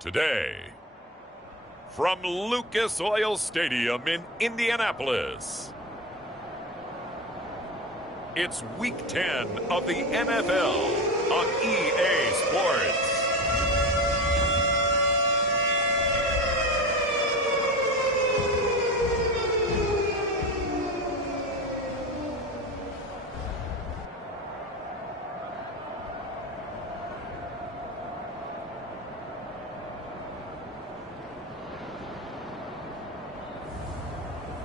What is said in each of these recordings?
Today, from Lucas Oil Stadium in Indianapolis, it's Week 10 of the NFL on EA Sports.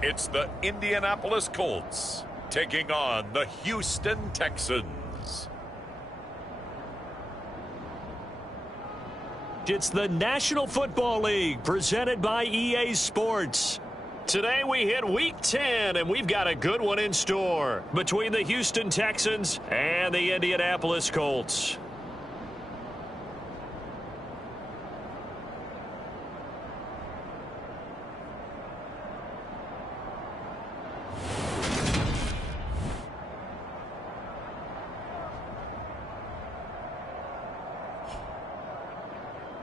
It's the Indianapolis Colts taking on the Houston Texans. It's the National Football League presented by EA Sports. Today we hit Week 10, and we've got a good one in store between the Houston Texans and the Indianapolis Colts.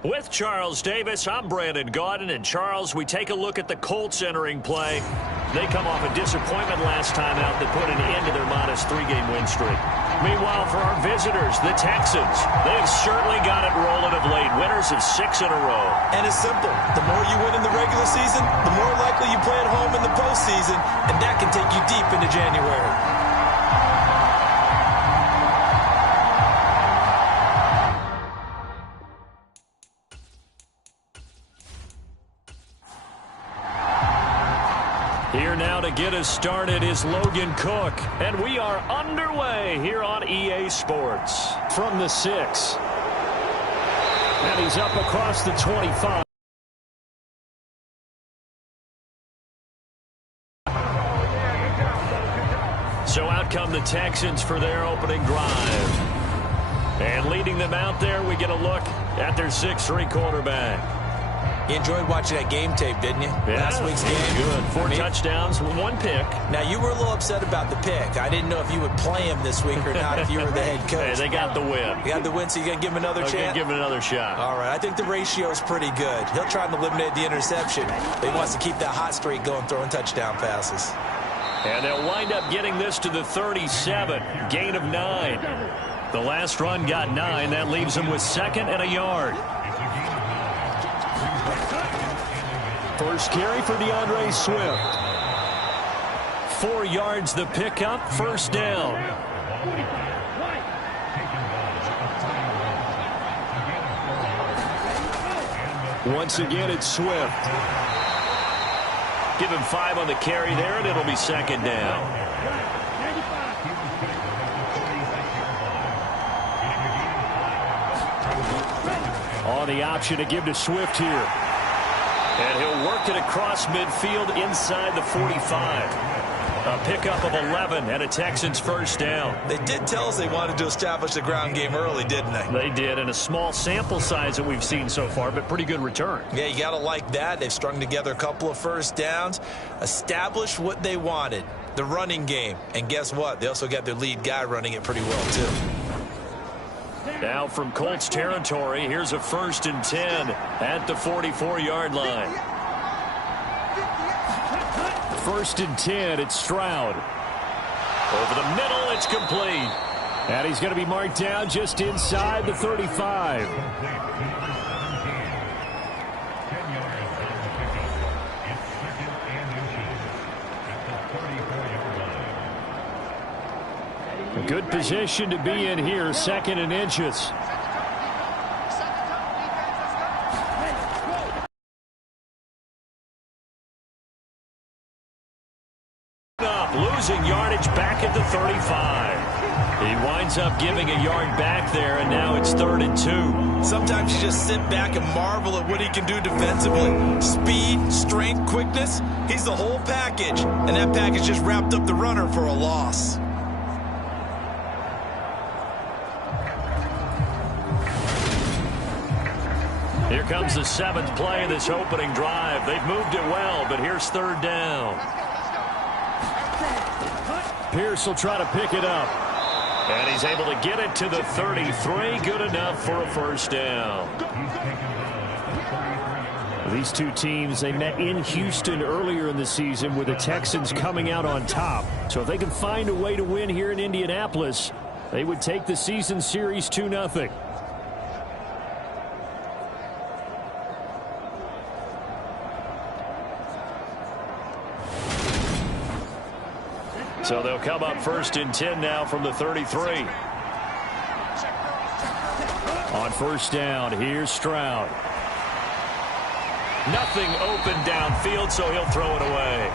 With Charles Davis, I'm Brandon Gaudin. And Charles, we take a look at the Colts entering play. They come off a disappointment last time out that put an end to their modest 3-game win streak. Meanwhile, for our visitors, the Texans, they've certainly got it rolling of late. Winners of 6 in a row. And it's simple. The more you win in the regular season, the more likely you play at home in the postseason, and that can take you deep into January. Here now to get us started is Logan Cook, and we are underway here on EA Sports. From the 6, and he's up across the 25. So out come the Texans for their opening drive. And leading them out there, we get a look at their 6'3" quarterback. You enjoyed watching that game tape, didn't you? Yeah, last week's game. Good. 4 touchdowns, 1 pick. Now, you were a little upset about the pick. I didn't know if you would play him this week or not if you were the head coach. Hey, they got the win. You got the win, so you're going to give him another chance? Give him another shot. All right. I think the ratio is pretty good. He'll try and eliminate the interception. But he wants to keep that hot streak going, throwing touchdown passes. And they'll wind up getting this to the 37. Gain of 9. The last run got 9. That leaves them with 2nd and a yard. First carry for DeAndre Swift. 4 yards the pickup, first down. Once again, it's Swift. Give him 5 on the carry there, and it'll be 2nd down. On the option to give to Swift here. And he'll work it across midfield inside the 45. A pickup of 11 and a Texans first down. They did tell us they wanted to establish the ground game early, didn't they? They did, and a small sample size that we've seen so far, but pretty good return. Yeah, you got to like that. They've strung together a couple of first downs, established what they wanted, the running game. And guess what? They also got their lead guy running it pretty well, too. Now from Colts territory, here's a 1st and 10 at the 44-yard line. 1st and 10, it's Stroud. Over the middle, it's complete. And he's going to be marked down just inside the 35. A good position to be in here, 2nd and inches. Losing yardage back at the 35. He winds up giving a yard back there, and now it's 3rd and 2. Sometimes you just sit back and marvel at what he can do defensively. Speed, strength, quickness, he's the whole package. And that package just wrapped up the runner for a loss. Here comes the 7th play of this opening drive. They've moved it well, but here's 3rd down. Pierce will try to pick it up. And he's able to get it to the 33. Good enough for a 1st down. These two teams, they met in Houston earlier in the season with the Texans coming out on top. So if they can find a way to win here in Indianapolis, they would take the season series 2-0. So they'll come up 1st and 10 now from the 33. On 1st down, here's Stroud. Nothing open downfield, so he'll throw it away.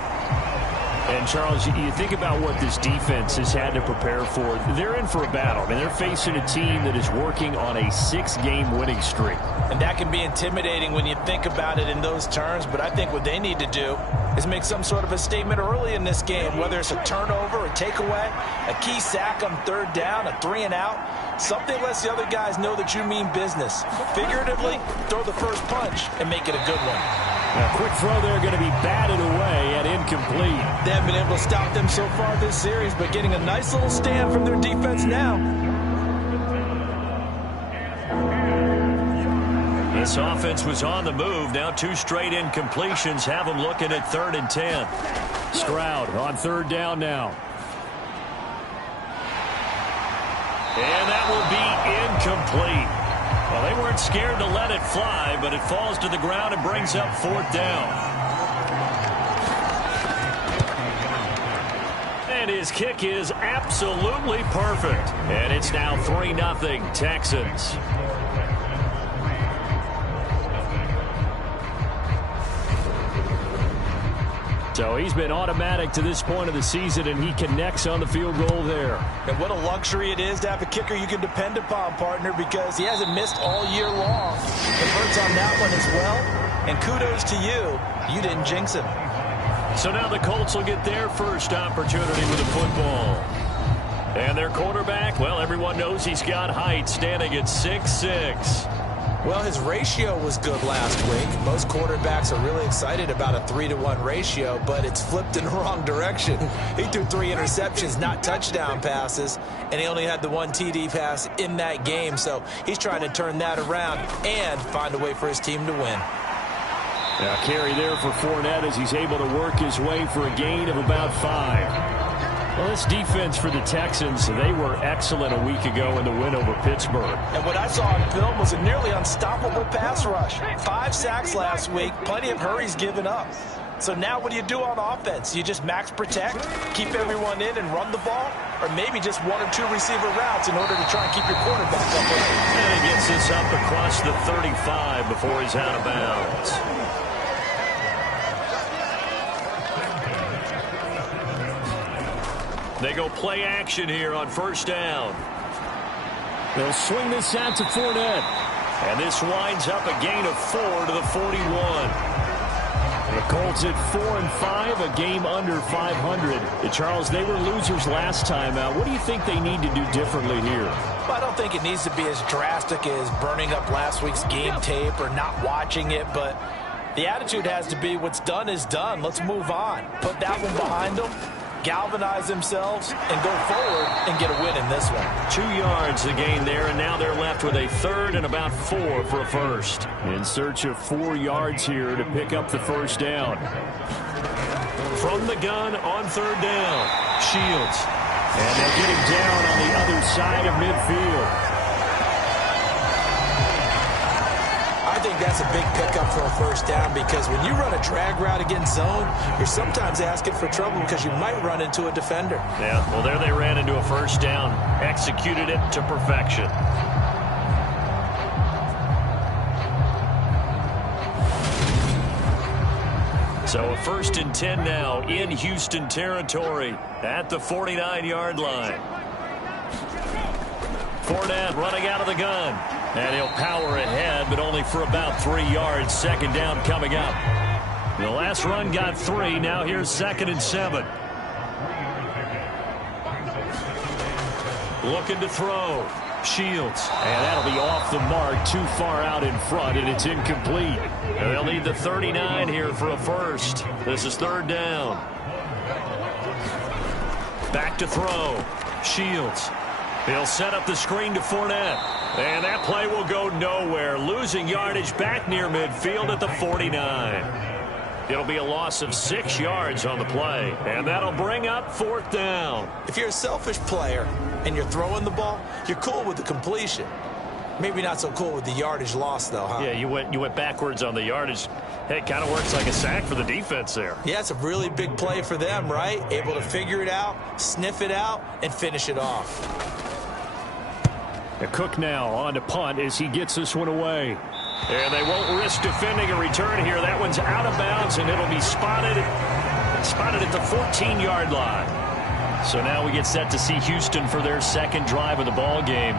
And, Charles, you think about what this defense has had to prepare for. They're in for a battle. I mean, they're facing a team that is working on a 6-game winning streak. And that can be intimidating when you think about it in those terms, but I think what they need to do is make some sort of a statement early in this game, whether it's a turnover, a takeaway, a key sack on 3rd down, a 3-and-out, something lets the other guys know that you mean business. Figuratively, throw the first punch and make it a good one. A quick throw there going to be batted away and incomplete. They haven't been able to stop them so far this series, but getting a nice little stand from their defense now. This offense was on the move. Now 2 straight incompletions have them looking at 3rd and 10. Stroud on 3rd down now. And that will be incomplete. Well, they weren't scared to let it fly, but it falls to the ground and brings up 4th down. And his kick is absolutely perfect. And it's now 3-0 Texans. So he's been automatic to this point of the season, and he connects on the field goal there. And what a luxury it is to have a kicker you can depend upon, partner, because he hasn't missed all year long. Converts on that one as well, and kudos to you. You didn't jinx him. So now the Colts will get their first opportunity with the football. And their quarterback, well, everyone knows he's got height, standing at 6'6". Well, his ratio was good last week. Most quarterbacks are really excited about a 3-to-1 ratio, but it's flipped in the wrong direction. He threw 3 interceptions, not touchdown passes, and he only had the 1 TD pass in that game. So he's trying to turn that around and find a way for his team to win. Now carry there for Fournette as he's able to work his way for a gain of about 5. Well, this defense for the Texans, they were excellent a week ago in the win over Pittsburgh. And what I saw on film was a nearly unstoppable pass rush. 5 sacks last week, plenty of hurries given up. So now what do you do on offense? You just max protect, keep everyone in and run the ball, or maybe just 1 or 2 receiver routes in order to try and keep your quarterback up. And he gets this up across the 35 before he's out of bounds. They go play action here on 1st down. They'll swing this out to Fournette. And this winds up a gain of 4 to the 41. The Colts at 4-5, a game under 500. Charles, they were losers last time out. What do you think they need to do differently here? Well, I don't think it needs to be as drastic as burning up last week's game tape or not watching it, but the attitude has to be what's done is done. Let's move on. Put that one behind them galvanize themselves, and go forward and get a win in this one. 2 yards the gain there, and now they're left with a third and about 4 for a first. In search of 4 yards here to pick up the first down. From the gun on third down, Shields. And they'll get him down on the other side of midfield. I think that's a big pickup for a first down, because when you run a drag route against zone, you're sometimes asking for trouble because you might run into a defender. Yeah, well, there they ran into a first down, executed it to perfection. So a 1st and 10 now in Houston territory at the 49-yard line. Fournette running out of the gun. And he'll power ahead, but only for about 3 yards. Second down coming up. The last run got 3. Now here's 2nd and 7. Looking to throw. Shields. And that'll be off the mark, too far out in front, and it's incomplete. And they'll need the 39 here for a first. This is 3rd down. Back to throw. Shields. He'll set up the screen to Fournette. And that play will go nowhere. Losing yardage back near midfield at the 49. It'll be a loss of 6 yards on the play. And that'll bring up 4th down. If you're a selfish player and you're throwing the ball, you're cool with the completion. Maybe not so cool with the yardage loss, though, huh? Yeah, you went backwards on the yardage. Hey, it kind of works like a sack for the defense there. Yeah, it's a really big play for them, right? Able to figure it out, sniff it out, and finish it off. Cook now on to punt as he gets this one away. And they won't risk defending a return here. That one's out of bounds, and it'll be spotted at the 14-yard line. So now we get set to see Houston for their 2nd drive of the ball game.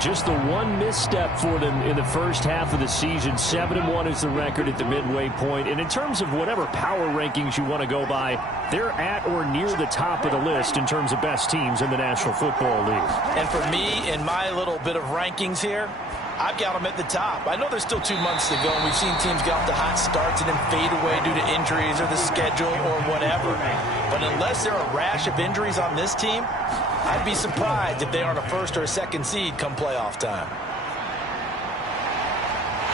Just the one misstep for them in the first half of the season. 7-1 is the record at the midway point. And in terms of whatever power rankings you want to go by, they're at or near the top of the list in terms of best teams in the National Football League. And for me, in my little bit of rankings here, I've got them at the top. I know there's still 2 months to go, and we've seen teams get off to hot starts and then fade away due to injuries or the schedule or whatever. But unless there are a rash of injuries on this team, I'd be surprised if they aren't a 1st or a 2nd seed come playoff time.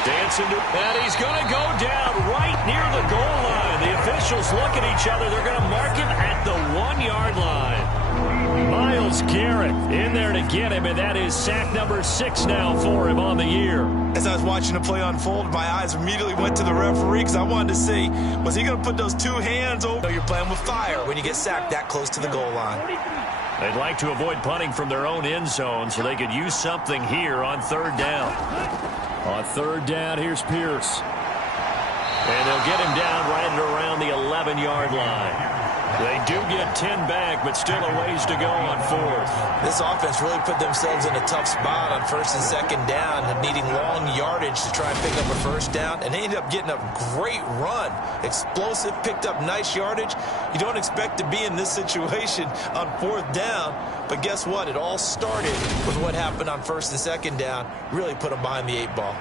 Dancing to, and he's going to go down right near the goal line. The officials look at each other. They're going to mark him at the 1-yard line. Myles Garrett in there to get him, and that is sack number 6 now for him on the year. As I was watching the play unfold, my eyes immediately went to the referee because I wanted to see, was he going to put those 2 hands over? You're playing with fire when you get sacked that close to the goal line. They'd like to avoid punting from their own end zone so they could use something here on 3rd down. On 3rd down, here's Pierce. And they'll get him down right at around the 11-yard line. They do get 10 back, but still a ways to go on 4th. This offense really put themselves in a tough spot on 1st and 2nd down, and needing long yardage to try and pick up a first down, and they ended up getting a great run. Explosive, picked up nice yardage. You don't expect to be in this situation on 4th down, but guess what? It all started with what happened on 1st and 2nd down. Really put them behind the 8 ball.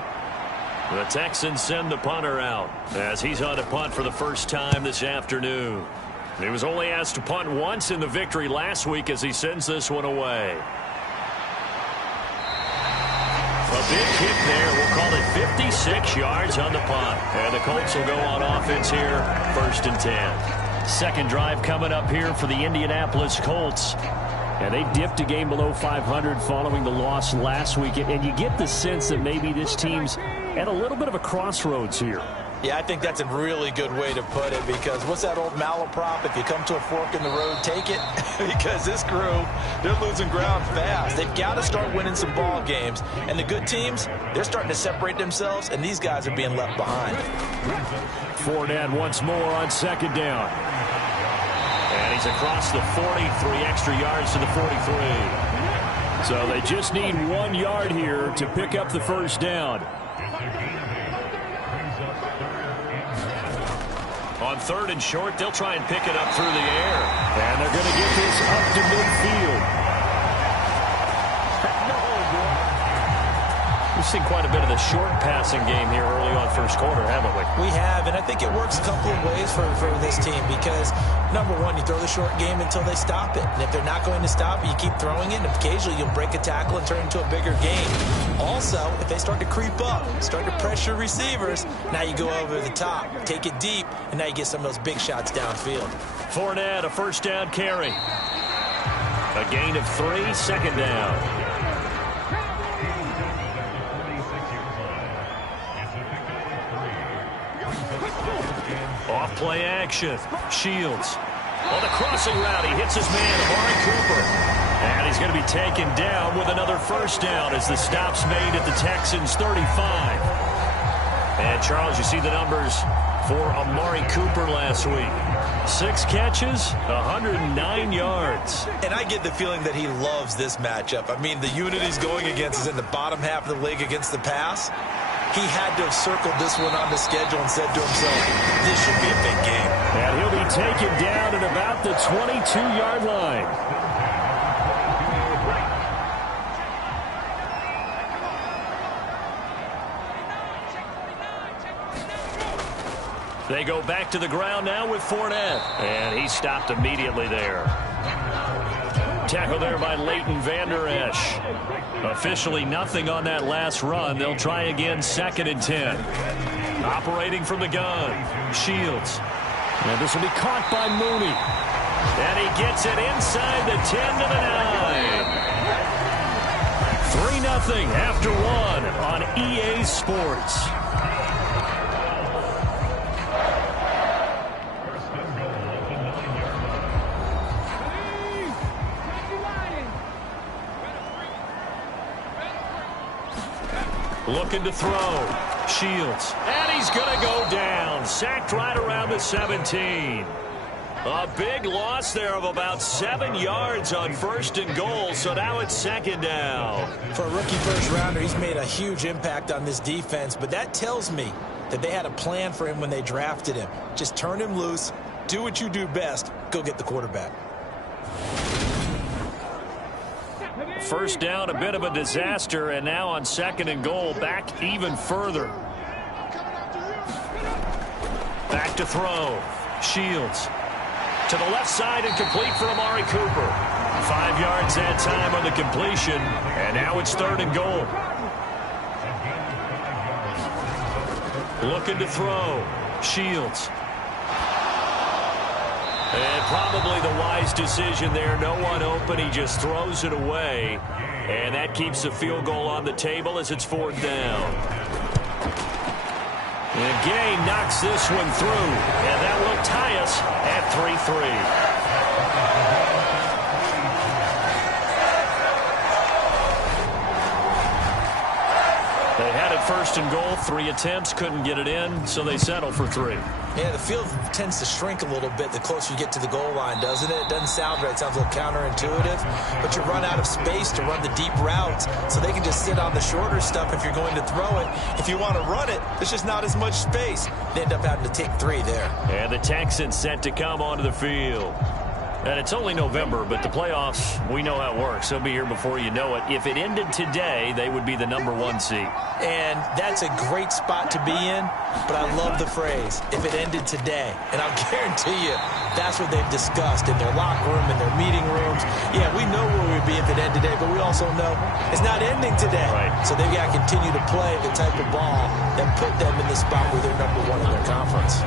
The Texans send the punter out as he's on to punt for the first time this afternoon. He was only asked to punt once in the victory last week as he sends this one away. A big kick there. We'll call it 56 yards on the punt. And the Colts will go on offense here, 1st and 10. Second drive coming up here for the Indianapolis Colts. And they dipped a game below 500 following the loss last week. And you get the sense that maybe this team's at a little bit of a crossroads here. Yeah, I think that's a really good way to put it, because what's that old malaprop? If you come to a fork in the road, take it. Because this crew, they're losing ground fast. They've got to start winning some ball games. And the good teams, they're starting to separate themselves, and these guys are being left behind. Fournette once more on 2nd down. And he's across the 40, 3 extra yards to the 43. So they just need 1 yard here to pick up the first down. On 3rd and short, they'll try and pick it up through the air. And they're going to get this up to midfield. We've seen quite a bit of the short passing game here early on 1st quarter, haven't we? We have, and And I think it works a couple of ways for this team because, number one, you throw the short game until they stop it. And if they're not going to stop it, you keep throwing it, and occasionally you'll break a tackle and turn it into a bigger game. Also, if they start to creep up, start to pressure receivers, now you go over the top, take it deep, and now you get some of those big shots downfield. Fournette, a first down carry. A gain of 3, second down. Off play action. Shields. On the crossing route, he hits his man, Amari Cooper. And he's going to be taken down with another first down as the stop's made at the Texans' 35. And, Charles, you see the numbers for Amari Cooper last week. 6 catches, 109 yards. And I get the feeling that he loves this matchup. I mean, the unit he's going against is in the bottom half of the league against the pass. He had to have circled this one on the schedule and said to himself, this should be a big game. And he'll be taken down at about the 22-yard line. They go back to the ground now with Fournette. And he stopped immediately there. Tackle there by Leighton Vander Esch. Officially nothing on that last run. They'll try again, 2nd and 10. Operating from the gun. Shields. And this will be caught by Mooney. And he gets it inside the 10 to the 9. 3-0 after 1 on EA Sports. Looking to throw. Shields. And he's going to go down. Sacked right around the 17. A big loss there of about 7 yards on 1st and goal, so now it's 2nd down. For a rookie first-rounder, he's made a huge impact on this defense, but that tells me that they had a plan for him when they drafted him. Just turn him loose, do what you do best, go get the quarterback. First down, a bit of a disaster, and now on 2nd and goal, back even further. Back to throw. Shields. To the left side and complete for Amari Cooper. 5 yards that time on the completion, and now it's 3rd and goal. Looking to throw. Shields. And probably the wise decision there. No one open. He just throws it away. And that keeps the field goal on the table as it's 4th down. And Gay knocks this one through. And that will tie us at 3-3. They had it 1st and goal. 3 attempts, couldn't get it in, so they settle for 3. Yeah, the field tends to shrink a little bit the closer you get to the goal line, doesn't it? It doesn't sound right. It sounds a little counterintuitive. But you run out of space to run the deep routes, so they can just sit on the shorter stuff if you're going to throw it. If you want to run it, there's just not as much space. They end up having to take 3 there. And the Texans set to come onto the field. And it's only November, but the playoffs, we know how it works. They'll be here before you know it. If it ended today, they would be the #1 seed. And that's a great spot to be in, but I love the phrase, if it ended today. And I'll guarantee you, that's what they've discussed in their locker room, in their meeting rooms. Yeah, we know where we'd be if it ended today, but we also know it's not ending today. Right. So they've got to continue to play the type of ball that put them in the spot where they're #1 in their conference.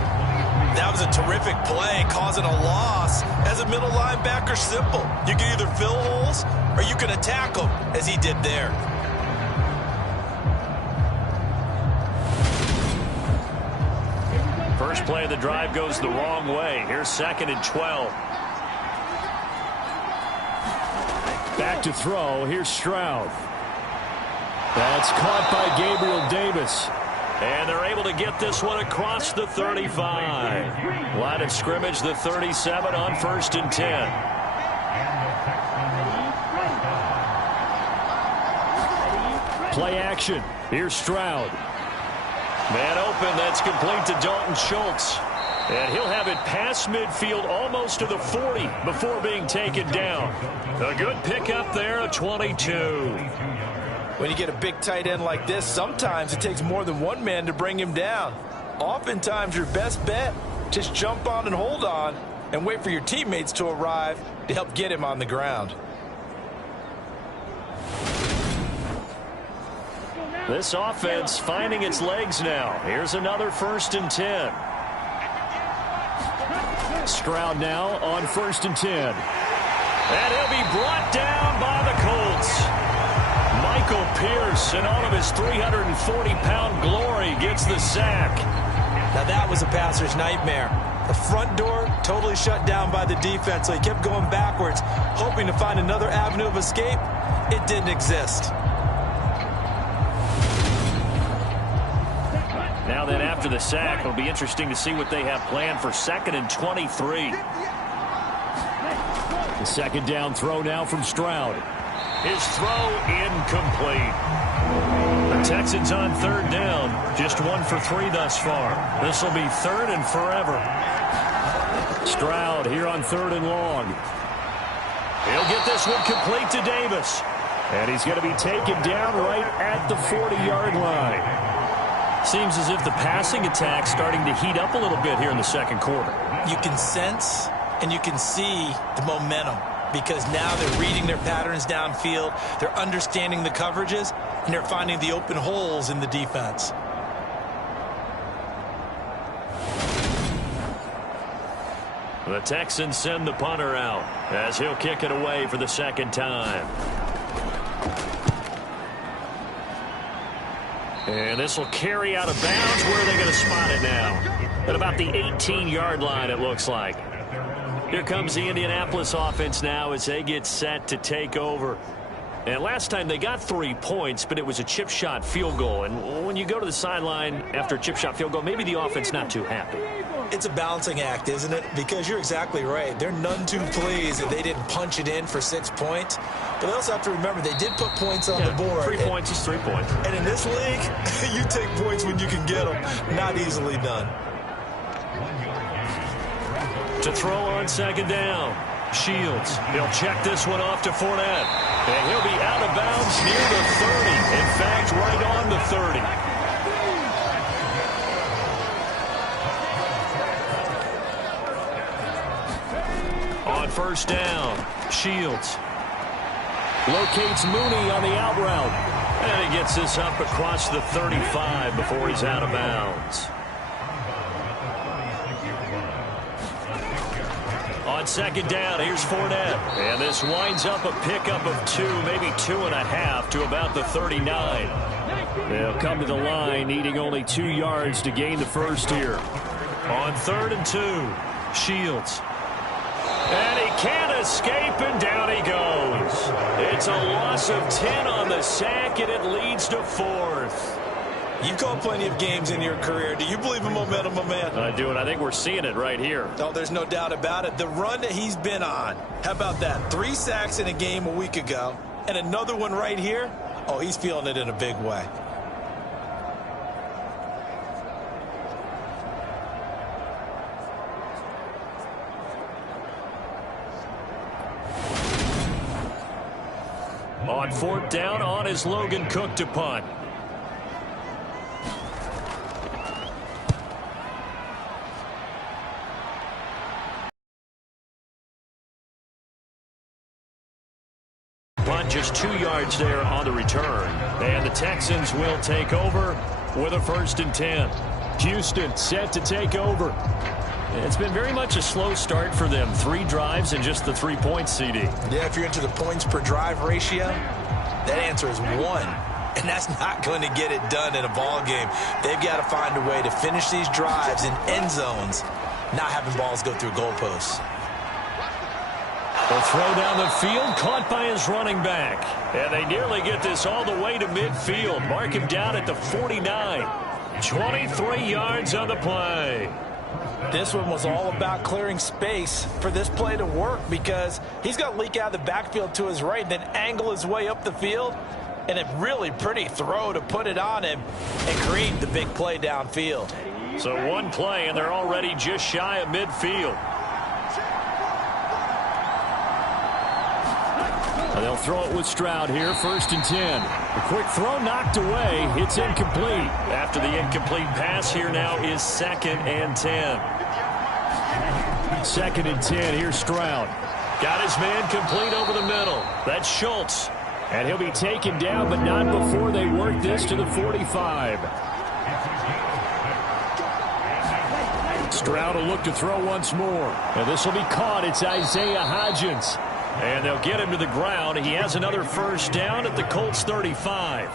That was a terrific play, causing a loss. As a middle linebacker, simple. You can either fill holes or you can attack them, as he did there. First play of the drive goes the wrong way. Here's 2nd and 12. Back to throw. Here's Stroud. That's caught by Gabriel Davis. And they're able to get this one across the 35. Line of scrimmage, the 37 on 1st and 10. Play action. Here's Stroud. Man open, that's complete to Dalton Schultz. And he'll have it past midfield almost to the 40 before being taken down. A good pickup there, a 22. When you get a big tight end like this, sometimes it takes more than one man to bring him down. Oftentimes, your best bet, just jump on and hold on and wait for your teammates to arrive to help get him on the ground. This offense finding its legs now. Here's another 1st and 10. Stroud now on 1st and 10. And he'll be brought down by the Colts. Michael Pierce, in all of his 340-pound glory, gets the sack. Now that was a passer's nightmare. The front door totally shut down by the defense, so he kept going backwards, hoping to find another avenue of escape. It didn't exist. Now then, after the sack, it'll be interesting to see what they have planned for 2nd and 23. The 2nd down throw now from Stroud. His throw incomplete. The Texans on 3rd down. Just 1 for 3 thus far. This will be 3rd and forever. Stroud here on 3rd and long. He'll get this one complete to Davis. And he's going to be taken down right at the 40-yard line. Seems as if the passing attack's starting to heat up a little bit here in the 2nd quarter. You can sense and you can see the momentum, because now they're reading their patterns downfield, they're understanding the coverages, and they're finding the open holes in the defense. The Texans send the punter out as he'll kick it away for the 2nd time. And this will carry out of bounds. Where are they going to spot it now? At about the 18-yard line, it looks like. Here comes the Indianapolis offense now as they get set to take over. And last time they got 3 points, but it was a chip shot field goal. And when you go to the sideline after a chip shot field goal, maybe the offense not too happy. It's a balancing act, isn't it? Because you're exactly right. They're none too pleased that they didn't punch it in for 6 points. But they also have to remember they did put points on the board. 3 points is 3 points. And in this league, you take points when you can get them. Not easily done. To throw on 2nd down. Shields. He'll check this one off to Fournette. And he'll be out of bounds near the 30. In fact, right on the 30. On 1st down, Shields locates Mooney on the out route. And he gets this up across the 35 before he's out of bounds. On 2nd down, here's Fournette. And this winds up a pickup of 2, maybe 2.5 to about the 39. They'll come to the line, needing only 2 yards to gain the first here. On 3rd and 2, Shields. And he can't escape, and down he goes. It's a loss of 10 on the sack, and it leads to 4th. You've called plenty of games in your career. Do you believe in momentum, my man? I do, and I think we're seeing it right here. Oh, there's no doubt about it. The run that he's been on. How about that? 3 sacks in a game a week ago, and another one right here. Oh, he's feeling it in a big way. On 4th down, on is Logan Cook to punt. Punt just 2 yards there on the return. And the Texans will take over with a 1st and 10. Houston set to take over. It's been very much a slow start for them. 3 drives and just the 3 points, CD. Yeah, if you're into the points per drive ratio, that answer is 1. And that's not going to get it done in a ball game. They've got to find a way to finish these drives in end zones, not having balls go through goalposts. The throw down the field, caught by his running back. And they nearly get this all the way to midfield. Mark him down at the 49. 23 yards on the play. This one was all about clearing space for this play to work, because he's got to leak out of the backfield to his right, then angle his way up the field. And a really pretty throw to put it on him and create the big play downfield. So 1 play, and they're already just shy of midfield. They'll throw it with Stroud here, 1st and 10. A quick throw knocked away. It's incomplete. After the incomplete pass, here now is 2nd and 10. 2nd and 10. Here's Stroud. Got his man complete over the middle. That's Schultz. And he'll be taken down, but not before they work this to the 45. Stroud will look to throw once more. And this will be caught. It's Isaiah Hodgins. And they'll get him to the ground. He has another 1st down at the Colts 35.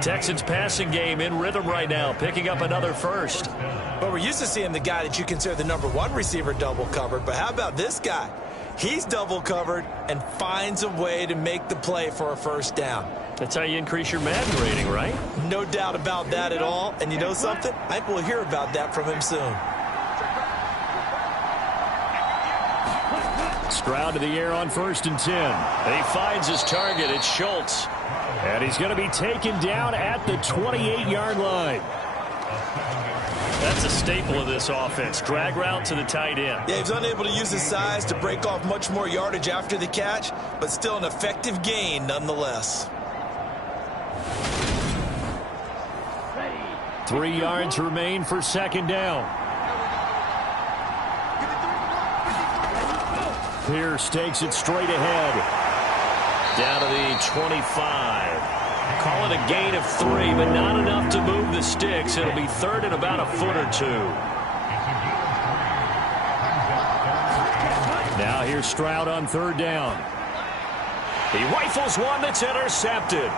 Texans passing game in rhythm right now, picking up another 1st. But we're used to seeing the guy that you consider the #1 receiver double covered. But how about this guy? He's double covered and finds a way to make the play for a 1st down. That's how you increase your Madden rating, right? No doubt about that at all. And you know something? I think we'll hear about that from him soon. Stroud to the air on 1st and 10. And he finds his target. It's Schultz. And he's going to be taken down at the 28-yard line. That's a staple of this offense. Drag route to the tight end. Yeah, he's unable to use his size to break off much more yardage after the catch, but still an effective gain nonetheless. 3 yards remain for 2nd down. Pierce takes it straight ahead. Down to the 25. Call it a gain of 3, but not enough to move the sticks. It'll be 3rd and about a foot or 2. Now here's Stroud on 3rd down. He rifles one that's intercepted.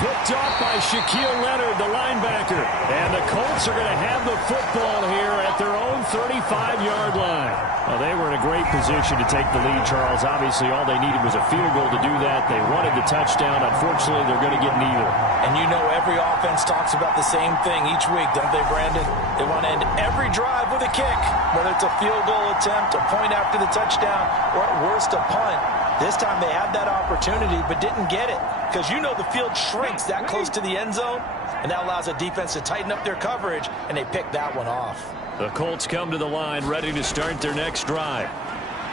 Picked off by Shaquille Leonard, the linebacker. And the Colts are going to have the football here at their own 35-yard line. Well, they were in a great position to take the lead, Charles. Obviously, all they needed was a field goal to do that. They wanted the touchdown. Unfortunately, they're going to get neither. And you know every offense talks about the same thing each week, don't they, Brandon? They want to end every drive with a kick, whether it's a field goal attempt, a point after the touchdown, or at worst, a punt. This time they had that opportunity but didn't get it because you know the field shrinks that close to the end zone, and that allows the defense to tighten up their coverage, and they picked that one off. The Colts come to the line ready to start their next drive.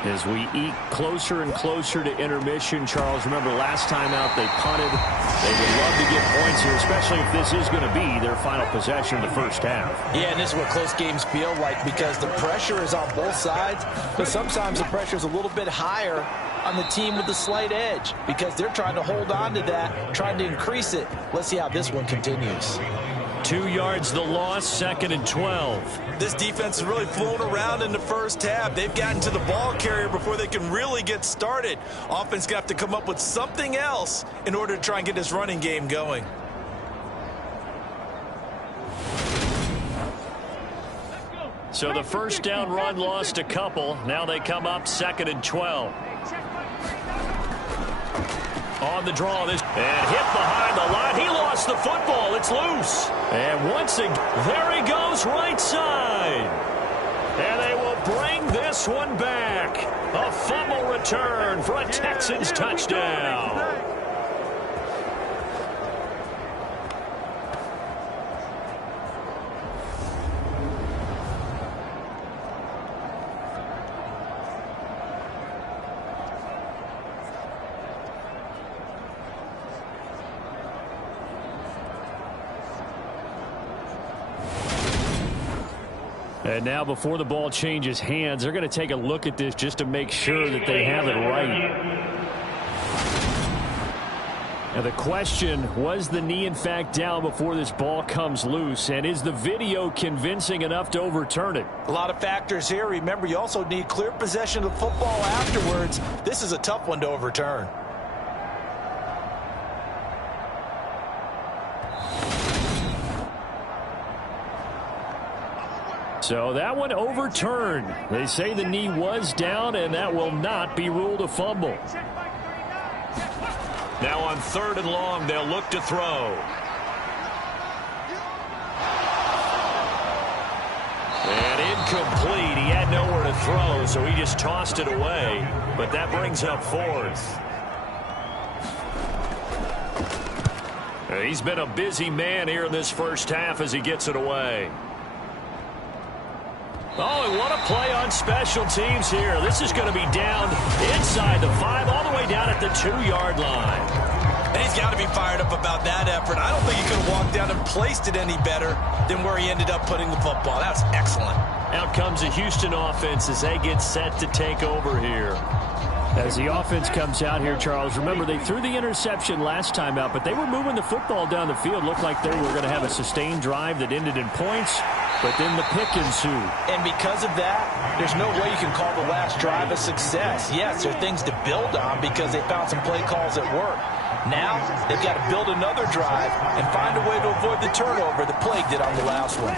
As we eke closer and closer to intermission, Charles, remember last time out they punted. They would love to get points here, especially if this is going to be their final possession of the 1st half. Yeah, and this is what close games feel like because the pressure is on both sides, but sometimes the pressure is a little bit higher on the team with the slight edge because they're trying to hold on to that, trying to increase it. Let's see how this one continues. 2 yards the loss, 2nd and 12. This defense is really flown around in the 1st half. They've gotten to the ball carrier before they can really get started. Offense got to come up with something else in order to try and get this running game going. So the 1st down run lost a couple. Now they come up 2nd and 12. On the draw, this and hit behind the line. He lost the football. It's loose. And once again, there he goes right side. And they will bring this one back. A fumble return for a Texans touchdown. And now before the ball changes hands, they're going to take a look at this just to make sure that they have it right. Now the question, was the knee in fact down before this ball comes loose? And is the video convincing enough to overturn it? A lot of factors here. Remember, you also need clear possession of the football afterwards. This is a tough one to overturn. So that one overturned. They say the knee was down, and that will not be ruled a fumble. Now on 3rd and long, they'll look to throw. And incomplete. He had nowhere to throw, so he just tossed it away. But that brings up 4th. He's been a busy man here in this 1st half as he gets it away. Oh, and what a play on special teams here. This is going to be down inside the 5, all the way down at the 2-yard line. And he's got to be fired up about that effort. I don't think he could have walked down and placed it any better than where he ended up putting the football. That's excellent. Out comes the Houston offense as they get set to take over here. As the offense comes out here, Charles, remember they threw the interception last time out, but they were moving the football down the field. Looked like they were going to have a sustained drive that ended in points, but then the pick ensued. And because of that, there's no way you can call the last drive a success. Yes, there are things to build on because they found some play calls at work. Now, they've got to build another drive and find a way to avoid the turnover the Plague did on the last one.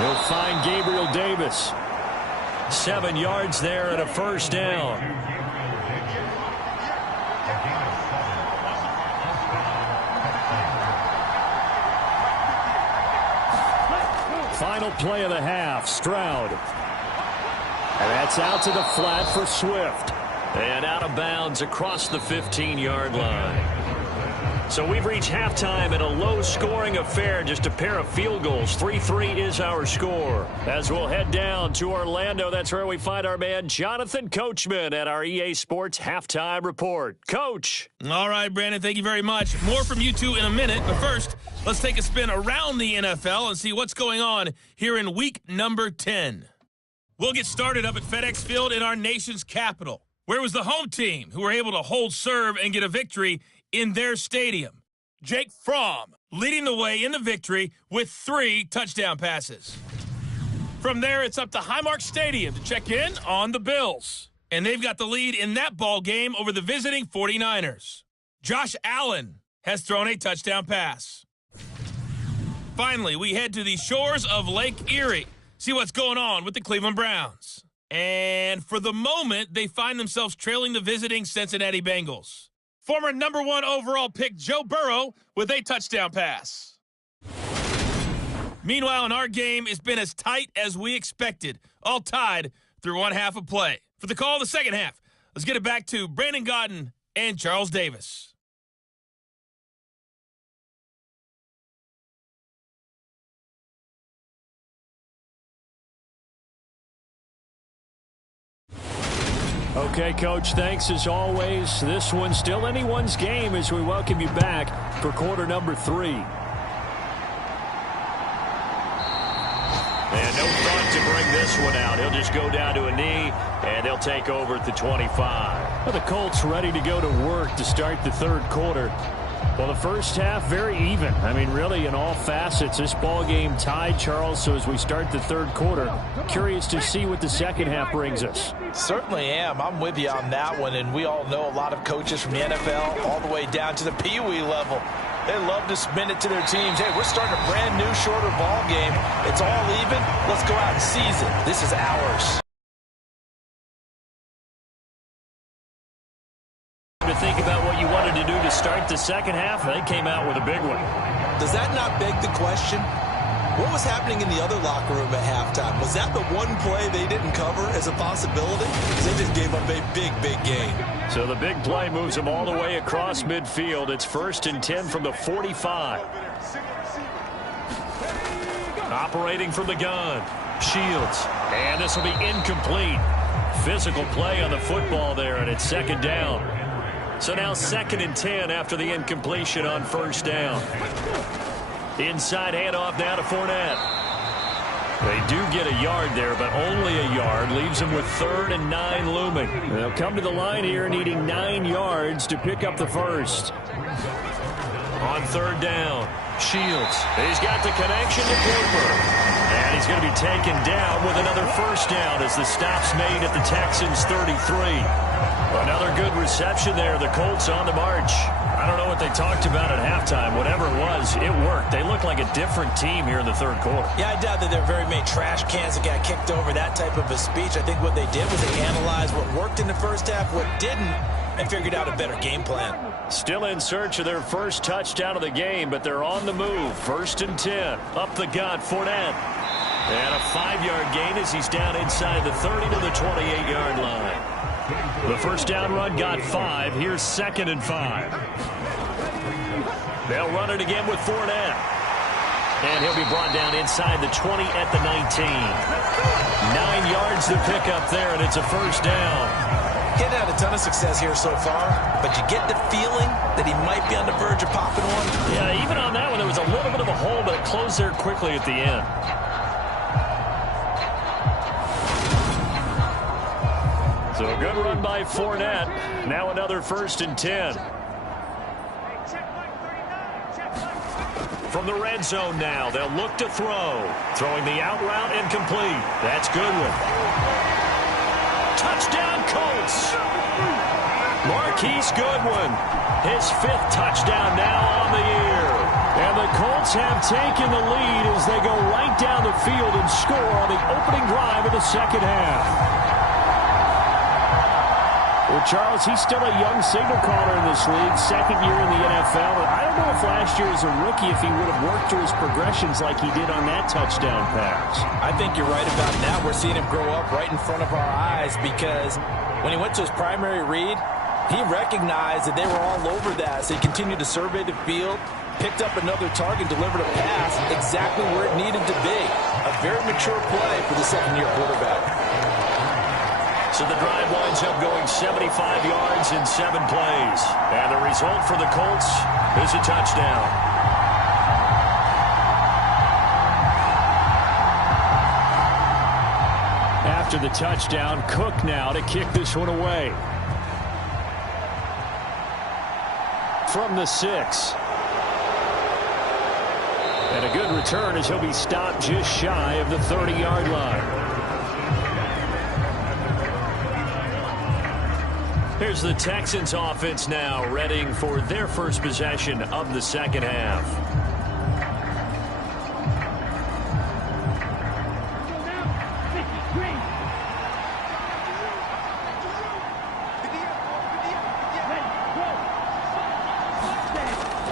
He'll find Gabriel Davis. 7 yards there and a first down. Final play of the half, Stroud. And that's out to the flat for Swift. And out of bounds across the 15-yard line. So we've reached halftime in a low-scoring affair, just a pair of field goals. 3-3 is our score. As we'll head down to Orlando, that's where we find our man Jonathan Coachman at our EA Sports Halftime Report. Coach. All right, Brandon, thank you very much. More from you two in a minute, but first, let's take a spin around the NFL and see what's going on here in week number 10. We'll get started up at FedEx Field in our nation's capital, where it was the home team who were able to hold serve and get a victory in their stadium. Jake Fromm leading the way in the victory with 3 touchdown passes. From there, it's up to Highmark Stadium to check in on the Bills. And they've got the lead in that ball game over the visiting 49ers. Josh Allen has thrown a touchdown pass. Finally, we head to the shores of Lake Erie, see what's going on with the Cleveland Browns. And for the moment, they find themselves trailing the visiting Cincinnati Bengals. Former number 1 overall pick Joe Burrow with a touchdown pass. Meanwhile, in our game, it's been as tight as we expected, all tied through one half of play. For the call of the second half, let's get it back to Brandon Gaudin and Charles Davis. Okay, Coach, thanks as always. This one's still anyone's game as we welcome you back for quarter number 3. And no thought to bring this one out. He'll just go down to a knee, and they'll take over at the 25. Well, the Colts ready to go to work to start the third quarter. Well, the first half, very even. I mean, really, in all facets, this ball game tied, Charles. So as we start the third quarter, curious to see what the second half brings us. Certainly am. I'm with you on that one. And we all know a lot of coaches from the NFL all the way down to the Pee Wee level. They love to spin it to their teams. Hey, we're starting a brand new, shorter ball game. It's all even. Let's go out and seize it. This is ours. To think about what you wanted to do to start the second half, they came out with a big one. Does that not beg the question? What was happening in the other locker room at halftime? Was that the one play they didn't cover as a possibility? Because they just gave up a big, big gain. So the big play moves them all the way across midfield. It's 1st and 10 from the 45. Operating from the gun. Shields. And this will be incomplete. Physical play on the football there, and it's second down. So now 2nd and 10 after the incompletion on first down. Inside handoff now to Fournette. They do get a yard there, but only a yard. Leaves them with 3rd and 9 looming. They'll come to the line here needing 9 yards to pick up the first. On 3rd down, Shields. He's got the connection to Cooper. And he's going to be taken down with another first down as the stop's made at the Texans' 33. Another good reception there. The Colts on the march. I don't know what they talked about at halftime. Whatever it was, it worked. They look like a different team here in the third quarter. Yeah, I doubt that there are very many trash cans that got kicked over, that type of a speech. I think what they did was they analyzed what worked in the first half, what didn't, and figured out a better game plan. Still in search of their first touchdown of the game, but they're on the move. 1st and 10. Up the gut, Fournette. And a 5-yard gain as he's down inside the 30 to the 28-yard line. The first down run got 5. Here's 2nd and 5. They'll run it again with Fournette. And he'll be brought down inside the 20 at the 19. 9 yards to pick up there, and it's a first down. Getting had a ton of success here so far, but you get the feeling that he might be on the verge of popping one. Yeah, even on that one, there was a little bit of a hole, but it closed there quickly at the end. So a good run by Fournette. Now another 1st and 10. From the red zone now, they'll look to throw. Throwing the out route incomplete. That's Goodwin. Touchdown, Colts. Marquise Goodwin, his 5th touchdown now on the year. And the Colts have taken the lead as they go right down the field and score on the opening drive of the second half. Well, Charles, he's still a young signal caller in this league, 2nd year in the NFL. And I don't know if last year as a rookie, if he would have worked through his progressions like he did on that touchdown pass. I think you're right about that. We're seeing him grow up right in front of our eyes because when he went to his primary read, he recognized that they were all over that. So he continued to survey the field, picked up another target, delivered a pass exactly where it needed to be. A very mature play for the 2nd-year quarterback. So the drive winds up going 75 yards in 7 plays. And the result for the Colts is a touchdown. After the touchdown, Cook now to kick this one away. From the 6. And a good return as he'll be stopped just shy of the 30-yard line. Here's the Texans offense now, readying for their first possession of the second half.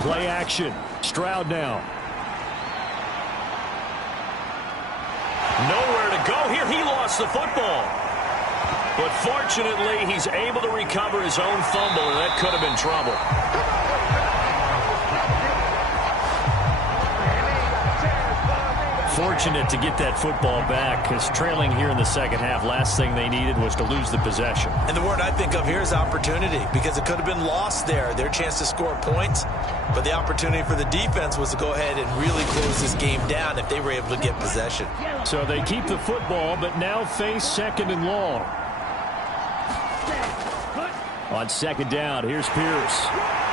Play action. Stroud now. Nowhere to go here. He lost the football. But fortunately, he's able to recover his own fumble, and that could have been trouble. Fortunate to get that football back, because trailing here in the second half, last thing they needed was to lose the possession. And the word I think of here is opportunity, because it could have been lost there. Their chance to score points, but the opportunity for the defense was to go ahead and really close this game down if they were able to get possession. So they keep the football, but now face 2nd and long. On 2nd down, here's Pierce.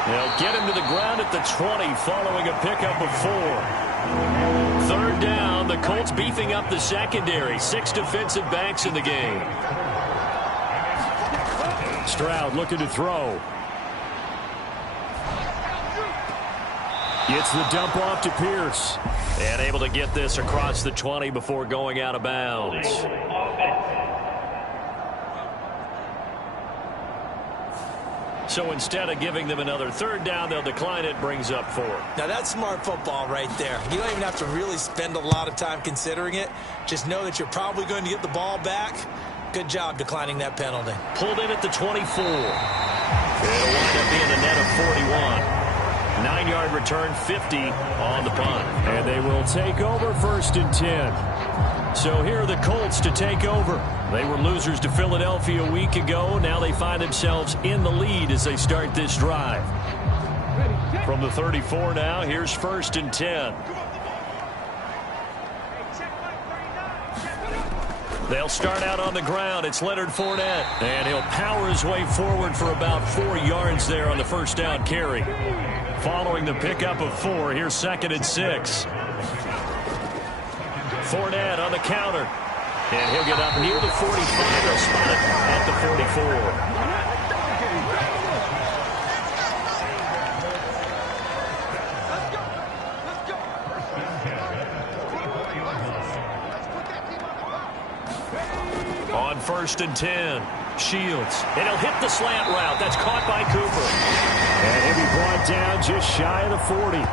They'll get him to the ground at the 20 following a pickup of 4. 3rd down, the Colts beefing up the secondary. 6 defensive backs in the game. Stroud looking to throw. Gets the dump off to Pierce. And able to get this across the 20 before going out of bounds. So instead of giving them another 3rd down, they'll decline it, brings up 4. Now that's smart football right there. You don't even have to really spend a lot of time considering it. Just know that you're probably going to get the ball back. Good job declining that penalty. Pulled in at the 24. It'll wind up being a net of 41. 9-yard return, 50 on the punt. And they will take over 1st and 10. So here are the Colts to take over. They were losers to Philadelphia a week ago. Now they find themselves in the lead as they start this drive. From the 34 now, here's 1st and 10. They'll start out on the ground. It's Leonard Fournette. And he'll power his way forward for about 4 yards there on the 1st down carry. Following the pickup of 4, here's 2nd and 6. Fournette on the counter. And he'll get up near the 45. They'll spot it at the 44. On 1st and 10, Shields. And he'll hit the slant route. That's caught by Cooper. And he'll be brought down just shy of the 40.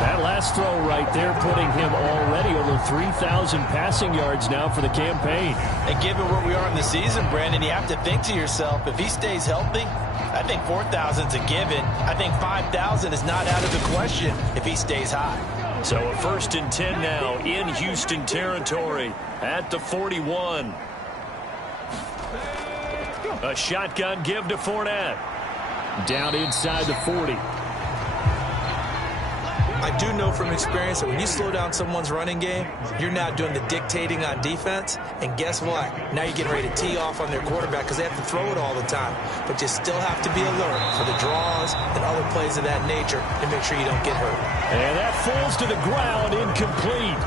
That last throw right there putting him already over 3,000 passing yards now for the campaign. And given where we are in the season, Brandon, you have to think to yourself, if he stays healthy, I think 4,000's a given. I think 5,000 is not out of the question if he stays high. So a 1st and 10 now in Houston territory at the 41. A shotgun give to Fournette. Down inside the 40. I do know from experience that when you slow down someone's running game, you're now doing the dictating on defense. And guess what? Now you're getting ready to tee off on their quarterback because they have to throw it all the time. But you still have to be alert for the draws and other plays of that nature to make sure you don't get hurt. And that falls to the ground, incomplete.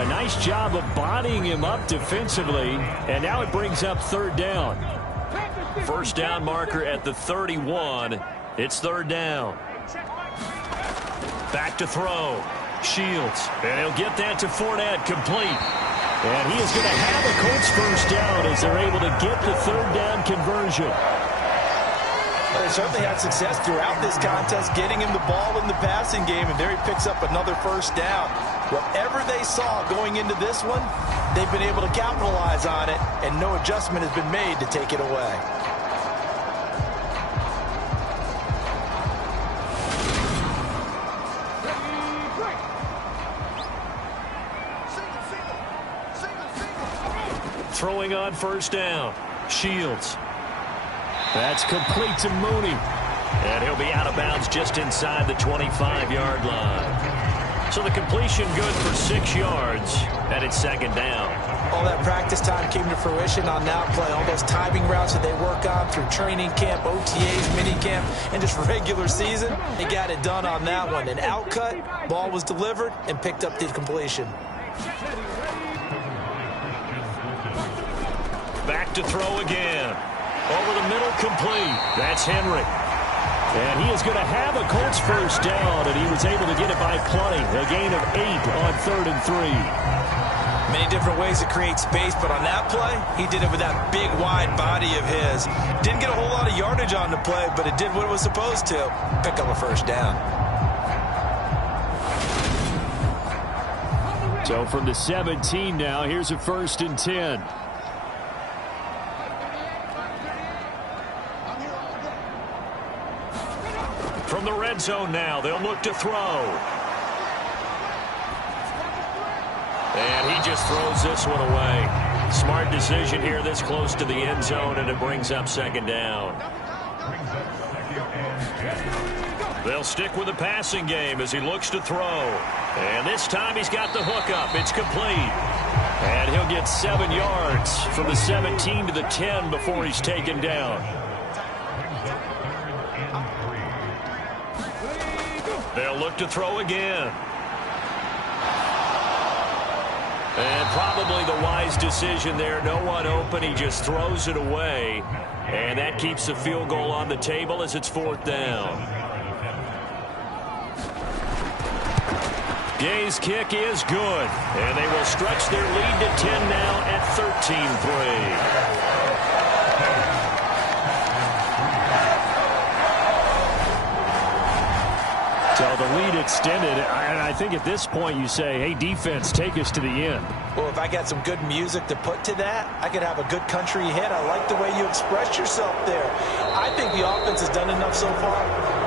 A nice job of bodying him up defensively. And now it brings up 3rd down. 1st down marker at the 31. It's 3rd down. Back to throw. Shields. And he'll get that to Fournette, complete. And he is going to have a Colts 1st down as they're able to get the 3rd down conversion. Well, they certainly had success throughout this contest, getting him the ball in the passing game, and there he picks up another 1st down. Whatever they saw going into this one, they've been able to capitalize on it, and no adjustment has been made to take it away. Throwing on 1st down. Shields. That's complete to Mooney. And he'll be out of bounds just inside the 25-yard line. So the completion good for 6 yards, and it's 2nd down. All that practice time came to fruition on that play. All those timing routes that they work on through training camp, OTAs, mini camp, and just regular season, they got it done on that one. An outcut, ball was delivered, and picked up the completion. Back to throw again. Over the middle, complete. That's Henry. And he is going to have a Colts 1st down, and he was able to get it by plenty. A gain of 8 on 3rd and 3. Many different ways to create space, but on that play, he did it with that big, wide body of his. Didn't get a whole lot of yardage on the play, but it did what it was supposed to. Pick up a 1st down. So from the 17 now, here's a 1st and 10. From the red zone now, they'll look to throw. And he just throws this one away. Smart decision here this close to the end zone, and it brings up 2nd down. They'll stick with the passing game as he looks to throw. And this time he's got the hook up. It's complete. And he'll get 7 yards from the 17 to the 10 before he's taken down. They'll look to throw again. And probably the wise decision there. No one open. He just throws it away. And that keeps the field goal on the table as it's 4th down. Gay's kick is good. And they will stretch their lead to 10 now at 13-3. So the lead extended, and I think at this point you say, hey, defense, take us to the end. Well, if I got some good music to put to that, I could have a good country hit. I like the way you expressed yourself there. I think the offense has done enough so far.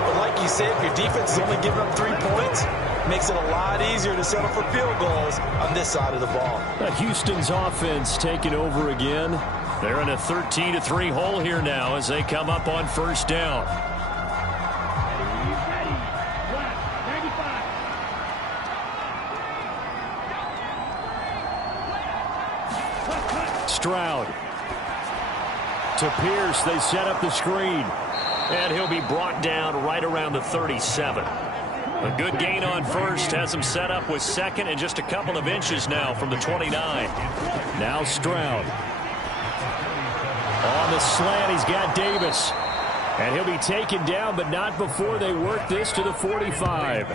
But like you said, if your defense is only giving up 3 points, it makes it a lot easier to settle for field goals on this side of the ball. Houston's offense taking over again. They're in a 13-3 hole here now as they come up on 1st down. Stroud to Pierce. They set up the screen. And he'll be brought down right around the 37. A good gain on 1st. Has him set up with 2nd and just a couple of inches now from the 29. Now Stroud. On the slant, he's got Davis. And he'll be taken down, but not before they work this to the 45.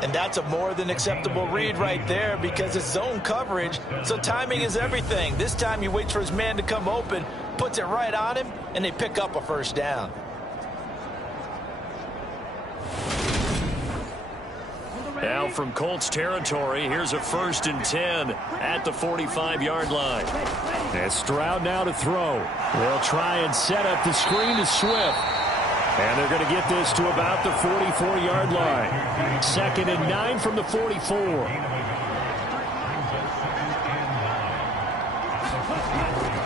And that's a more than acceptable read right there because it's zone coverage, so timing is everything. This time he waits for his man to come open, puts it right on him, and they pick up a 1st down. Now from Colts territory, here's a 1st and 10 at the 45-yard line. And Stroud now to throw. They'll try and set up the screen to Swift. And they're going to get this to about the 44-yard line. 2nd and 9 from the 44.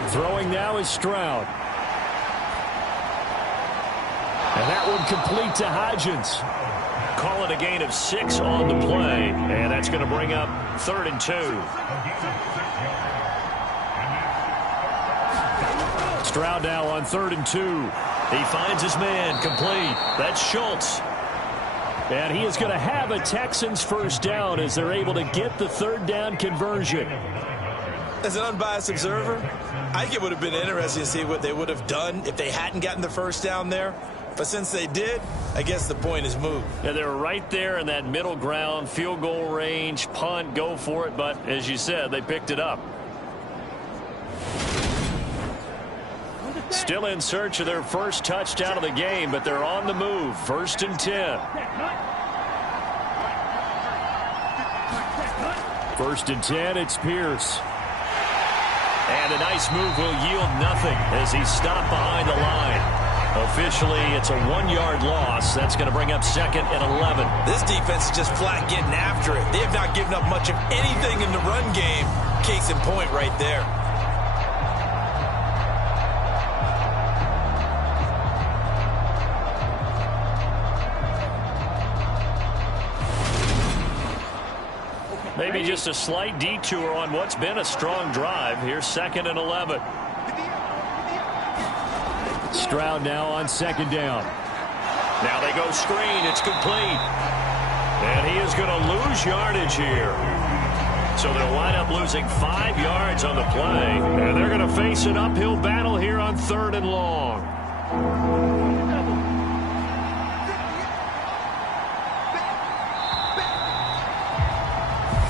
Throwing now is Stroud. And that one complete to Hodgins. Call it a gain of 6 on the play, and that's going to bring up 3rd and 2. Stroud now on 3rd and 2. He finds his man, complete. That's Schultz. And he is going to have a Texans 1st down as they're able to get the 3rd down conversion. As an unbiased observer, I think it would have been interesting to see what they would have done if they hadn't gotten the 1st down there. But since they did, I guess the point is moved. Yeah, they're right there in that middle ground, field goal range, punt, go for it. But as you said, they picked it up. Still in search of their 1st touchdown of the game, but they're on the move. 1st and 10. 1st and 10, it's Pierce. And a nice move will yield nothing as he's stopped behind the line. Officially, it's a 1-yard loss. That's going to bring up 2nd and 11. This defense is just flat getting after it. They have not given up much of anything in the run game. Case in point right there. Maybe just a slight detour on what's been a strong drive. Here's 2nd and 11. Stroud now on 2nd down. Now they go screen. It's complete. And he is going to lose yardage here. So they'll wind up losing 5 yards on the play. And they're going to face an uphill battle here on 3rd and long.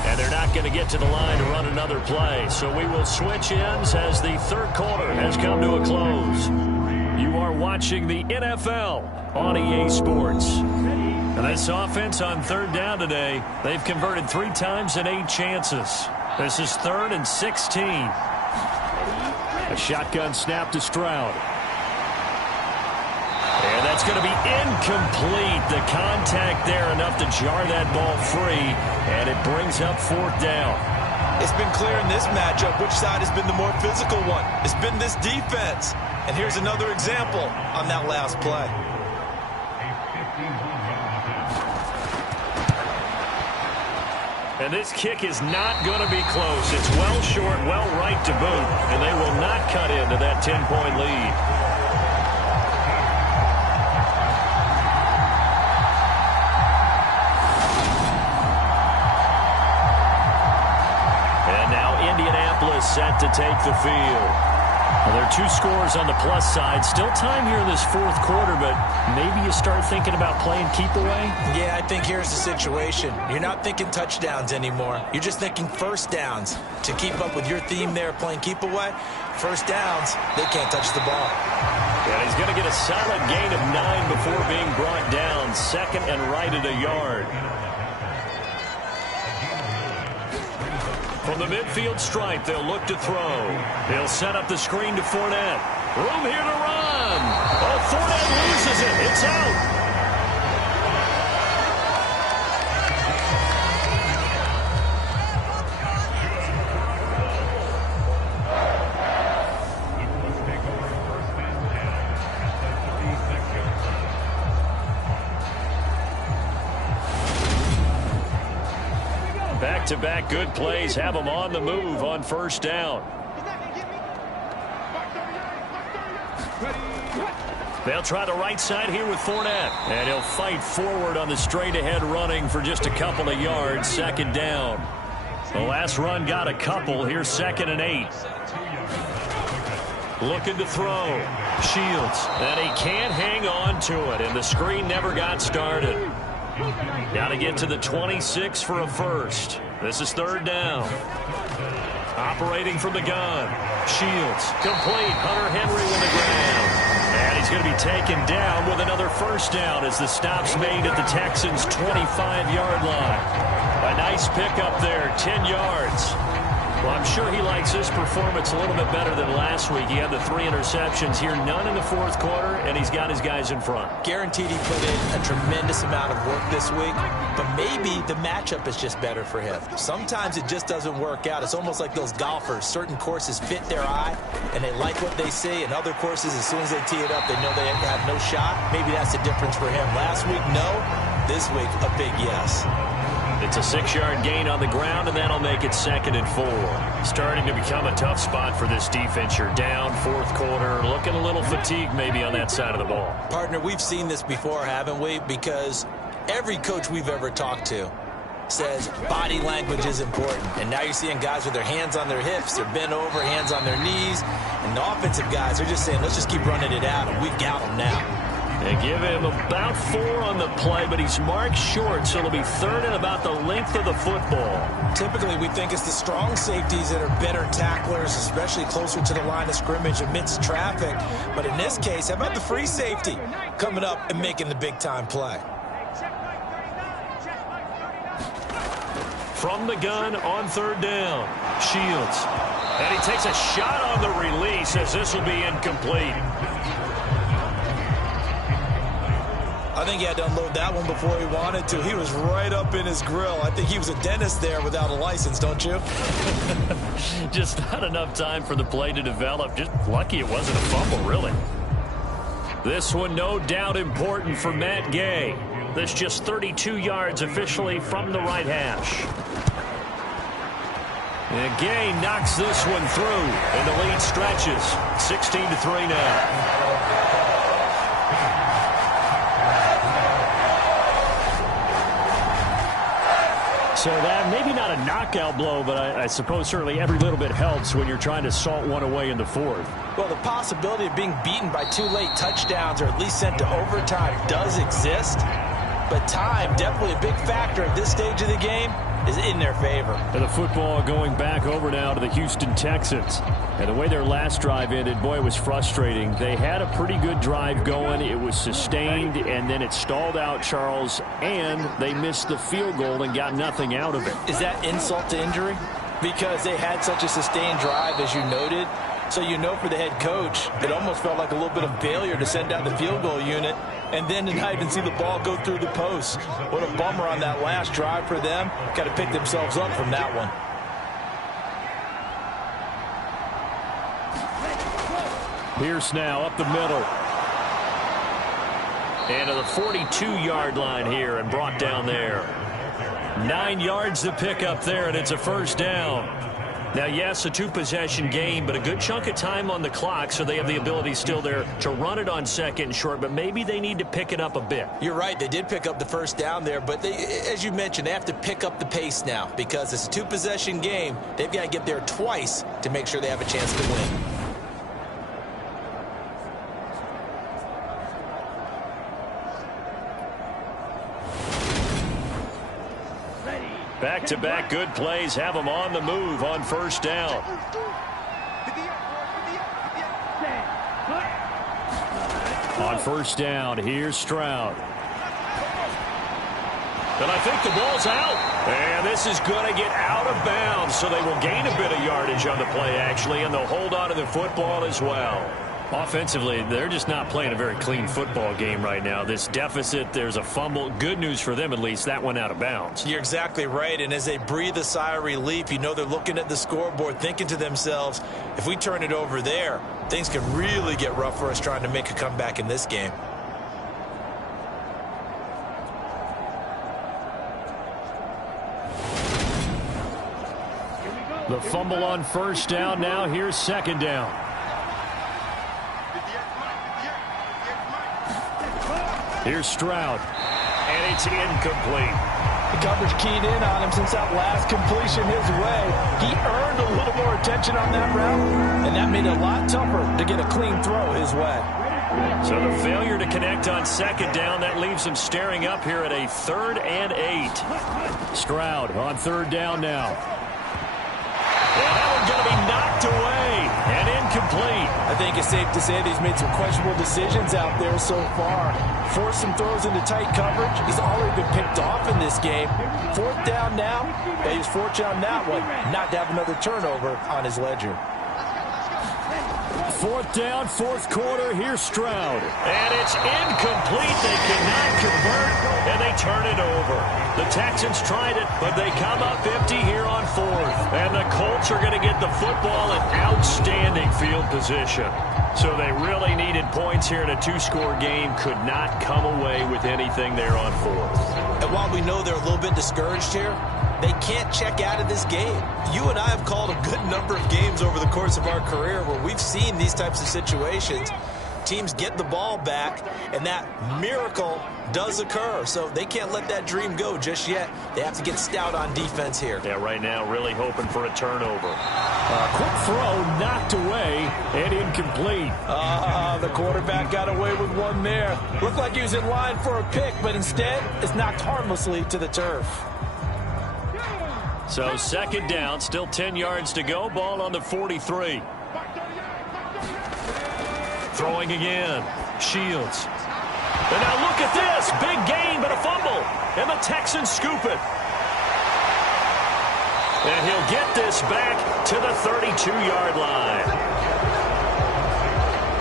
And they're not going to get to the line to run another play. So we will switch ends as the 3rd quarter has come to a close. You are watching the NFL on EA Sports. And this offense on 3rd down today, they've converted 3 times in 8 chances. This is 3rd and 16. A shotgun snap to Stroud. And that's going to be incomplete. The contact there enough to jar that ball free, and it brings up 4th down. It's been clear in this matchup which side has been the more physical one. It's been this defense. And here's another example on that last play. And this kick is not going to be close. It's well short, well right to boot, and they will not cut into that 10-point lead. And now Indianapolis set to take the field. Well, there are 2 scores on the plus side. Still time here in this 4th quarter, but maybe you start thinking about playing keep away? Yeah, I think here's the situation. You're not thinking touchdowns anymore. You're just thinking 1st downs. To keep up with your theme there, playing keep away, 1st downs, they can't touch the ball. And he's going to get a solid gain of 9 before being brought down. 2nd and right at a yard. From the midfield stripe, they'll look to throw. They'll set up the screen to Fournette. Room here to run. Oh, Fournette loses it. It's out. Back-to-back good plays have them on the move on 1st down. They'll try the right side here with Fournette. And he'll fight forward on the straight-ahead running for just a couple of yards. 2nd down. The last run got a couple. Here's 2nd and 8. Looking to throw. Shields. And he can't hang on to it. And the screen never got started. Got to get to the 26 for a 1st. This is 3rd down. Operating from the gun. Shields. Complete. Hunter Henry with the ground. And he's going to be taken down with another first down as the stop's made at the Texans' 25-yard line. A nice pickup there, 10 yards. Well, I'm sure he likes this performance a little bit better than last week. He had the 3 interceptions here, none in the fourth quarter, and he's got his guys in front. Guaranteed he put in a tremendous amount of work this week, but maybe the matchup is just better for him. Sometimes it just doesn't work out. It's almost like those golfers. Certain courses fit their eye, and they like what they see, and other courses, as soon as they tee it up, they know they have no shot. Maybe that's the difference for him. Last week, no. This week, a big yes. It's a 6-yard gain on the ground, and that'll make it 2nd and 4. Starting to become a tough spot for this defense. You're down, fourth quarter, looking a little fatigued maybe on that side of the ball. Partner, we've seen this before, haven't we? Because every coach we've ever talked to says body language is important. And now you're seeing guys with their hands on their hips, they're bent over, hands on their knees. And the offensive guys are just saying, let's just keep running it out, and we've got them now. They give him about 4 on the play, but he's marked short, so it'll be 3rd and about the length of the football. Typically, we think it's the strong safeties that are better tacklers, especially closer to the line of scrimmage amidst traffic. But in this case, how about the free safety coming up and making the big-time play? From the gun on 3rd down, Shields. And he takes a shot on the release as this will be incomplete. I think he had to unload that one before he wanted to. He was right up in his grill. I think he was a dentist there without a license, don't you? Just not enough time for the play to develop. Just lucky it wasn't a fumble, really. This one no doubt important for Matt Gay. That's just 32 yards officially from the right hash. And Gay knocks this one through, and the lead stretches. 16-3 now. So that maybe not a knockout blow, but I suppose certainly every little bit helps when you're trying to salt one away in the fourth. Well, the possibility of being beaten by 2 late touchdowns or at least sent to overtime does exist. But time, definitely a big factor at this stage of the game, is in their favor. And the football going back over now to the Houston Texans. And the way their last drive ended, boy, it was frustrating. They had a pretty good drive going. It was sustained, and then it stalled out, Charles, and they missed the field goal and got nothing out of it. Is that insult to injury? Because they had such a sustained drive, as you noted. So you know for the head coach, it almost felt like a little bit of failure to send out the field goal unit and then to not even see the ball go through the post. What a bummer on that last drive for them. Got to pick themselves up from that one. Pierce now up the middle. And to the 42-yard line here and brought down there. 9 yards to pick up there, and it's a first down. Now, yes, a 2-possession game, but a good chunk of time on the clock, so they have the ability still there to run it on 2nd and short, but maybe they need to pick it up a bit. You're right. They did pick up the first down there, but they, as you mentioned, they have to pick up the pace now because it's a 2-possession game. They've got to get there twice to make sure they have a chance to win. Back-to-back good plays have them on the move on first down. On first down, here's Stroud. And I think the ball's out. And this is going to get out of bounds, so they will gain a bit of yardage on the play, actually, and they'll hold on to the football as well. Offensively, they're just not playing a very clean football game right now. This deficit, there's a fumble. Good news for them, at least. That went out of bounds. You're exactly right. And as they breathe a sigh of relief, you know they're looking at the scoreboard, thinking to themselves, if we turn it over there, things can really get rough for us trying to make a comeback in this game. The fumble on first down. Now here's second down. Here's Stroud, and it's incomplete. The coverage keyed in on him since that last completion his way. He earned a little more attention on that route, and that made it a lot tougher to get a clean throw his way. So the failure to connect on second down, that leaves him staring up here at a 3rd and 8. Stroud on third down now. And that one's going to be knocked away and incomplete. I think it's safe to say that he's made some questionable decisions out there so far. Forced some throws into tight coverage. He's already been picked off in this game. 4th down now. He was fortunate on that one not to have another turnover on his ledger. 4th down, 4th quarter. Here's Stroud. And it's incomplete. They cannot convert, and they turn it over. The Texans tried it, but they come up empty here on 4th. And the Colts are going to get the football in outstanding field position. So they really needed points here in a 2-score game. Could not come away with anything there on 4th. And while we know they're a little bit discouraged here, they can't check out of this game. You and I have called a good number of games over the course of our career where we've seen these types of situations. Teams get the ball back, and that miracle does occur. So they can't let that dream go just yet. They have to get stout on defense here. Yeah, right now really hoping for a turnover. Quick throw knocked away and incomplete. The quarterback got away with one there. Looked like he was in line for a pick, but instead it's knocked harmlessly to the turf. So 2nd down, still 10 yards to go. Ball on the 43. Throwing again. Shields. And now look at this. Big gain, but a fumble. And the Texans scoop it. And he'll get this back to the 32-yard line.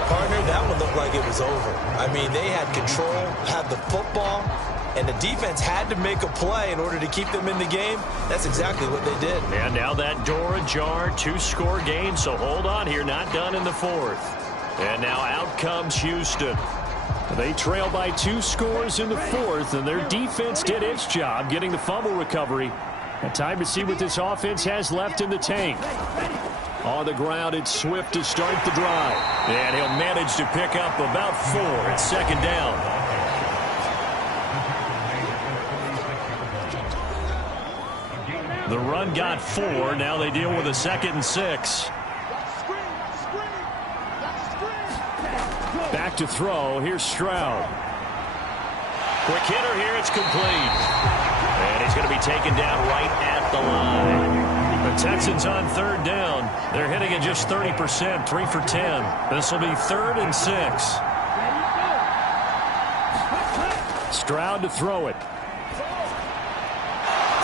Partner, that one looked like it was over. I mean, they had control, had the football, and the defense had to make a play in order to keep them in the game. That's exactly what they did. And now that door ajar, 2-score game, so hold on here, not done in the 4th. And now out comes Houston. They trail by 2 scores in the 4th, and their defense did its job getting the fumble recovery. And time to see what this offense has left in the tank. On the ground, it's Swift to start the drive. And he'll manage to pick up about 4 at 2nd down. The run got 4. Now they deal with a 2nd and 6. Back to throw. Here's Stroud. Quick hitter here. It's complete. And he's going to be taken down right at the line. The Texans on 3rd down. They're hitting at just 30%, 3 for 10. This will be 3rd and 6. Stroud to throw it.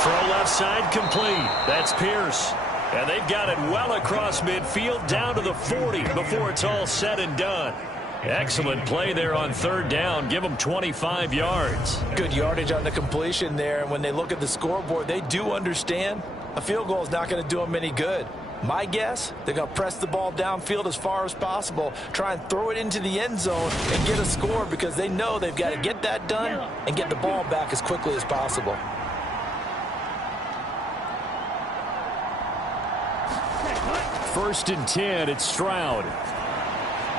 Throw left side complete. That's Pierce. And they've got it well across midfield down to the 40 before it's all said and done. Excellent play there on 3rd down. Give them 25 yards. Good yardage on the completion there. And when they look at the scoreboard, they do understand a field goal is not going to do them any good. My guess, they're going to press the ball downfield as far as possible, try and throw it into the end zone and get a score because they know they've got to get that done and get the ball back as quickly as possible. First and 10, it's Stroud.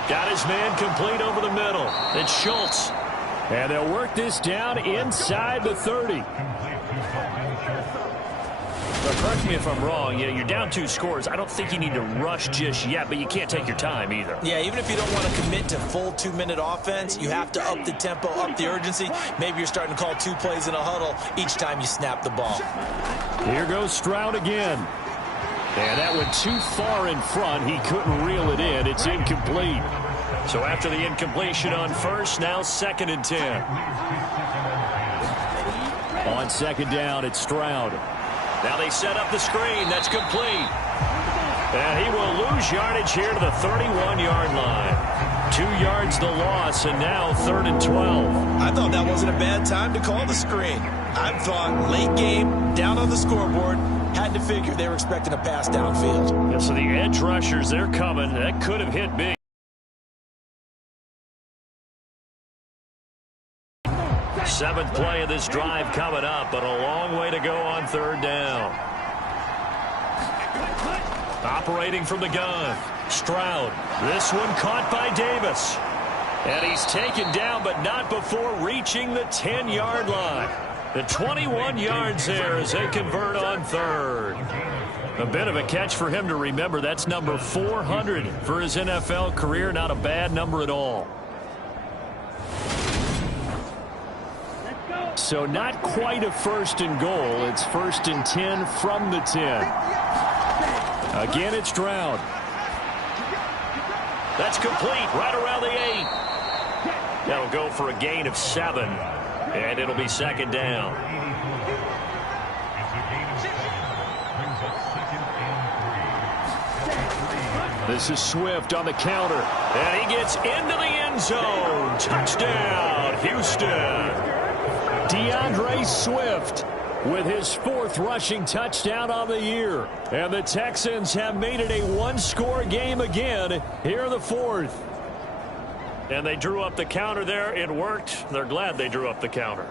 Got his man complete over the middle. It's Schultz. And they'll work this down inside the 30. Now, correct me if I'm wrong. You're down 2 scores. I don't think you need to rush just yet, but you can't take your time either. Yeah, even if you don't want to commit to full 2-minute offense, you have to up the tempo, up the urgency. Maybe you're starting to call 2 plays in a huddle each time you snap the ball. Here goes Stroud again. And that went too far in front. He couldn't reel it in. It's incomplete. So after the incompletion on 1st, now 2nd and 10. On 2nd down, it's Stroud. Now they set up the screen. That's complete. And he will lose yardage here to the 31-yard line. 2 yards the loss, and now 3rd and 12. I thought that wasn't a bad time to call the screen. I thought late game, down on the scoreboard, had to figure they were expecting a pass downfield. Yeah, so the edge rushers, they're coming. That could have hit big. 7th play of this drive coming up, but a long way to go on 3rd down. Operating from the gun, Stroud. This one caught by Davis. And he's taken down, but not before reaching the 10-yard line. The 21 yards there as they convert on 3rd. A bit of a catch for him to remember. That's number 400 for his NFL career. Not a bad number at all. So not quite a 1st and goal. It's 1st and 10 from the 10. Again, it's Stroud. That's complete right around the 8. That'll go for a gain of 7, and it'll be second down. This is Swift on the counter. And he gets into the end zone. Touchdown, Houston. DeAndre Swift with his 4th rushing touchdown on the year. And the Texans have made it a one-score game again here in the 4th. And they drew up the counter there. It worked. They're glad they drew up the counter.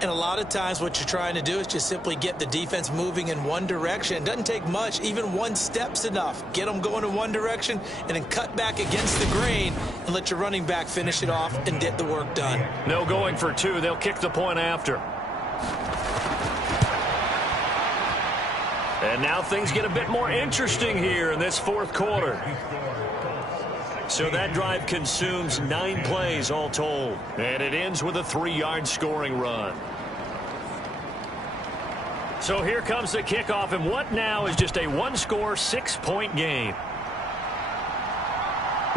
And a lot of times what you're trying to do is just simply get the defense moving in one direction. It doesn't take much. Even one step's enough. Get them going in one direction and then cut back against the grain and let your running back finish it off and get the work done. No going for 2. They'll kick the point after. And now things get a bit more interesting here in this 4th quarter. So that drive consumes 9 plays all told. And it ends with a 3-yard scoring run. So here comes the kickoff, and what now is just a one-score, 6-point game.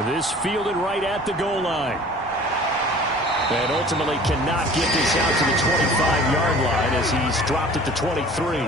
This fielded right at the goal line. And ultimately cannot get this out to the 25-yard line as he's dropped at the 23.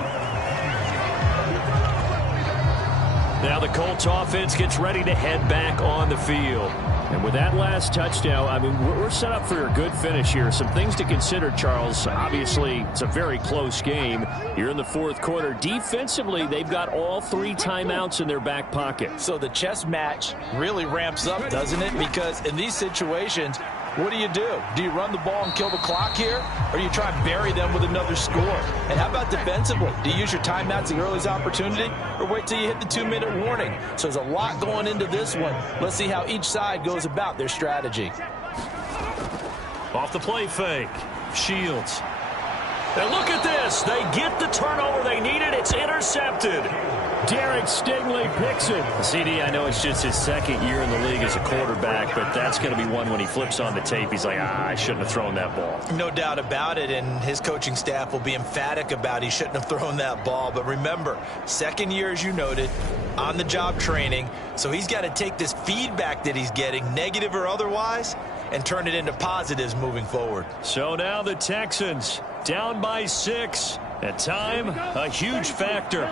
Now the Colts offense gets ready to head back on the field. And with that last touchdown, I mean, we're set up for a good finish here. Some things to consider, Charles. Obviously, it's a very close game. You're in the 4th quarter. Defensively, they've got all 3 timeouts in their back pocket. So the chess match really ramps up, doesn't it? Because in these situations, what do? Do you run the ball and kill the clock here? Or do you try and bury them with another score? And how about defensively? Do you use your timeouts the earliest opportunity? Or wait till you hit the 2-minute warning? So there's a lot going into this one. Let's see how each side goes about their strategy. Off the play fake. Shields. And look at this. They get the turnover they needed. It's intercepted. Derek Stingley picks it. CD, I know it's just his 2nd year in the league as a quarterback, but that's going to be one when he flips on the tape. He's like, I shouldn't have thrown that ball. No doubt about it, and his coaching staff will be emphatic about he shouldn't have thrown that ball. But remember, 2nd year, as you noted, on-the-job training, so he's got to take this feedback that he's getting, negative or otherwise, and turn it into positives moving forward. So now the Texans down by 6. At time, a huge factor.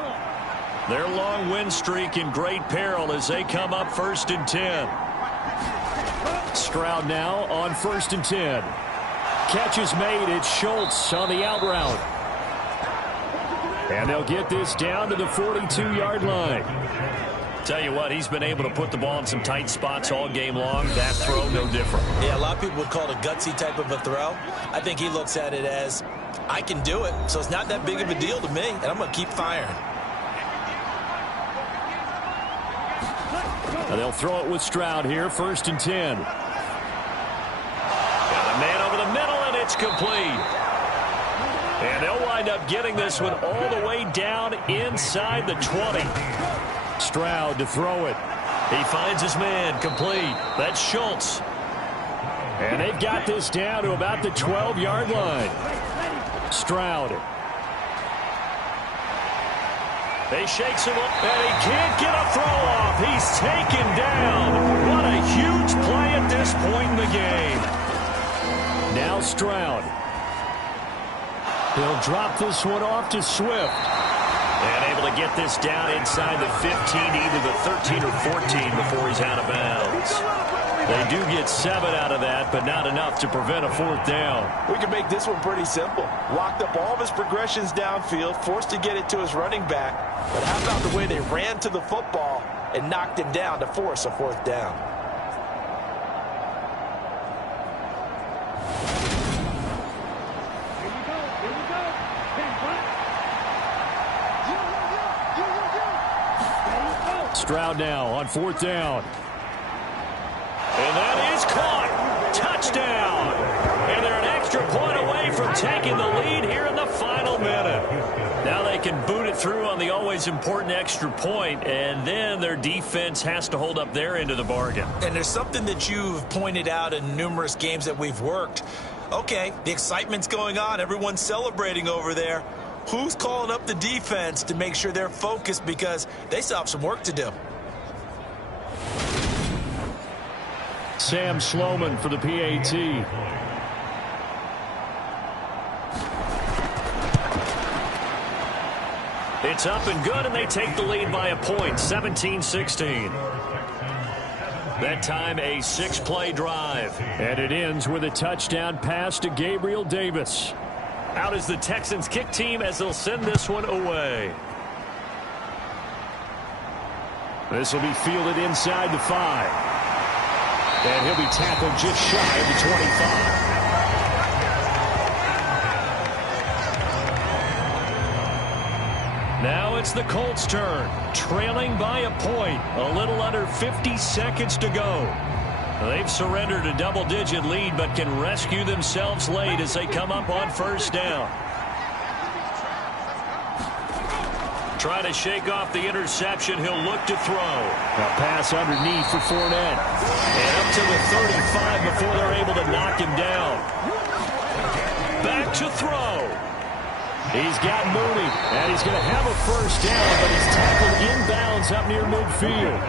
Their long win streak in great peril as they come up 1st and 10. Stroud now on 1st and 10. Catch is made. It's Schultz on the out route. And they'll get this down to the 42-yard line. Tell you what, he's been able to put the ball in some tight spots all game long. That throw, no different. Yeah, a lot of people would call it a gutsy type of a throw. I think he looks at it as, I can do it, so it's not that big of a deal to me, and I'm going to keep firing. Now they'll throw it with Stroud here, 1st and 10. Got a man over the middle, and it's complete. And they'll wind up getting this one all the way down inside the 20. Stroud to throw it. He finds his man, complete. That's Schultz. And they've got this down to about the 12-yard line. Stroud. They shakes him up, and he can't get a throw off. He's taken down. What a huge play at this point in the game. Now Stroud. He'll drop this one off to Swift. And able to get this down inside the 15, either the 13 or 14 before he's out of bounds. They do get 7 out of that, but not enough to prevent a 4th down. We can make this one pretty simple. Locked up all of his progressions downfield, forced to get it to his running back. But how about the way they ran to the football and knocked him down to force a 4th down? Stroud now on 4th down. And that is caught. Touchdown. And they're an extra point away from taking the lead here in the final minute. Now they can boot it through on the always important extra point, and then their defense has to hold up their end of the bargain. And there's something that you've pointed out in numerous games that we've worked. Okay, the excitement's going on. Everyone's celebrating over there. Who's calling up the defense to make sure they're focused, because they still have some work to do? Sam Sloman for the PAT. It's up and good, and they take the lead by a point, 17-16. That time, a 6-play drive. And it ends with a touchdown pass to Gabriel Davis. Out is the Texans kick team as they'll send this one away. This will be fielded inside the 5. And he'll be tackled just shy of the 25. Now it's the Colts' turn, trailing by a point, a little under 50 seconds to go. They've surrendered a double-digit lead, but can rescue themselves late as they come up on first down. Try to shake off the interception. He'll look to throw. A pass underneath for Fournette. And up to the 35 before they're able to knock him down. Back to throw. He's got Mooney, and he's going to have a first down, but he's tackled inbounds up near midfield.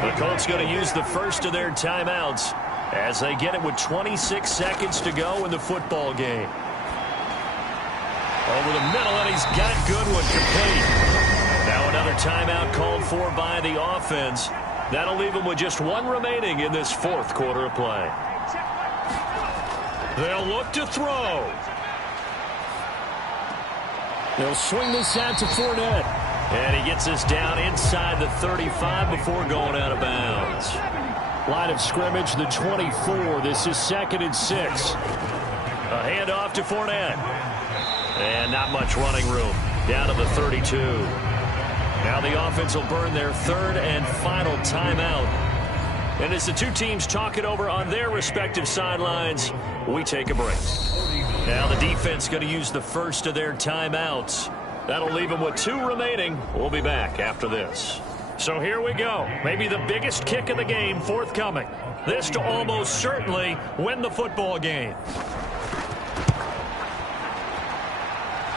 The Colts going to use the first of their timeouts as they get it with 26 seconds to go in the football game. Over the middle, and he's got Goodwin complete. Now another timeout called for by the offense. That'll leave them with just one remaining in this fourth quarter of play. They'll look to throw. They'll swing this out to Fournette. And he gets us down inside the 35 before going out of bounds. Line of scrimmage, the 24. This is 2nd and 6. A handoff to Fournette. And not much running room. Down to the 32. Now the offense will burn their third and final timeout. And as the two teams talk it over on their respective sidelines, we take a break. Now the defense going to use the first of their timeouts. That'll leave them with 2 remaining. We'll be back after this. So here we go. Maybe the biggest kick of the game forthcoming. This to almost certainly win the football game.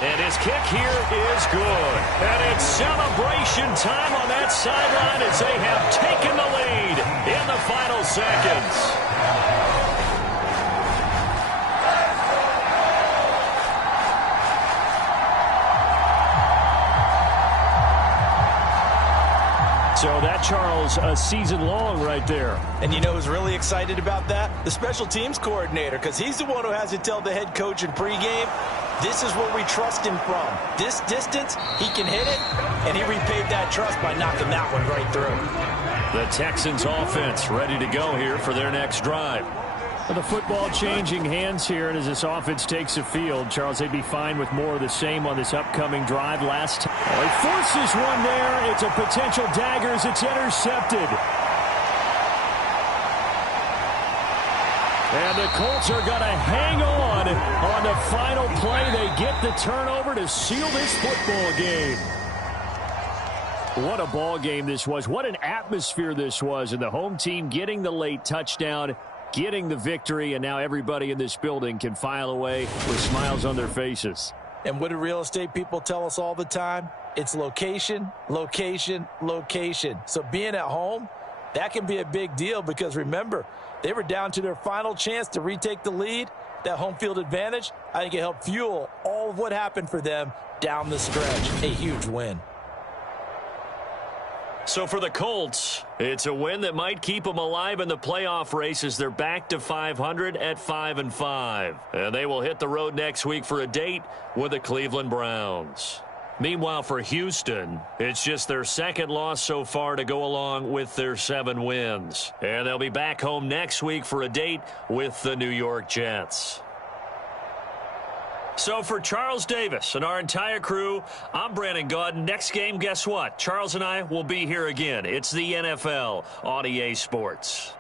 And his kick here is good. And it's celebration time on that sideline as they have taken the lead in the final seconds. So that, Charles, a season long right there. And you know who's really excited about that? The special teams coordinator, because he's the one who has to tell the head coach in pregame, this is where we trust him from. This distance, he can hit it, and he repaid that trust by knocking that one right through. The Texans offense ready to go here for their next drive. The football changing hands here, and as this offense takes the field, Charles, they'd be fine with more of the same on this upcoming drive. Last time, he forces one there. It's a potential dagger as it's intercepted. And the Colts are going to hang on the final play. They get the turnover to seal this football game. What a ball game this was. What an atmosphere this was. And the home team getting the late touchdown, getting the victory, and now everybody in this building can file away with smiles on their faces. And what do real estate people tell us all the time? It's location, location, location. So being at home, that can be a big deal because, remember, they were down to their final chance to retake the lead. That home field advantage, I think it helped fuel all of what happened for them down the stretch. A huge win. So for the Colts, it's a win that might keep them alive in the playoff race as they're back to 500 at 5-5. And they will hit the road next week for a date with the Cleveland Browns. Meanwhile, for Houston, it's just their second loss so far to go along with their 7 wins. And they'll be back home next week for a date with the New York Jets. So for Charles Davis and our entire crew, I'm Brandon Gaudin. Next game, guess what? Charles and I will be here again. It's the NFL on EA Sports.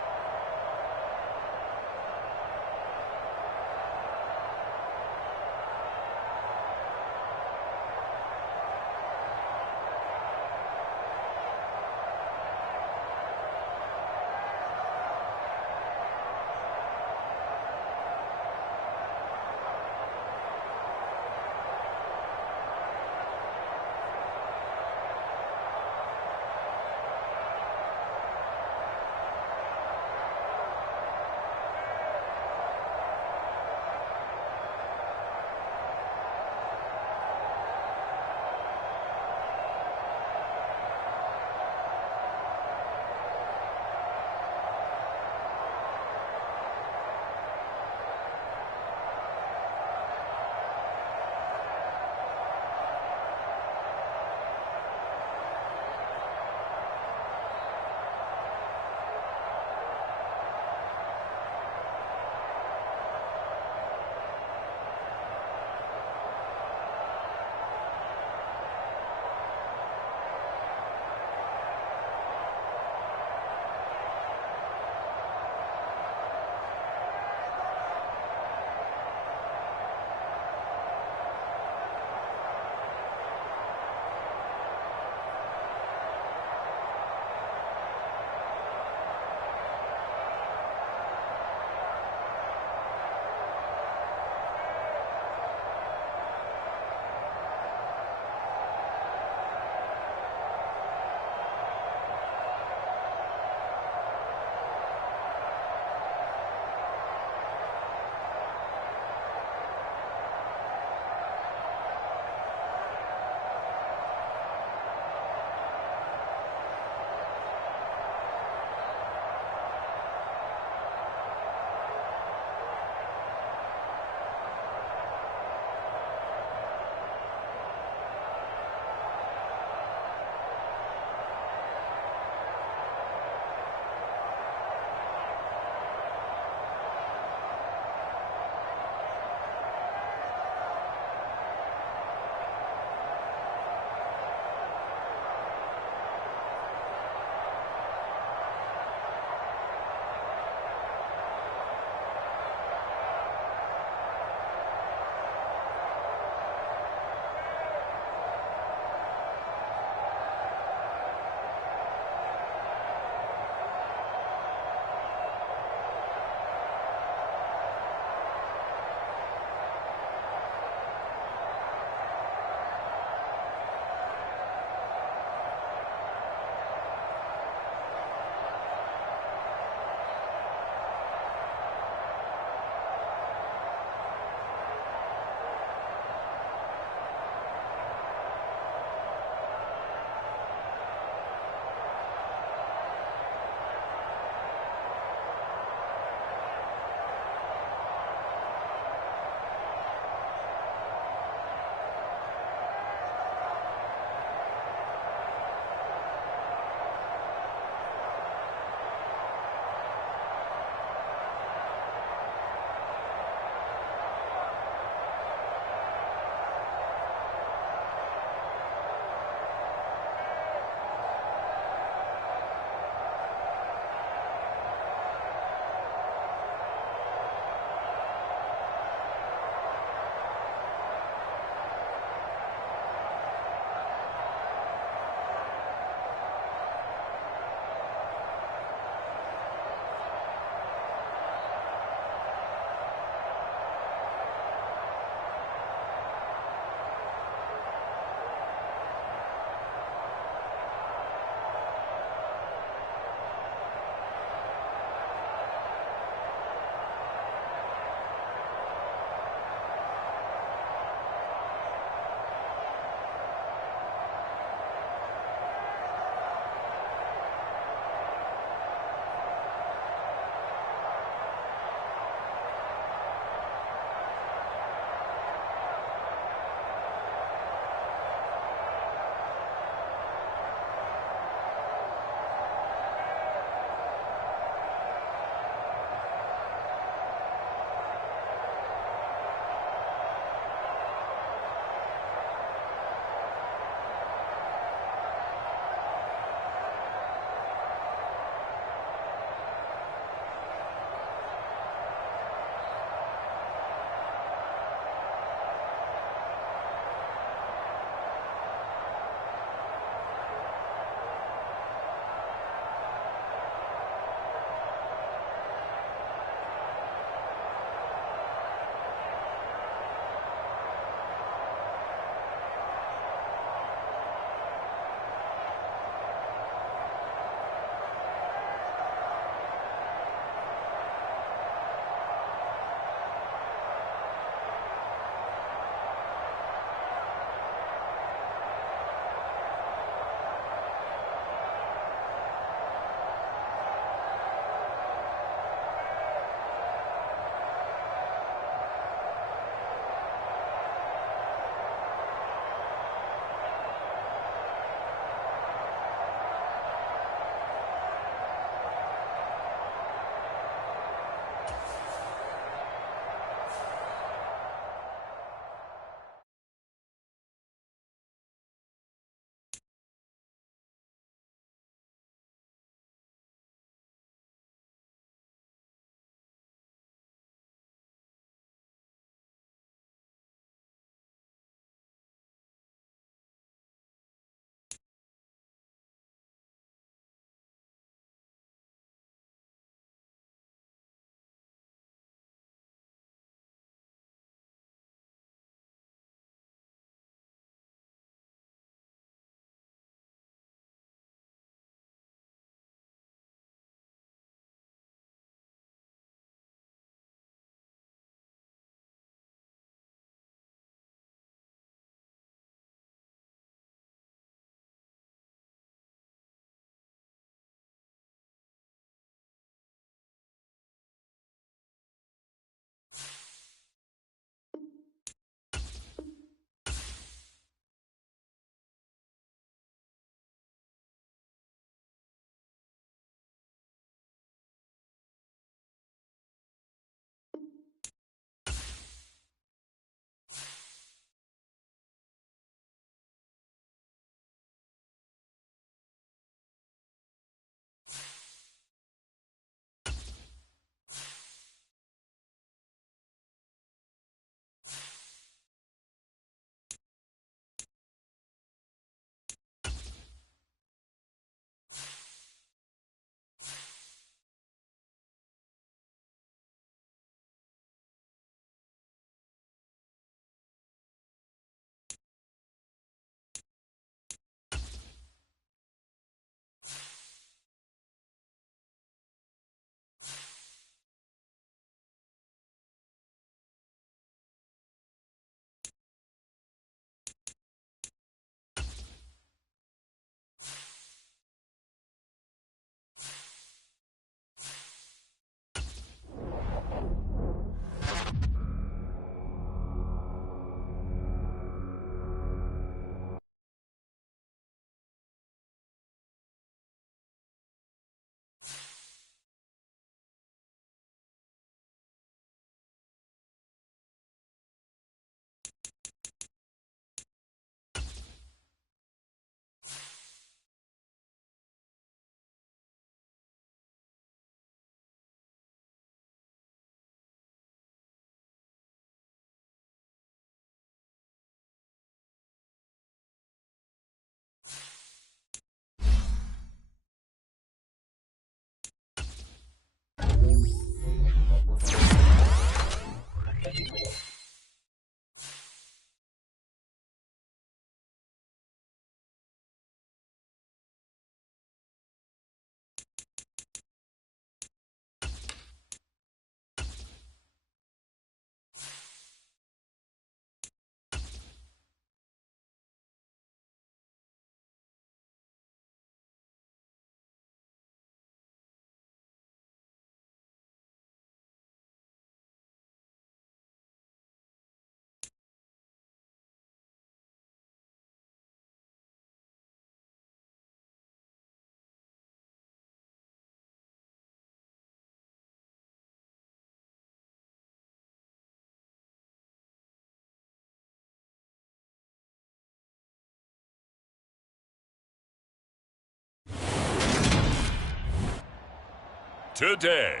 Today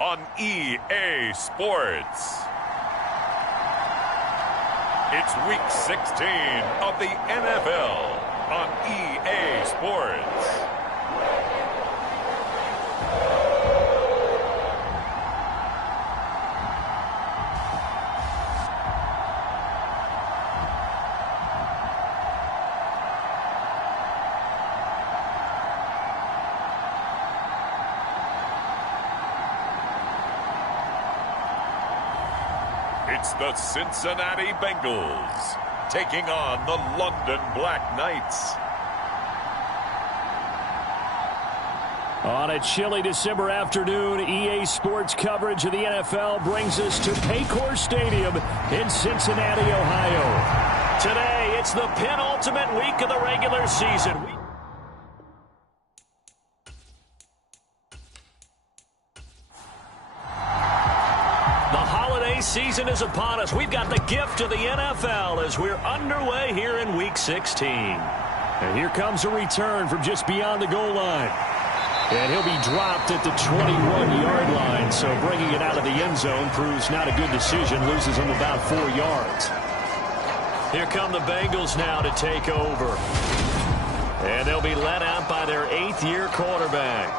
on EA Sports, it's Week 16 of the NFL on EA Sports. It's the Cincinnati Bengals taking on the London Black Knights. On a chilly December afternoon, EA Sports coverage of the NFL brings us to Paycor Stadium in Cincinnati, Ohio. Today, it's the penultimate week of the regular season. Season is upon us. We've got the gift of the NFL as we're underway here in Week 16. And here comes a return from just beyond the goal line. And he'll be dropped at the 21-yard line, so bringing it out of the end zone proves not a good decision, loses him about 4 yards. Here come the Bengals now to take over. And they'll be led out by their 8th-year quarterback.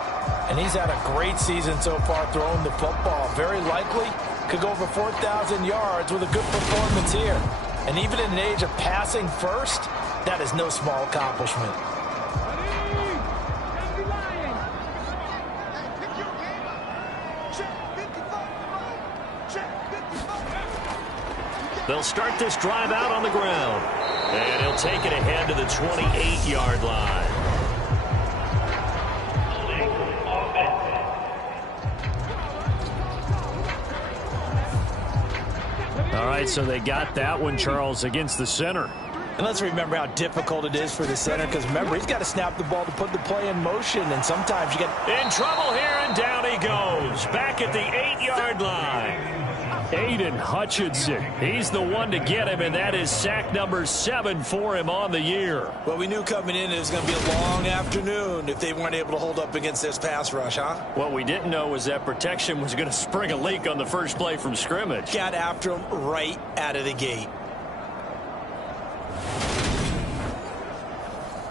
And he's had a great season so far throwing the football. Very likely could go over 4,000 yards with a good performance here. And even in an age of passing first, that is no small accomplishment. They'll start this drive out on the ground. And he'll take it ahead to the 28-yard line. All right, so they got that one, Charles, against the center. And let's remember how difficult it is for the center, because remember, he's got to snap the ball to put the play in motion, and sometimes you get in trouble here, and down he goes. Back at the 8-yard line. Aiden Hutchinson, he's the one to get him, and that is sack number 7 for him on the year. Well, we knew coming in it was going to be a long afternoon if they weren't able to hold up against this pass rush, huh? What we didn't know was that protection was going to spring a leak on the first play from scrimmage. Got after him right out of the gate.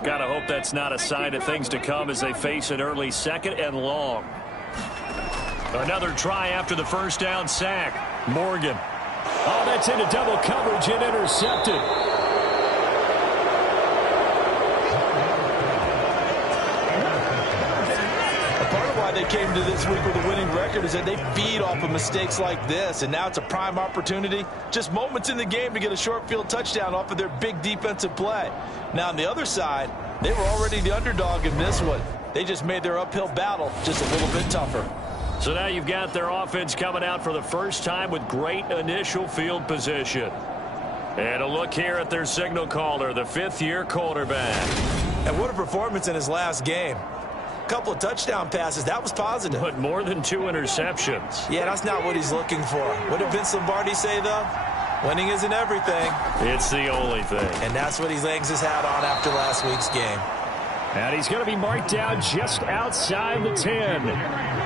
Gotta hope that's not a sign of things to come as they face an early 2nd and long. Another try after the first down sack. Morgan. Oh, that's into double coverage and intercepted. Part of why they came to this week with a winning record is that they feed off of mistakes like this, and now it's a prime opportunity. Just moments in the game to get a short field touchdown off of their big defensive play. Now, on the other side, they were already the underdog in this one. They just made their uphill battle just a little bit tougher. So now you've got their offense coming out for the first time with great initial field position. And a look here at their signal caller, the 5th-year quarterback. And what a performance in his last game. A couple of touchdown passes, that was positive. But more than 2 interceptions. Yeah, that's not what he's looking for. What did Vince Lombardi say, though? Winning isn't everything. It's the only thing. And that's what he hangs his hat on after last week's game. And he's going to be marked down just outside the 10.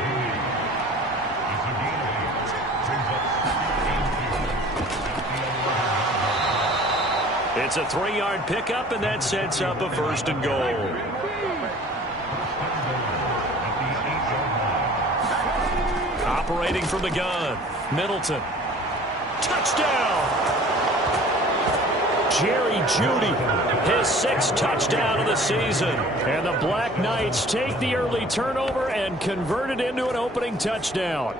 It's a 3-yard pickup, and that sets up a 1st and goal. operating from the gun. Middleton. Touchdown! Jerry Jeudy, his 6th touchdown of the season. And the Black Knights take the early turnover and convert it into an opening touchdown.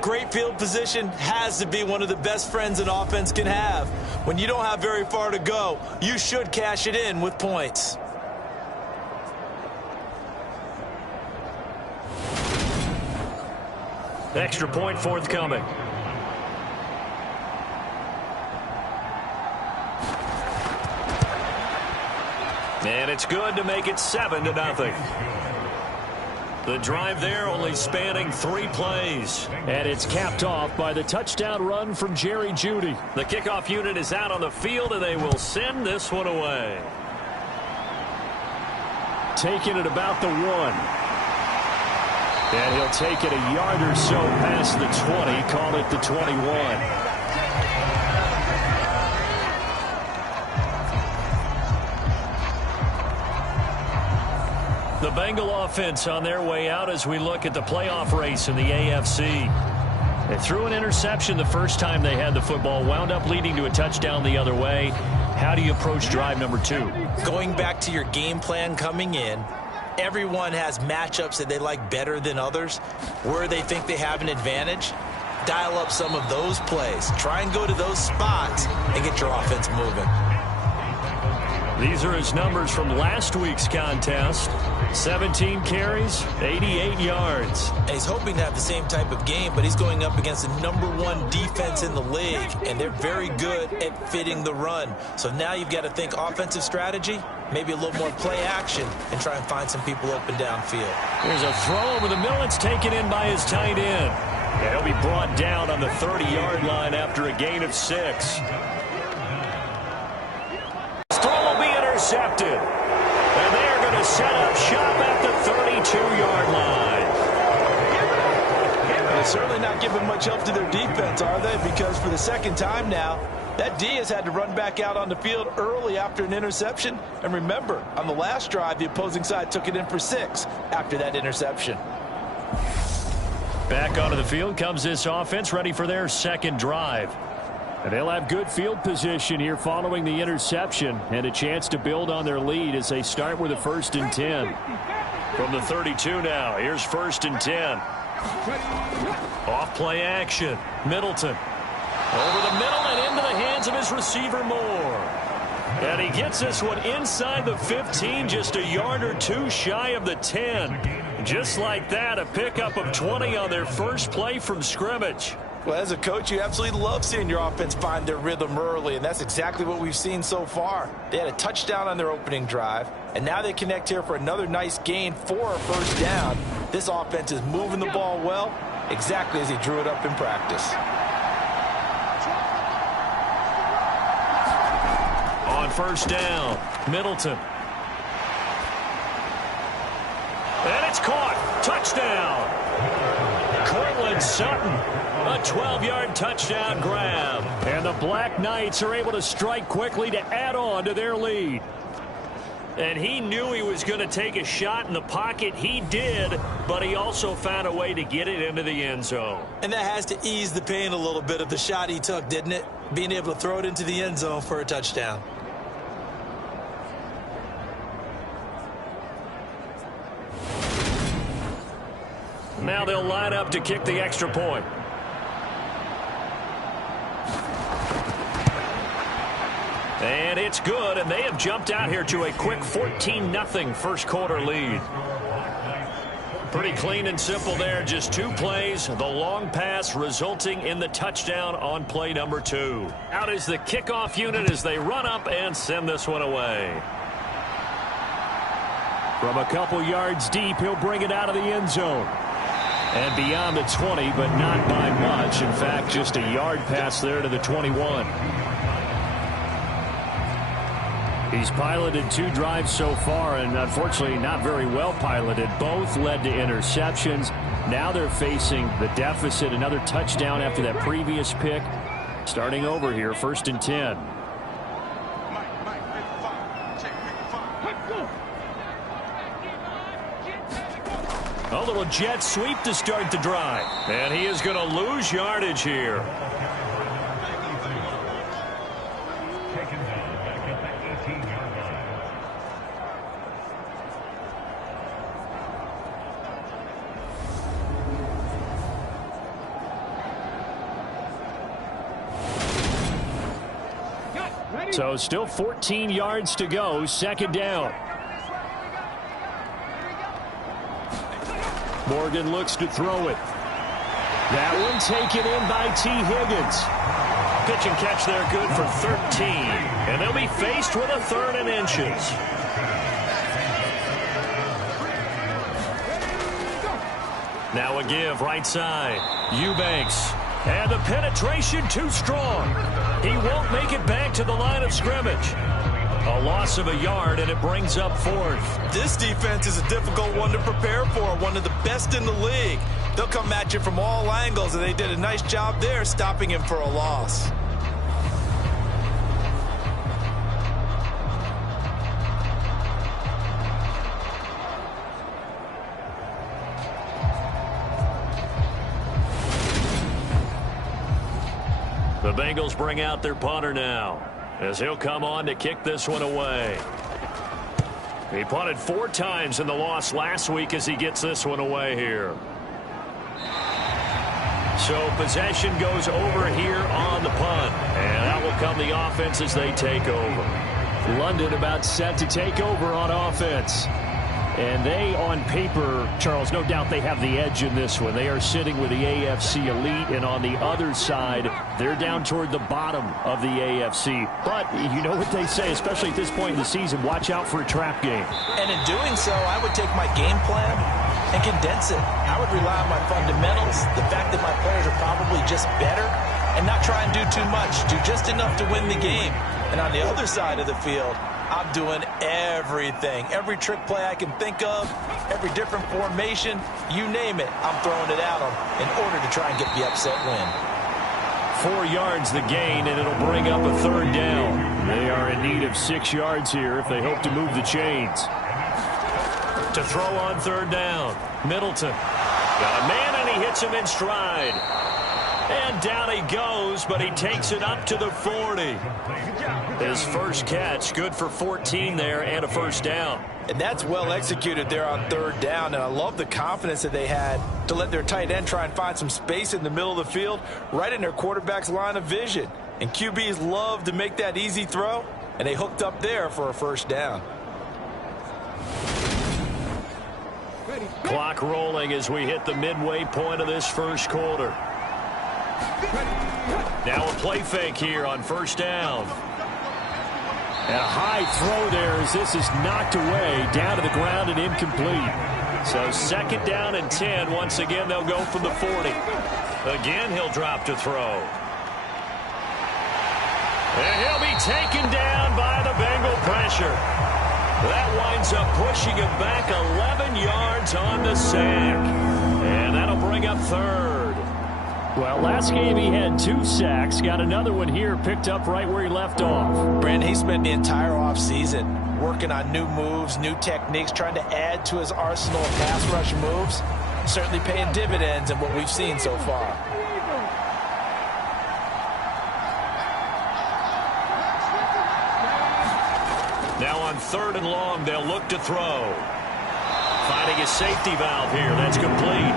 Great field position has to be one of the best friends an offense can have. When you don't have very far to go, you should cash it in with points. Extra point forthcoming. And it's good to make it 7-0. The drive there only spanning 3 plays. And it's capped off by the touchdown run from Jerry Jeudy. The kickoff unit is out on the field, and they will send this one away. Taking it about the 1. And he'll take it a yard or so past the 20, call it the 21. The Bengal offense on their way out as we look at the playoff race in the AFC. They threw an interception the first time they had the football, wound up leading to a touchdown the other way. How do you approach drive number 2? Going back to your game plan coming in, everyone has matchups that they like better than others. Where they think they have an advantage, dial up some of those plays. Try and go to those spots and get your offense moving. These are his numbers from last week's contest. 17 carries, 88 yards. And he's hoping to have the same type of game, but he's going up against the #1 defense in the league, and they're very good at fitting the run. So now you've got to think offensive strategy, maybe a little more play action, and try and find some people open downfield. There's a throw over the middle. It's taken in by his tight end. And he'll be brought down on the 30-yard line after a gain of 6. Intercepted. And they're going to set up shop at the 32-yard line. They're certainly not giving much help to their defense, are they? Because for the second time now, that D has had to run back out on the field early after an interception. And remember, on the last drive, the opposing side took it in for 6 after that interception. Back onto the field comes this offense, ready for their second drive. And they'll have good field position here following the interception and a chance to build on their lead as they start with a 1st and 10. From the 32 now, here's 1st and 10. Off play action. Middleton. Over the middle and into the hands of his receiver Moore. And he gets this one inside the 15, just a yard or 2 shy of the 10. Just like that, a pickup of 20 on their first play from scrimmage. Well, as a coach, you absolutely love seeing your offense find their rhythm early, and that's exactly what we've seen so far. They had a touchdown on their opening drive, and now they connect here for another nice gain for a 1st down. This offense is moving the ball well, exactly as he drew it up in practice. On 1st down, Middleton. And it's caught. Touchdown. Cortland Sutton. A 12-yard touchdown grab. And the Black Knights are able to strike quickly to add on to their lead. And he knew he was going to take a shot in the pocket. He did, but he also found a way to get it into the end zone. And that has to ease the pain a little bit of the shot he took, didn't it? Being able to throw it into the end zone for a touchdown. Now they'll line up to kick the extra point. And it's good, and they have jumped out here to a quick 14-0 first quarter lead. Pretty clean and simple there. Just 2 plays, the long pass resulting in the touchdown on play number 2. Out is the kickoff unit as they run up and send this one away. From a couple yards deep, he'll bring it out of the end zone. And beyond the 20, but not by much. In fact, just a yard pass there to the 21. He's piloted 2 drives so far, and unfortunately not very well piloted. Both led to interceptions. Now they're facing the deficit. Another touchdown after that previous pick. Starting over here, 1st and 10. A little jet sweep to start the drive. And he is going to lose yardage here. So still 14 yards to go, second down. Morgan looks to throw it. That one taken in by T. Higgins. Pitch and catch there, good for 13. And they'll be faced with a 3rd and inches. Now a give, right side. Eubanks. And the penetration too strong. He won't make it back to the line of scrimmage. A loss of a yard, and it brings up 4th. This defense is a difficult one to prepare for, one of the best in the league. They'll come at you from all angles, and they did a nice job there stopping him for a loss. The Bengals bring out their punter now, as he'll come on to kick this one away. He punted 4 times in the loss last week as he gets this one away here. So possession goes over here on the punt, and out will come the offense as they take over. London about set to take over on offense. And they, on paper, Charles, no doubt they have the edge in this one. They are sitting with the AFC elite, and on the other side, they're down toward the bottom of the AFC. But you know what they say, especially at this point in the season, watch out for a trap game. And in doing so, I would take my game plan and condense it. I would rely on my fundamentals, the fact that my players are probably just better, and not try and do too much, do just enough to win the game. And on the other side of the field, I'm doing everything. Every trick play I can think of, every different formation, you name it, I'm throwing it at them in order to try and get the upset win. 4 yards the gain, and it'll bring up a 3rd down. They are in need of 6 yards here if they hope to move the chains. To throw on 3rd down, Middleton. Got a man, and he hits him in stride. And down he goes, but he takes it up to the 40. His first catch, good for 14 there and a 1st down. And that's well executed there on 3rd down. And I love the confidence that they had to let their tight end try and find some space in the middle of the field, right in their quarterback's line of vision. And QBs love to make that easy throw, and they hooked up there for a 1st down. Clock rolling as we hit the midway point of this first quarter. Now a play fake here on 1st down. And a high throw there as this is knocked away, down to the ground and incomplete. So 2nd down and 10. Once again, they'll go from the 40. Again, he'll drop to throw. And he'll be taken down by the Bengal pressure. That winds up pushing him back 11 yards on the sack. And that'll bring up 3rd. Well, last game he had 2 sacks. Got another one here, picked up right where he left off. Brandon, he spent the entire offseason working on new moves, new techniques, trying to add to his arsenal of pass rush moves. Certainly paying dividends in what we've seen so far. Now on 3rd and long, they'll look to throw. Finding a safety valve here. That's complete.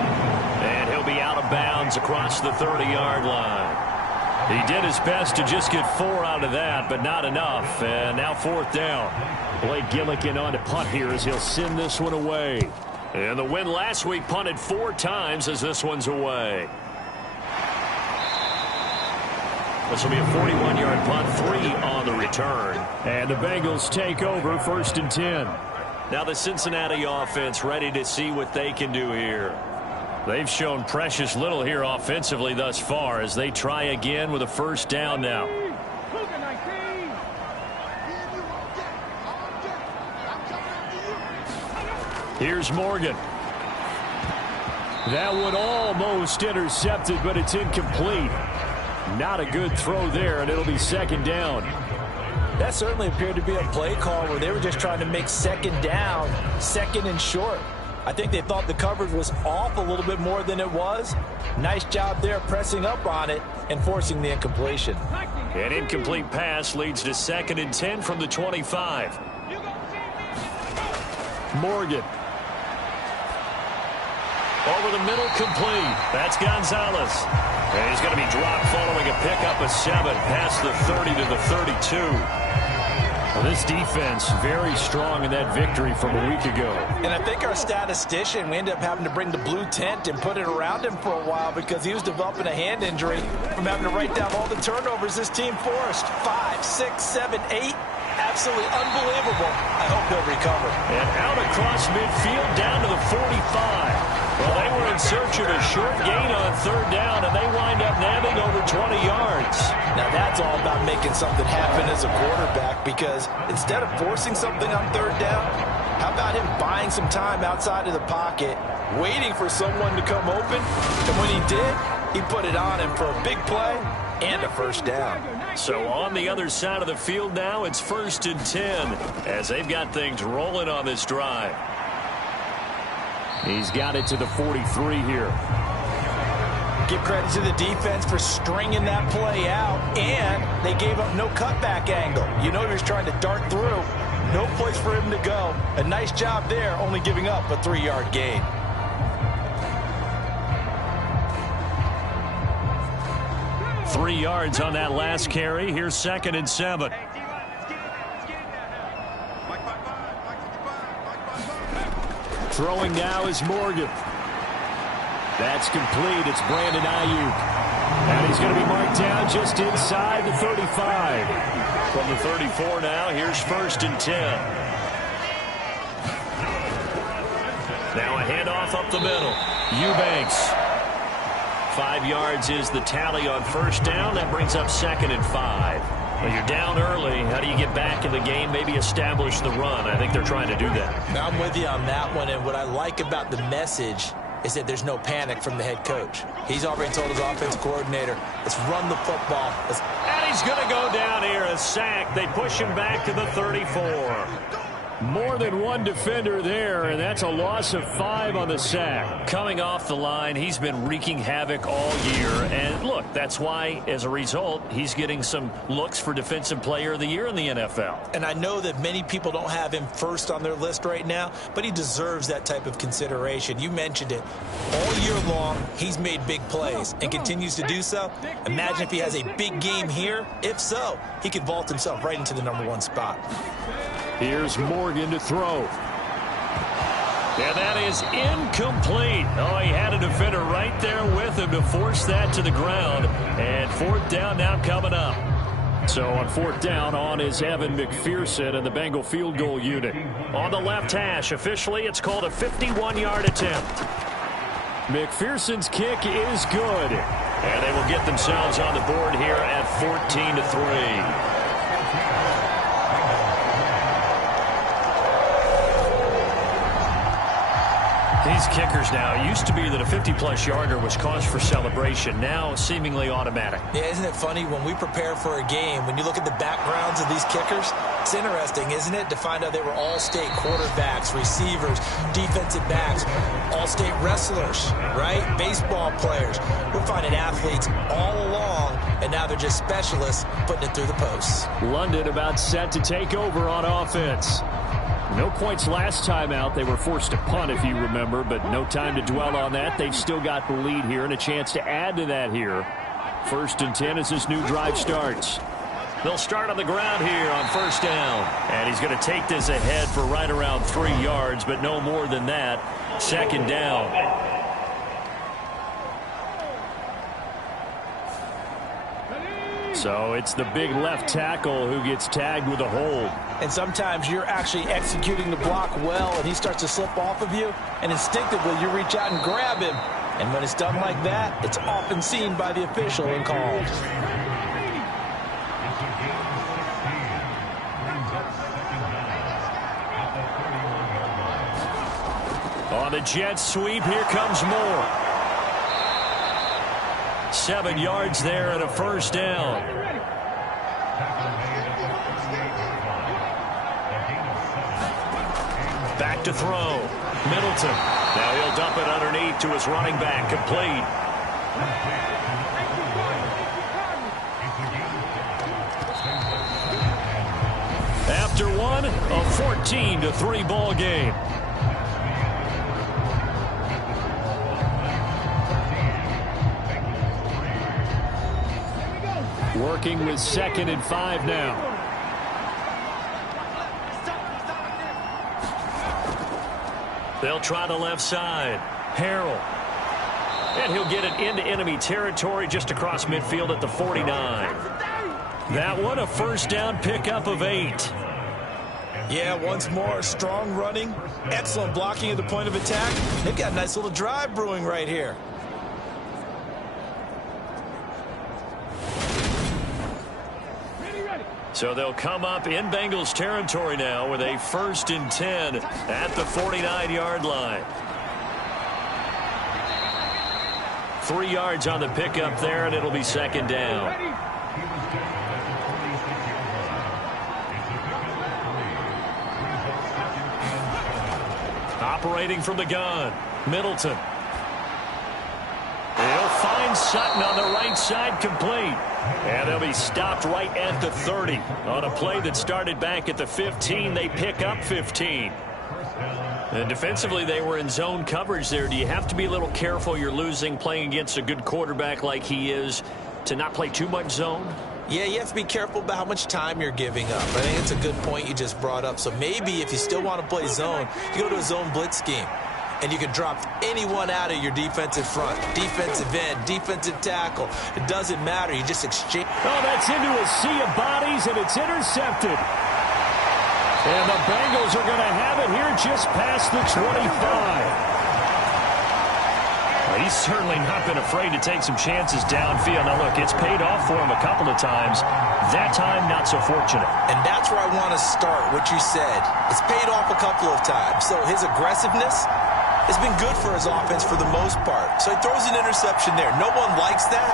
And he'll be out of bounds across the 30-yard line. He did his best to just get 4 out of that, but not enough. And now 4th down. Blake Gillikin on to punt here as he'll send this one away. And the win last week punted 4 times as this one's away. This will be a 41-yard punt, 3 on the return. And the Bengals take over 1st and 10. Now the Cincinnati offense ready to see what they can do here. They've shown precious little here offensively thus far as they try again with a 1st down now. Here's Morgan. That one almost intercepted, but it's incomplete. Not a good throw there, and it'll be 2nd down. That certainly appeared to be a play call where they were just trying to make 2nd down, 2nd and short. I think they thought the coverage was off a little bit more than it was. Nice job there pressing up on it and forcing the incompletion. An incomplete pass leads to 2nd and 10 from the 25. Morgan. Over the middle, complete. That's Gonzalez. And he's going to be dropped following a pickup of 7 past the 30 to the 32. Well, this defense very strong in that victory from a week ago. And I think our statistician, we ended up having to bring the blue tent and put it around him for a while because he was developing a hand injury from having to write down all the turnovers this team forced. 5, 6, 7, 8. Absolutely unbelievable. I hope he'll recover. And out across midfield down to the 45. Well, they were in search of a short gain on 3rd down, and they wind up nabbing over 20 yards. Now, that's all about making something happen as a quarterback, because instead of forcing something on 3rd down, how about him buying some time outside of the pocket, waiting for someone to come open, and when he did, he put it on him for a big play and a 1st down. So on the other side of the field now, it's 1st and 10 as they've got things rolling on this drive. He's got it to the 43 here. Give credit to the defense for stringing that play out, and they gave up no cutback angle. You know he was trying to dart through. No place for him to go. A nice job there, only giving up a 3-yard gain. Three yards on that last carry. Here's 2nd and 7. Throwing now is Morgan. That's complete. It's Brandon Ayuk. And he's going to be marked down just inside the 35. From the 34 now, here's 1st and 10. Now a handoff up the middle. Eubanks. 5 yards is the tally on 1st down. That brings up 2nd and 5. Well, you're down early. How do you get back in the game? Maybe establish the run. I think they're trying to do that. Now, I'm with you on that one, and what I like about the message is that there's no panic from the head coach. He's already told his offensive coordinator, let's run the football. And he's going to go down here, a sack. They push him back to the 34. More than one defender there, and that's a loss of 5 on the sack. Coming off the line, he's been wreaking havoc all year. And look, that's why, as a result, he's getting some looks for Defensive Player of the Year in the NFL. And I know that many people don't have him first on their list right now, but he deserves that type of consideration. You mentioned it. All year long, he's made big plays and continues to do so. Imagine if he has a big game here. If so, he could vault himself right into the #1 spot. Here's Morgan to throw. And that is incomplete. Oh, he had a defender right there with him to force that to the ground. And 4th down now coming up. So on 4th down, on is Evan McPherson and the Bengal field goal unit. On the left hash, officially, it's called a 51-yard attempt. McPherson's kick is good. And they will get themselves on the board here at 14-3. These kickers now, it used to be that a 50-plus yarder was cause for celebration. Now, seemingly automatic. Yeah, isn't it funny? When we prepare for a game, when you look at the backgrounds of these kickers, it's interesting, isn't it, to find out they were all-state quarterbacks, receivers, defensive backs, all-state wrestlers, right? Baseball players. We're finding athletes all along, and now they're just specialists putting it through the posts. London about set to take over on offense. No points last time out. They were forced to punt, if you remember, but no time to dwell on that. They've still got the lead here and a chance to add to that here. 1st and 10 as this new drive starts. They'll start on the ground here on 1st down. And he's going to take this ahead for right around 3 yards, but no more than that. 2nd down. So it's the big left tackle who gets tagged with a hold. And sometimes you're actually executing the block well, and he starts to slip off of you, and instinctively you reach out and grab him. And when it's done like that, it's often seen by the official and called. On the jet sweep, here comes more. 7 yards there and a 1st down. Back to throw. Middleton. Now he'll dump it underneath to his running back. Complete. After one, a 14-3 ball game. Working with 2nd and 5 now. They'll try the left side. Harrell. And he'll get it into enemy territory just across midfield at the 49. That one, a first down pickup of 8. Yeah, once more, strong running, excellent blocking at the point of attack. They've got a nice little drive brewing right here. So they'll come up in Bengals territory now with a 1st and 10 at the 49-yard line. 3 yards on the pickup there, and it'll be 2nd down. Operating from the gun, Middleton. He'll find Sutton on the right side, complete. And they'll be stopped right at the 30. On a play that started back at the 15, they pick up 15. And defensively, they were in zone coverage there. Do you have to be a little careful? You're losing playing against a good quarterback like he is to not play too much zone? Yeah, you have to be careful about how much time you're giving up. I think it's a good point you just brought up. So maybe if you still want to play zone, you go to a zone blitz scheme. And you can drop anyone out of your defensive front, defensive end, defensive tackle. It doesn't matter. You just exchange. Oh, that's into a sea of bodies, and it's intercepted. And the Bengals are going to have it here just past the 25. He's certainly not been afraid to take some chances downfield. Now, look, it's paid off for him a couple of times. That time, not so fortunate. And that's where I want to start, what you said. It's paid off a couple of times. So his aggressiveness has been good for his offense for the most part. So he throws an interception there. No one likes that,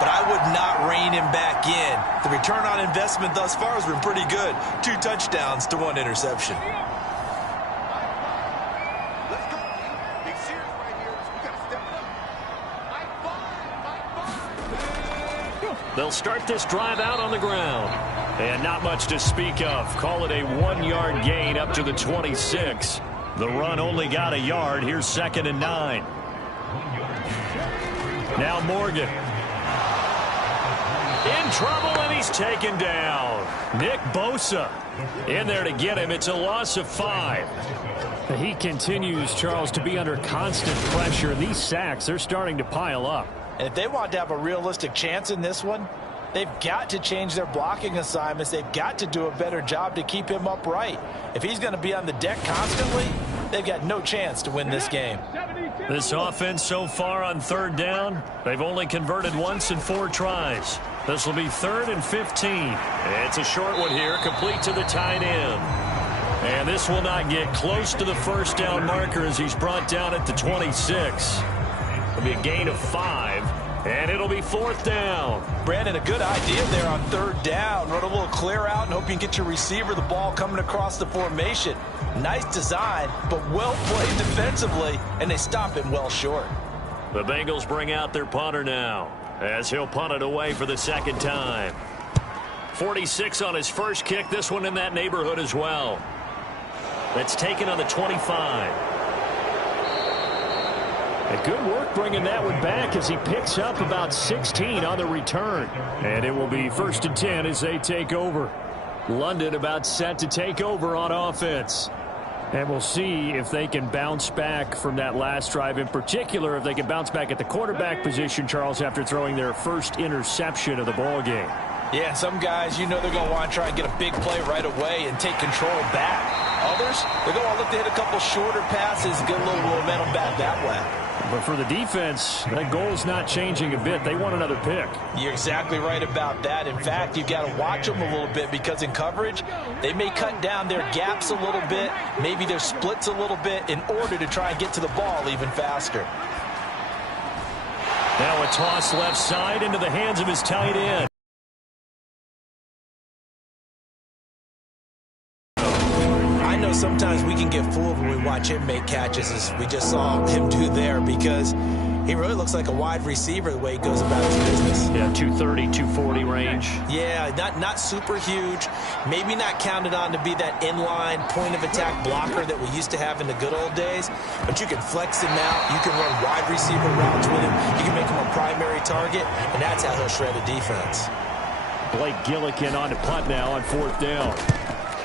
but I would not rein him back in. The return on investment thus far has been pretty good. 2 touchdowns to 1 interception. They'll start this drive out on the ground. And not much to speak of. Call it a 1-yard gain up to the 26. The run only got a yard. Here's 2nd and 9. Now Morgan. In trouble, and he's taken down. Nick Bosa in there to get him. It's a loss of 5. He continues, Charles, to be under constant pressure. These sacks, they're starting to pile up. And if they want to have a realistic chance in this one, they've got to change their blocking assignments. They've got to do a better job to keep him upright. If he's going to be on the deck constantly, they've got no chance to win this game. This offense so far on 3rd down, they've only converted once in 4 tries. This will be 3rd and 15. It's a short one here, complete to the tight end. And this will not get close to the 1st down marker as he's brought down at the 26. It'll be a gain of 5, and it'll be 4th down. Brandon, a good idea there on 3rd down. Run a little clear out and hope you can get your receiver the ball coming across the formation. Nice design, but well played defensively, and they stop him well short. The Bengals bring out their punter now as he'll punt it away for the 2nd time. 46 on his first kick, this one in that neighborhood as well. That's taken on the 25. A good work bringing that one back as he picks up about 16 on the return. And it will be 1st and 10 as they take over. London about set to take over on offense. And we'll see if they can bounce back from that last drive. In particular, if they can bounce back at the quarterback position, Charles, after throwing their first interception of the ball game. Yeah, some guys, you know they're going to want to try and get a big play right away and take control back. Others, they're going to want to look to hit a couple shorter passes and get a little momentum back that way. But for the defense, that goal's not changing a bit. They want another pick. You're exactly right about that. In fact, you've got to watch them a little bit because in coverage, they may cut down their gaps a little bit, maybe their splits a little bit in order to try and get to the ball even faster. Now a toss left side into the hands of his tight end. know, sometimes we can get fooled when we watch him make catches, as we just saw him do there, because he really looks like a wide receiver the way he goes about his business. Yeah, 230, 240 range. Yeah, not super huge. Maybe not counted on to be that inline point-of-attack blocker that we used to have in the good old days. But you can flex him out. You can run wide receiver routes with him. You can make him a primary target, and that's how he'll shred a defense. Blake Gillikin on to punt now on 4th down.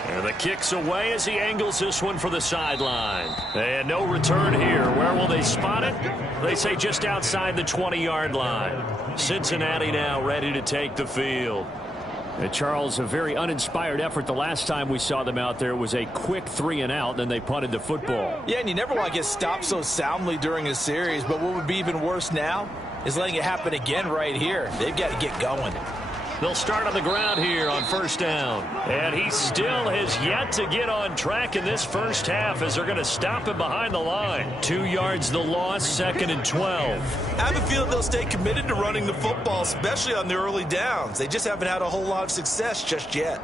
And the kick's away as he angles this one for the sideline. And no return here. Where will they spot it? They say just outside the 20-yard line. Cincinnati now ready to take the field. And Charles, a very uninspired effort. The last time we saw them out there was a quick 3-and-out, then they punted the football. Yeah, and you never want to get stopped so soundly during a series, but what would be even worse now is letting it happen again right here. They've got to get going. They'll start on the ground here on 1st down. And he still has yet to get on track in this first half as they're going to stop him behind the line. 2 yards the loss, 2nd and 12. I have a feeling they'll stay committed to running the football, especially on the early downs. They just haven't had a whole lot of success just yet.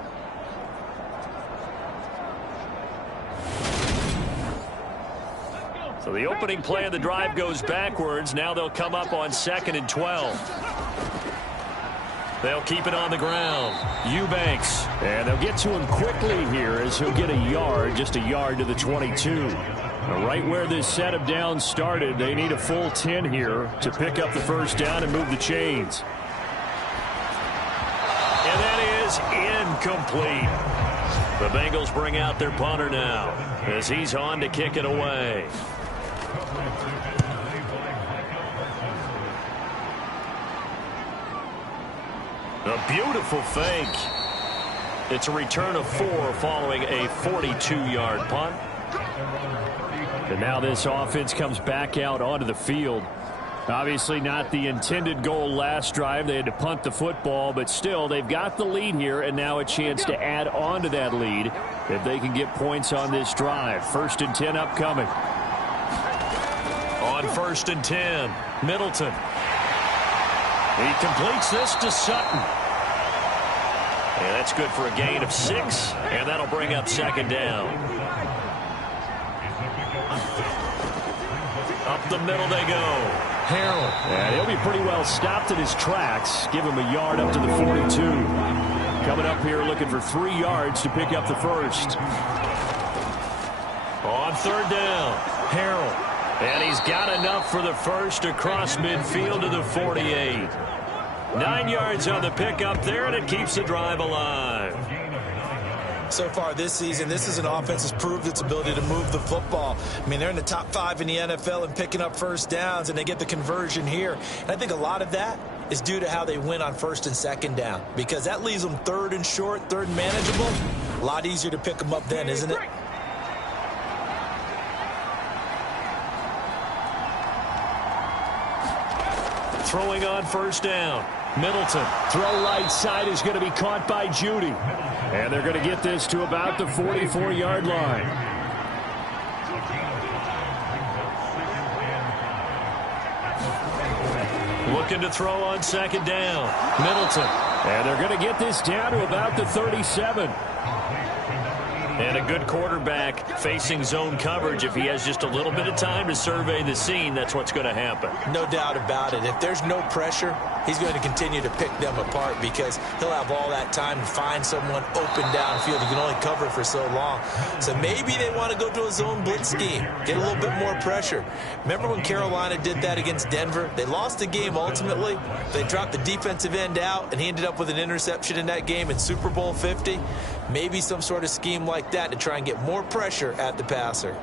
So the opening play of the drive goes backwards. Now they'll come up on 2nd and 12. They'll keep it on the ground. Eubanks. And they'll get to him quickly here as he'll get a yard, just a yard to the 22. Now, right where this set of downs started, they need a full 10 here to pick up the 1st down and move the chains. And that is incomplete. The Bengals bring out their punter now as he's on to kick it away. A beautiful fake. It's a return of 4 following a 42-yard punt. And now this offense comes back out onto the field. Obviously not the intended goal last drive. They had to punt the football, but still they've got the lead here, and now a chance to add on to that lead if they can get points on this drive. 1st and 10 upcoming. On 1st and 10, Middleton. He completes this to Sutton. And that's good for a gain of 6, and that'll bring up 2nd down. Up the middle they go. Harrell. And he'll be pretty well stopped in his tracks. Give him a yard up to the 42. Coming up here looking for 3 yards to pick up the 1st. On 3rd down, Harrell. And he's got enough for the 1st across midfield to the 48. 9 yards on the pickup there, and it keeps the drive alive. So far this season, this is an offense that's proved its ability to move the football. I mean, they're in the top 5 in the NFL in picking up 1st downs, and they get the conversion here. And I think a lot of that is due to how they win on 1st and 2nd down, because that leaves them 3rd and short, 3rd and manageable. A lot easier to pick them up then, isn't it? Throwing on 1st down. Middleton. Throw right side is going to be caught by Judy. And they're going to get this to about the 44-yard line. Looking to throw on 2nd down. Middleton. And they're going to get this down to about the 37. And a good quarterback facing zone coverage. If he has just a little bit of time to survey the scene, that's what's going to happen. No doubt about it. If there's no pressure, he's going to continue to pick them apart because he'll have all that time to find someone open downfield. He can only cover for so long. So maybe they want to go to a zone blitz scheme, get a little bit more pressure. Remember when Carolina did that against Denver? They lost the game ultimately. They dropped the defensive end out, and he ended up with an interception in that game in Super Bowl 50. Maybe some sort of scheme like that to try and get more pressure at the passer.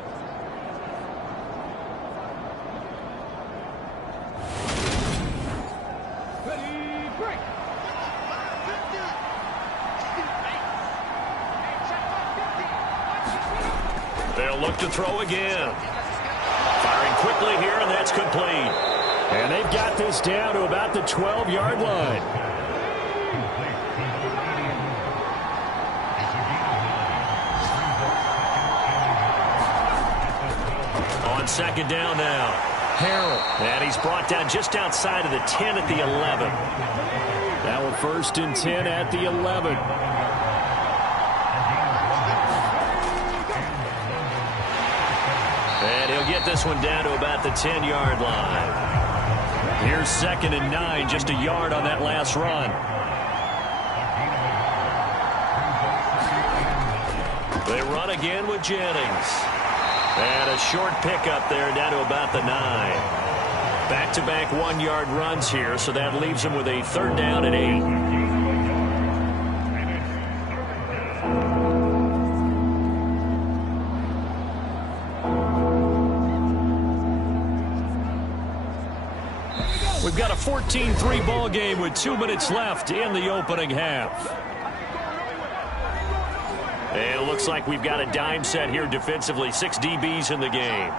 They'll look to throw again. Firing quickly here, and that's complete. And they've got this down to about the 12-yard line. On 2nd down now. Harrell. And he's brought down just outside of the 10 at the 11. Now a 1st and 10 at the 11. get this one down to about the 10-yard line. Here's 2nd and 9, just a yard on that last run. They run again with Jennings. And a short pickup there down to about the 9. Back-to-back 1-yard runs here, so that leaves them with a 3rd down and 8. We've got a 14-3 ball game with 2 minutes left in the opening half. And it looks like we've got a dime set here defensively. 6 DBs in the game.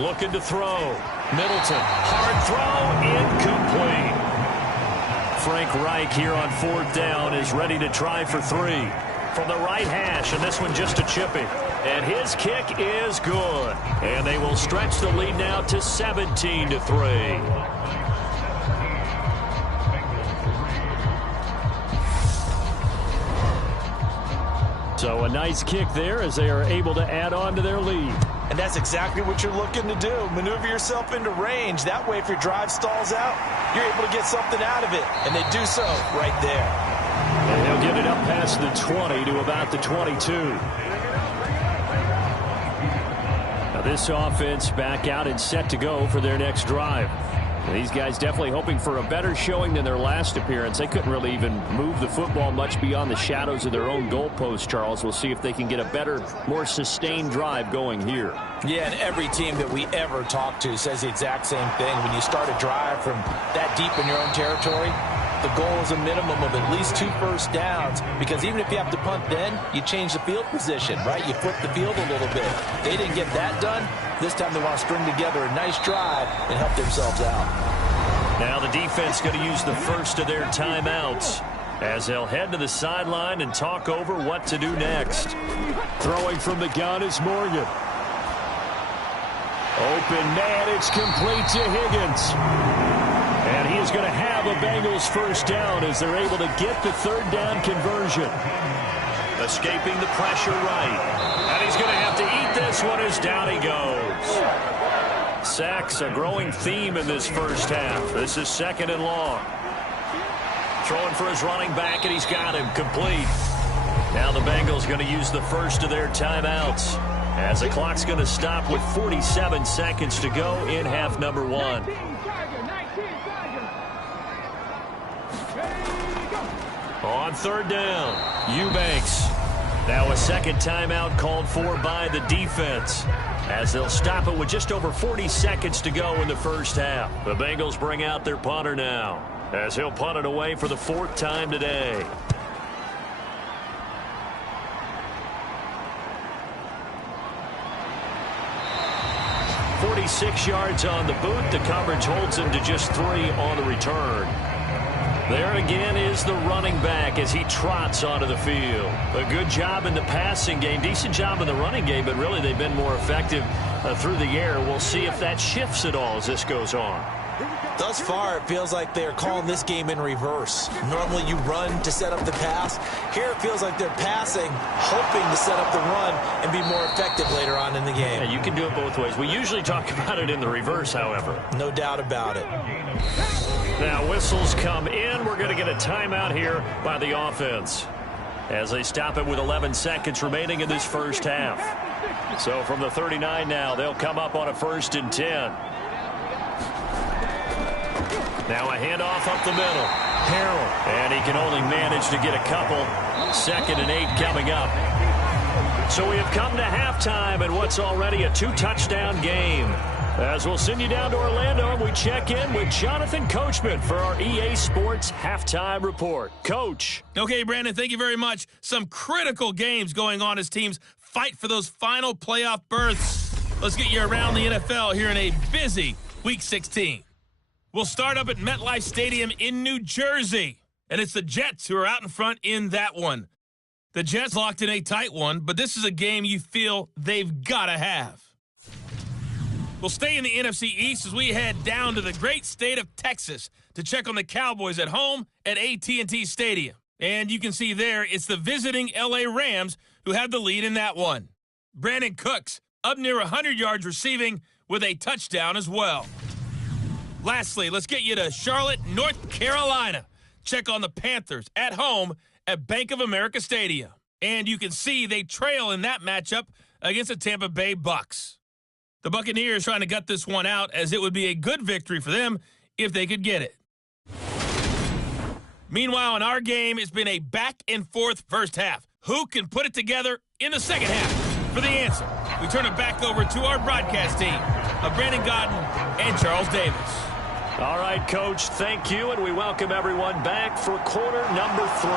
Looking to throw. Middleton. Hard throw. Incomplete. Frank Reich here on 4th down is ready to try for 3. From the right hash, and this one just a chipping. And his kick is good. And they will stretch the lead now to 17-3. So a nice kick there as they are able to add on to their lead. And that's exactly what you're looking to do. Maneuver yourself into range. That way, if your drive stalls out, you're able to get something out of it. And they do so right there. And they'll get it up past the 20 to about the 22. Now this offense back out and set to go for their next drive. These guys definitely hoping for a better showing than their last appearance. They couldn't really even move the football much beyond the shadows of their own goalpost, Charles. We'll see if they can get a better, more sustained drive going here. Yeah, and every team that we ever talk to says the exact same thing. When you start a drive from that deep in your own territory, the goal is a minimum of at least 2 first downs, because even if you have to punt then, you change the field position, right? You flip the field a little bit. They didn't get that done. This time they want to string together a nice drive and help themselves out. Now the defense going to use the first of their timeouts as they'll head to the sideline and talk over what to do next. Throwing from the gun is Morgan. Open man, it's complete to Higgins. And he is going to have a Bengals first down as they're able to get the 3rd down conversion. Escaping the pressure right. And he's going to have to eat this one as down he goes. Sacks a growing theme in this first half. This is 2nd and long. Throwing for his running back, and he's got him complete. Now the Bengals going to use the first of their timeouts as the clock's going to stop with 47 seconds to go in half number 1. On 3rd down, Eubanks. Now a second timeout called for by the defense as they'll stop it with just over 40 seconds to go in the first half. The Bengals bring out their punter now as he'll punt it away for the 4th time today. "46 yards on the boot. The coverage holds him to just 3 on the return. There again is the running back as he trots onto the field. A good job in the passing game, decent job in the running game, but really they've been more effective through the air. We'll see if that shifts at all as this goes on. Thus far, it feels like they're calling this game in reverse. Normally you run to set up the pass. Here it feels like they're passing, hoping to set up the run and be more effective later on in the game. Yeah, you can do it both ways. We usually talk about it in the reverse, however. No doubt about it. Now whistles come in. We're going to get a timeout here by the offense as they stop it with 11 seconds remaining in this first half. So from the 39 now, they'll come up on a 1st and 10. Now a handoff up the middle. Harrell. And he can only manage to get a couple. 2nd and 8 coming up. So we have come to halftime in what's already a 2-touchdown game. As we'll send you down to Orlando, and we check in with Jonathan Coachman for our EA Sports Halftime Report. Coach. Okay, Brandon, thank you very much. Some critical games going on as teams fight for those final playoff berths. Let's get you around the NFL here in a busy Week 16. We'll start up at MetLife Stadium in New Jersey, and it's the Jets who are out in front in that one. The Jets locked in a tight one, but this is a game you feel they've got to have. We'll stay in the NFC East as we head down to the great state of Texas to check on the Cowboys at home at AT&T Stadium. And you can see there it's the visiting L.A. Rams who have the lead in that one. Brandon Cooks up near 100 yards receiving with a touchdown as well. Lastly, let's get you to Charlotte, North Carolina. Check on the Panthers at home at Bank of America Stadium. And you can see they trail in that matchup against the Tampa Bay Bucks. The Buccaneers trying to gut this one out, as it would be a good victory for them if they could get it. Meanwhile, in our game, it's been a back-and-forth first half. Who can put it together in the second half? For the answer, we turn it back over to our broadcast team of Brandon Godden and Charles Davis. All right, Coach, thank you, and we welcome everyone back for quarter number 3.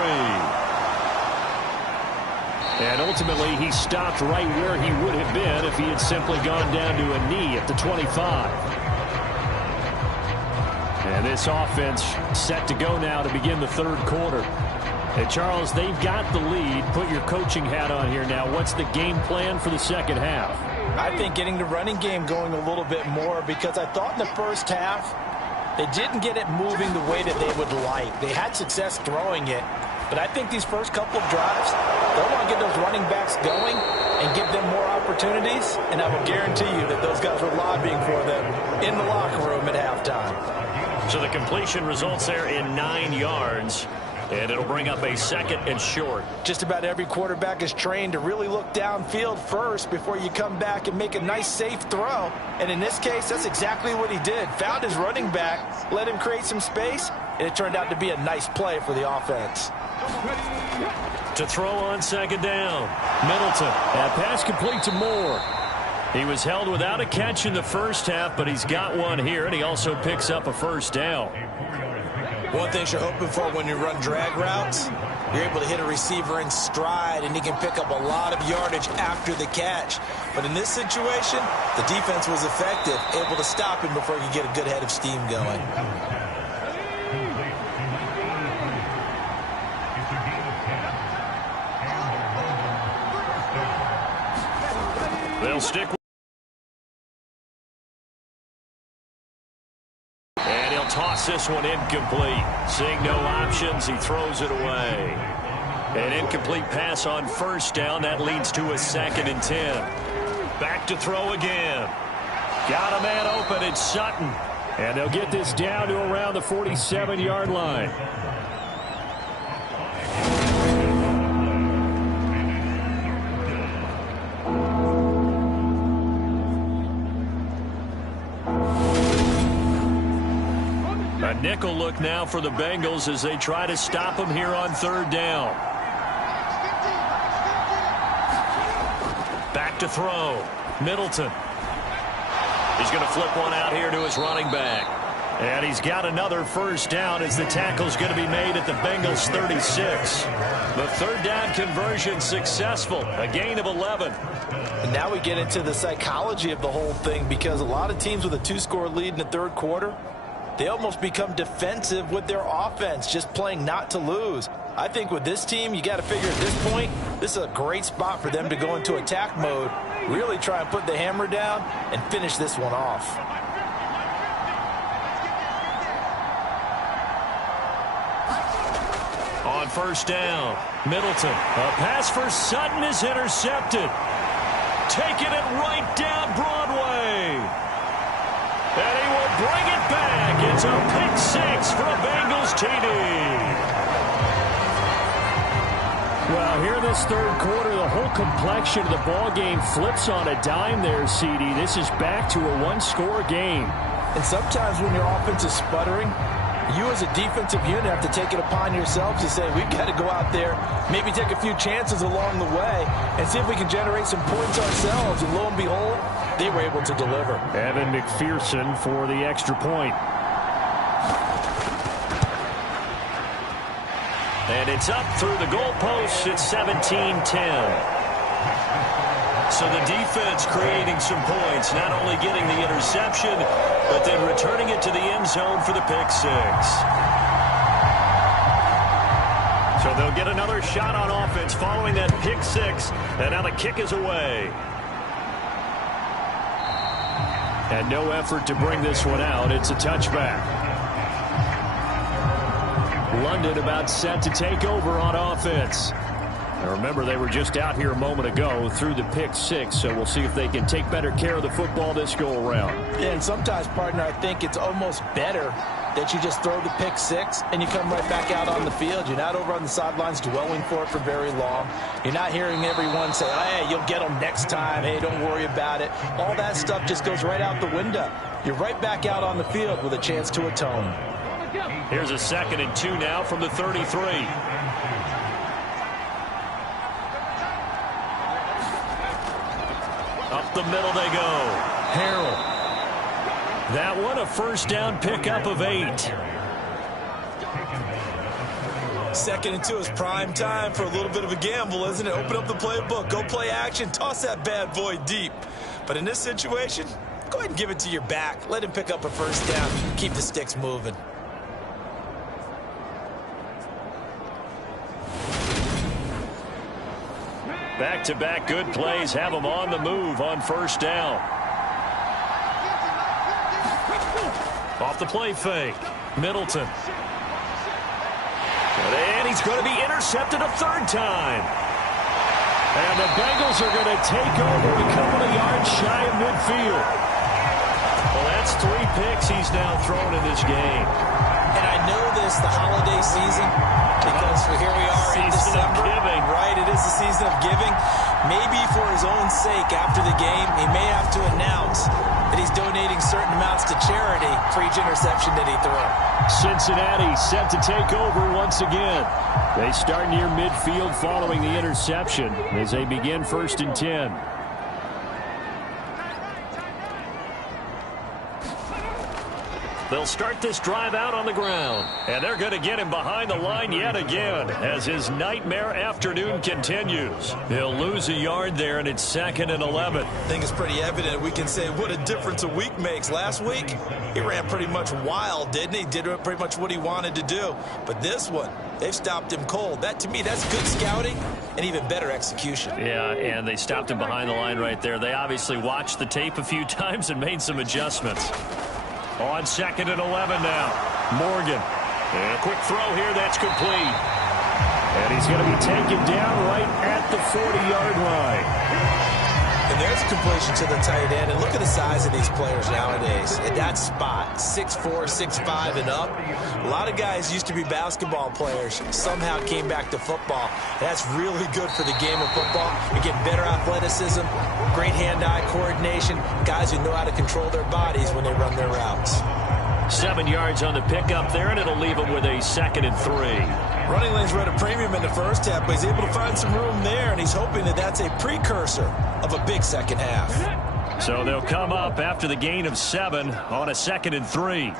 And ultimately, he stopped right where he would have been if he had simply gone down to a knee at the 25. And this offense set to go now to begin the third quarter. And Charles, they've got the lead. Put your coaching hat on here now. What's the game plan for the second half? I think getting the running game going a little bit more, because I thought in the first half they didn't get it moving the way that they would like. They had success throwing it, but I think these first couple of drives, they'll want to get those running backs going and give them more opportunities, and I will guarantee you that those guys were lobbying for them in the locker room at halftime. So the completion results there in 9 yards. And it'll bring up a second and short. Just about every quarterback is trained to really look downfield first before you come back and make a nice, safe throw. And in this case, that's exactly what he did. Found his running back, let him create some space, and it turned out to be a nice play for the offense. To throw on second down, Middleton. That pass complete to Moore. He was held without a catch in the first half, but he's got one here, and he also picks up a first down. One thing you're hoping for when you run drag routes, you're able to hit a receiver in stride, and he can pick up a lot of yardage after the catch. But in this situation, the defense was effective, able to stop him before he could get a good head of steam going. They'll stick with. And he'll toss this one incomplete. Seeing no options, he throws it away. An incomplete pass on first down. That leads to a 2nd and 10. Back to throw again. Got a man open. It's Sutton. And they'll get this down to around the 47-yard line. A nickel look now for the Bengals as they try to stop him here on third down. Back to throw. Middleton. He's going to flip one out here to his running back. And he's got another first down as the tackle's going to be made at the Bengals 36. The third down conversion successful. A gain of 11. And now we get into the psychology of the whole thing, because a lot of teams with a 2-score lead in the third quarter, they almost become defensive with their offense, just playing not to lose. I think with this team, you got to figure at this point, this is a great spot for them to go into attack mode, really try and put the hammer down and finish this one off. On first down, Middleton. A pass for Sutton is intercepted. Taking it right down Broadway. And he will bring it back. It's a pick 6 for a Bengals TD. Well, here in this third quarter, the whole complexion of the ball game flips on a dime there, CD. This is back to a 1-score game. And sometimes when your offense is sputtering, you as a defensive unit have to take it upon yourselves to say, we've got to go out there, maybe take a few chances along the way, and see if we can generate some points ourselves. And lo and behold, they were able to deliver. Evan McPherson for the extra point. And it's up through the goalposts. It's 17-10. So the defense creating some points, not only getting the interception, but then returning it to the end zone for the pick 6. So they'll get another shot on offense following that pick 6, and now the kick is away. And no effort to bring this one out. It's a touchback. London about set to take over on offense. And remember, they were just out here a moment ago through the pick 6, so we'll see if they can take better care of the football this go-around. Yeah, and sometimes, partner, I think it's almost better that you just throw the pick 6 and you come right back out on the field. You're not over on the sidelines dwelling for it for very long. You're not hearing everyone say, hey, you'll get them next time. Hey, don't worry about it. All that stuff just goes right out the window. You're right back out on the field with a chance to atone. Here's a 2nd and 2 now from the 33. Up the middle they go. Harrell. That one a first down pickup of 8. 2nd and 2 is prime time for a little bit of a gamble, isn't it? Open up the playbook, go play action, toss that bad boy deep. But in this situation, go ahead and give it to your back. Let him pick up a first down. Keep the sticks moving. Back-to-back good plays have them on the move on first down. Off the play fake. Middleton. And he's going to be intercepted a 3rd time. And the Bengals are going to take over a couple of yards shy of midfield. Well, that's 3 picks he's now thrown in this game. And I know this, the holiday season, because here we are in December. Right, it is the season of giving. Maybe for his own sake, after the game, he may have to announce that he's donating certain amounts to charity for each interception that he threw. Cincinnati set to take over once again. They start near midfield following the interception as they begin 1st and 10. They'll start this drive out on the ground. And they're going to get him behind the line yet again as his nightmare afternoon continues. He'll lose a yard there, and it's 2nd and 11. I think it's pretty evident. We can say what a difference a week makes. Last week, he ran pretty much wild, didn't he? Did pretty much what he wanted to do. But this one, they've stopped him cold. That, to me, that's good scouting and even better execution. Yeah, and they stopped him behind the line right there. They obviously watched the tape a few times and made some adjustments. On 2nd and 11 now. Morgan. And a quick throw here. That's complete. And he's going to be taken down right at the 40-yard line. And there's a completion to the tight end. And look at the size of these players nowadays. At that spot, 6'4", 6'5", and up. A lot of guys used to be basketball players. Somehow came back to football. That's really good for the game of football. You get better athleticism, great hand-eye coordination, guys who know how to control their bodies when they run their routes. 7 yards on the pickup there, and it'll leave them with a 2nd and 3. Running lanes were at a premium in the first half, but he's able to find some room there, and he's hoping that that's a precursor of a big second half. So they'll come up after the gain of 7 on a 2nd and 3.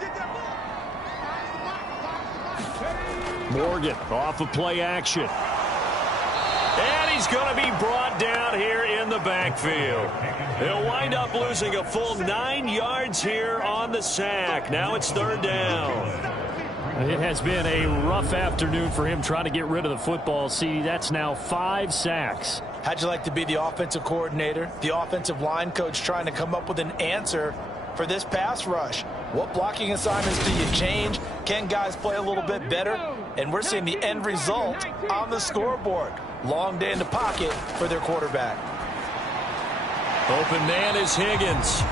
Morgan off of play action. And he's going to be brought down here in the backfield. He'll wind up losing a full 9 yards here on the sack. Now it's 3rd down. It has been a rough afternoon for him trying to get rid of the football. See, that's now 5 sacks. How'd you like to be the offensive coordinator, the offensive line coach trying to come up with an answer for this pass rush? What blocking assignments do you change? Can guys play a little bit better? And we're seeing the end result on the scoreboard. Long day in the pocket for their quarterback. Open man is Higgins.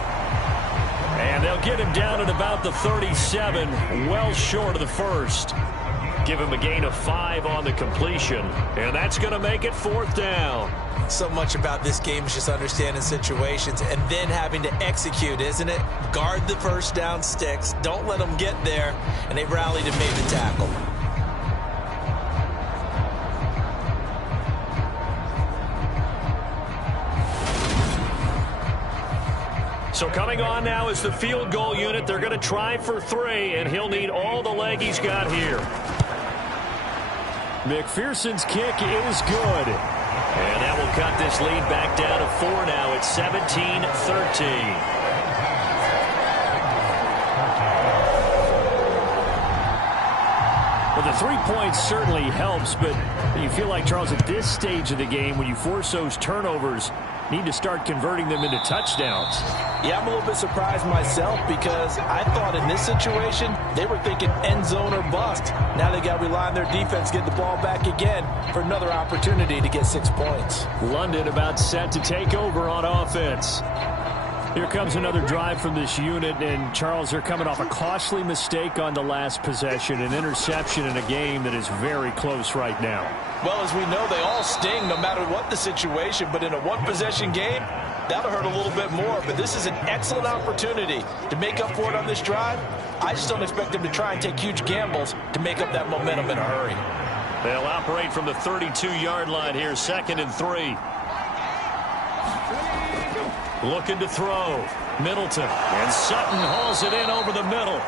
And they'll get him down at about the 37, well short of the first. Give him a gain of 5 on the completion, and that's going to make it 4th down. So much about this game is just understanding situations and then having to execute, isn't it? Guard the first down sticks. Don't let them get there, and they rallied and made the tackle. So coming on now is the field goal unit. They're going to try for 3, and he'll need all the leg he's got here. McPherson's kick is good. And that will cut this lead back down to 4 now. It's 17-13. Well, the 3 points certainly helps, but you feel like, Charles, at this stage of the game, when you force those turnovers, need to start converting them into touchdowns. Yeah, I'm a little bit surprised myself because I thought in this situation they were thinking end zone or bust. Now they got to rely on their defense, get the ball back again for another opportunity to get 6 points. London about set to take over on offense. Here comes another drive from this unit, and Charles, they're coming off a costly mistake on the last possession, an interception in a game that is very close right now. Well, as we know, they all sting no matter what the situation, but in a one-possession game, that'll hurt a little bit more. But this is an excellent opportunity to make up for it on this drive. I just don't expect them to try and take huge gambles to make up that momentum in a hurry. They'll operate from the 32-yard line here, 2nd and 3. Looking to throw. Middleton. And Sutton hauls it in over the middle.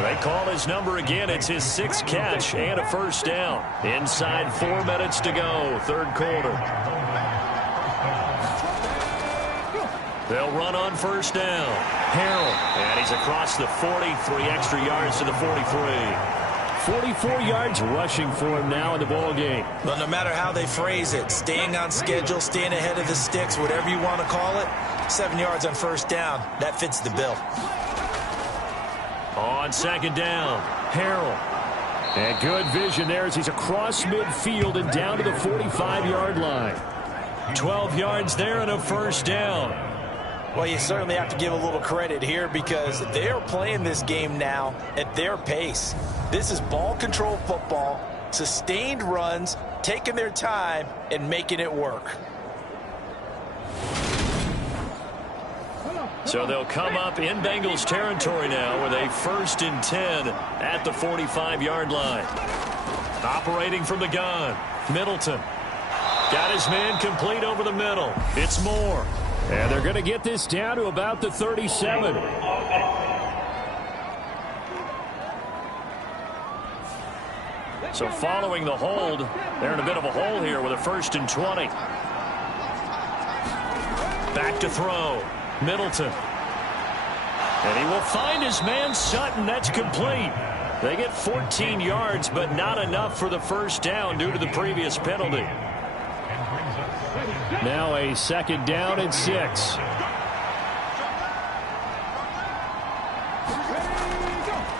They call his number again. It's his 6th catch and a first down. Inside 4 minutes to go, 3rd quarter. They'll run on first down. Harrell. And he's across the 40. 3 extra yards to the 43. 44 yards rushing for him now in the ball game. Well, no matter how they phrase it, staying on schedule, staying ahead of the sticks, whatever you want to call it, 7 yards on first down, that fits the bill. On 2nd down, Harrell. And good vision there as he's across midfield and down to the 45-yard line. 12 yards there and a first down. Well, you certainly have to give a little credit here because they're playing this game now at their pace. This is ball control football, sustained runs, taking their time and making it work. So they'll come up in Bengals territory now with a 1st and 10 at the 45-yard line. Operating from the gun, Middleton. Got his man complete over the middle. It's Moore. And they're going to get this down to about the 37. So following the hold, they're in a bit of a hole here with a 1st and 20. Back to throw. Middleton. And he will find his man Sutton. That's complete. They get 14 yards, but not enough for the first down due to the previous penalty. Now a 2nd down and 6.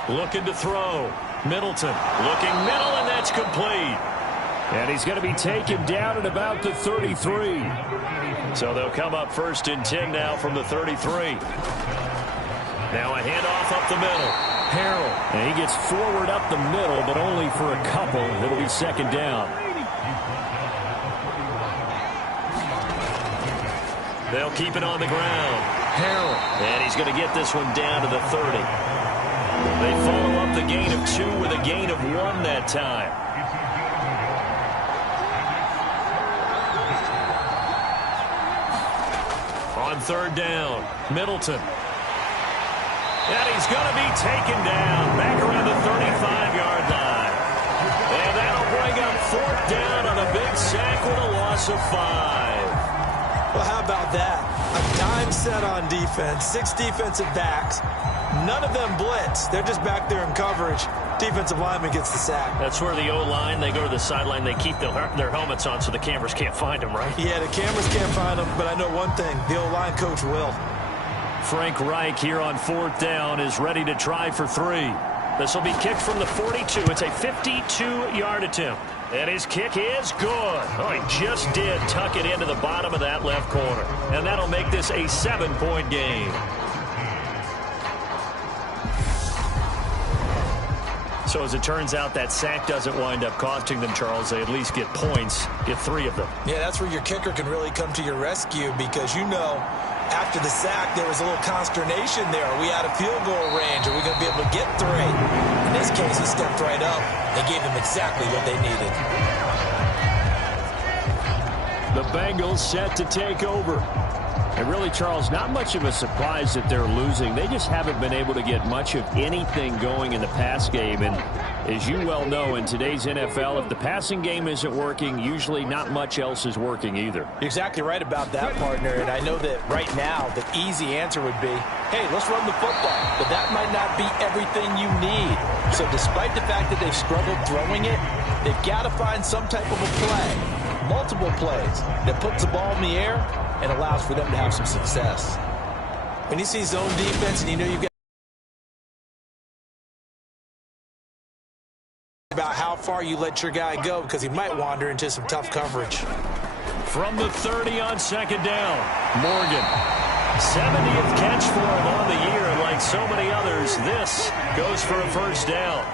Looking to throw. Middleton. Looking middle, and that's complete. And he's going to be taken down at about the 33. So they'll come up 1st and 10 now from the 33. Now a handoff up the middle. Harrell. And he gets forward up the middle, but only for a couple. It'll be 2nd down. They'll keep it on the ground. Harrell. And he's going to get this one down to the 30. They follow up the gain of 2 with a gain of 1 that time. On 3rd down, Middleton. And he's going to be taken down back around the 35-yard line. And that'll bring up 4th down on a big sack with a loss of 5. Well, how about that? A dime set on defense, 6 defensive backs. None of them blitz. They're just back there in coverage. Defensive lineman gets the sack. That's where the O-line, they go to the sideline, they keep their helmets on so the cameras can't find them, right? Yeah, the cameras can't find them, but I know one thing. The O-line coach will. Frank Reich here on 4th down is ready to try for 3. This will be kicked from the 42. It's a 52-yard attempt. And his kick is good. Oh, he just did tuck it into the bottom of that left corner. And that'll make this a 7-point game. So as it turns out, that sack doesn't wind up costing them, Charles. They at least get points, get 3 of them. Yeah, that's where your kicker can really come to your rescue because, you know, after the sack, there was a little consternation there. Are we out of field goal range? Are we going to be able to get 3? In this case, he stepped right up and gave them exactly what they needed. The Bengals set to take over. And really, Charles, not much of a surprise that they're losing. They just haven't been able to get much of anything going in the pass game. And as you well know, in today's NFL, if the passing game isn't working, usually not much else is working either. You're exactly right about that, partner. And I know that right now the easy answer would be, hey, let's run the football. But that might not be everything you need. So despite the fact that they've struggled throwing it, they've got to find some type of a play, multiple plays, that puts the ball in the air and allows for them to have some success. When you see zone defense and you know you've got about how far you let your guy go because he might wander into some tough coverage. From the 30 on second down, Morgan. 70th catch for him on the year, and like so many others, this goes for a first down.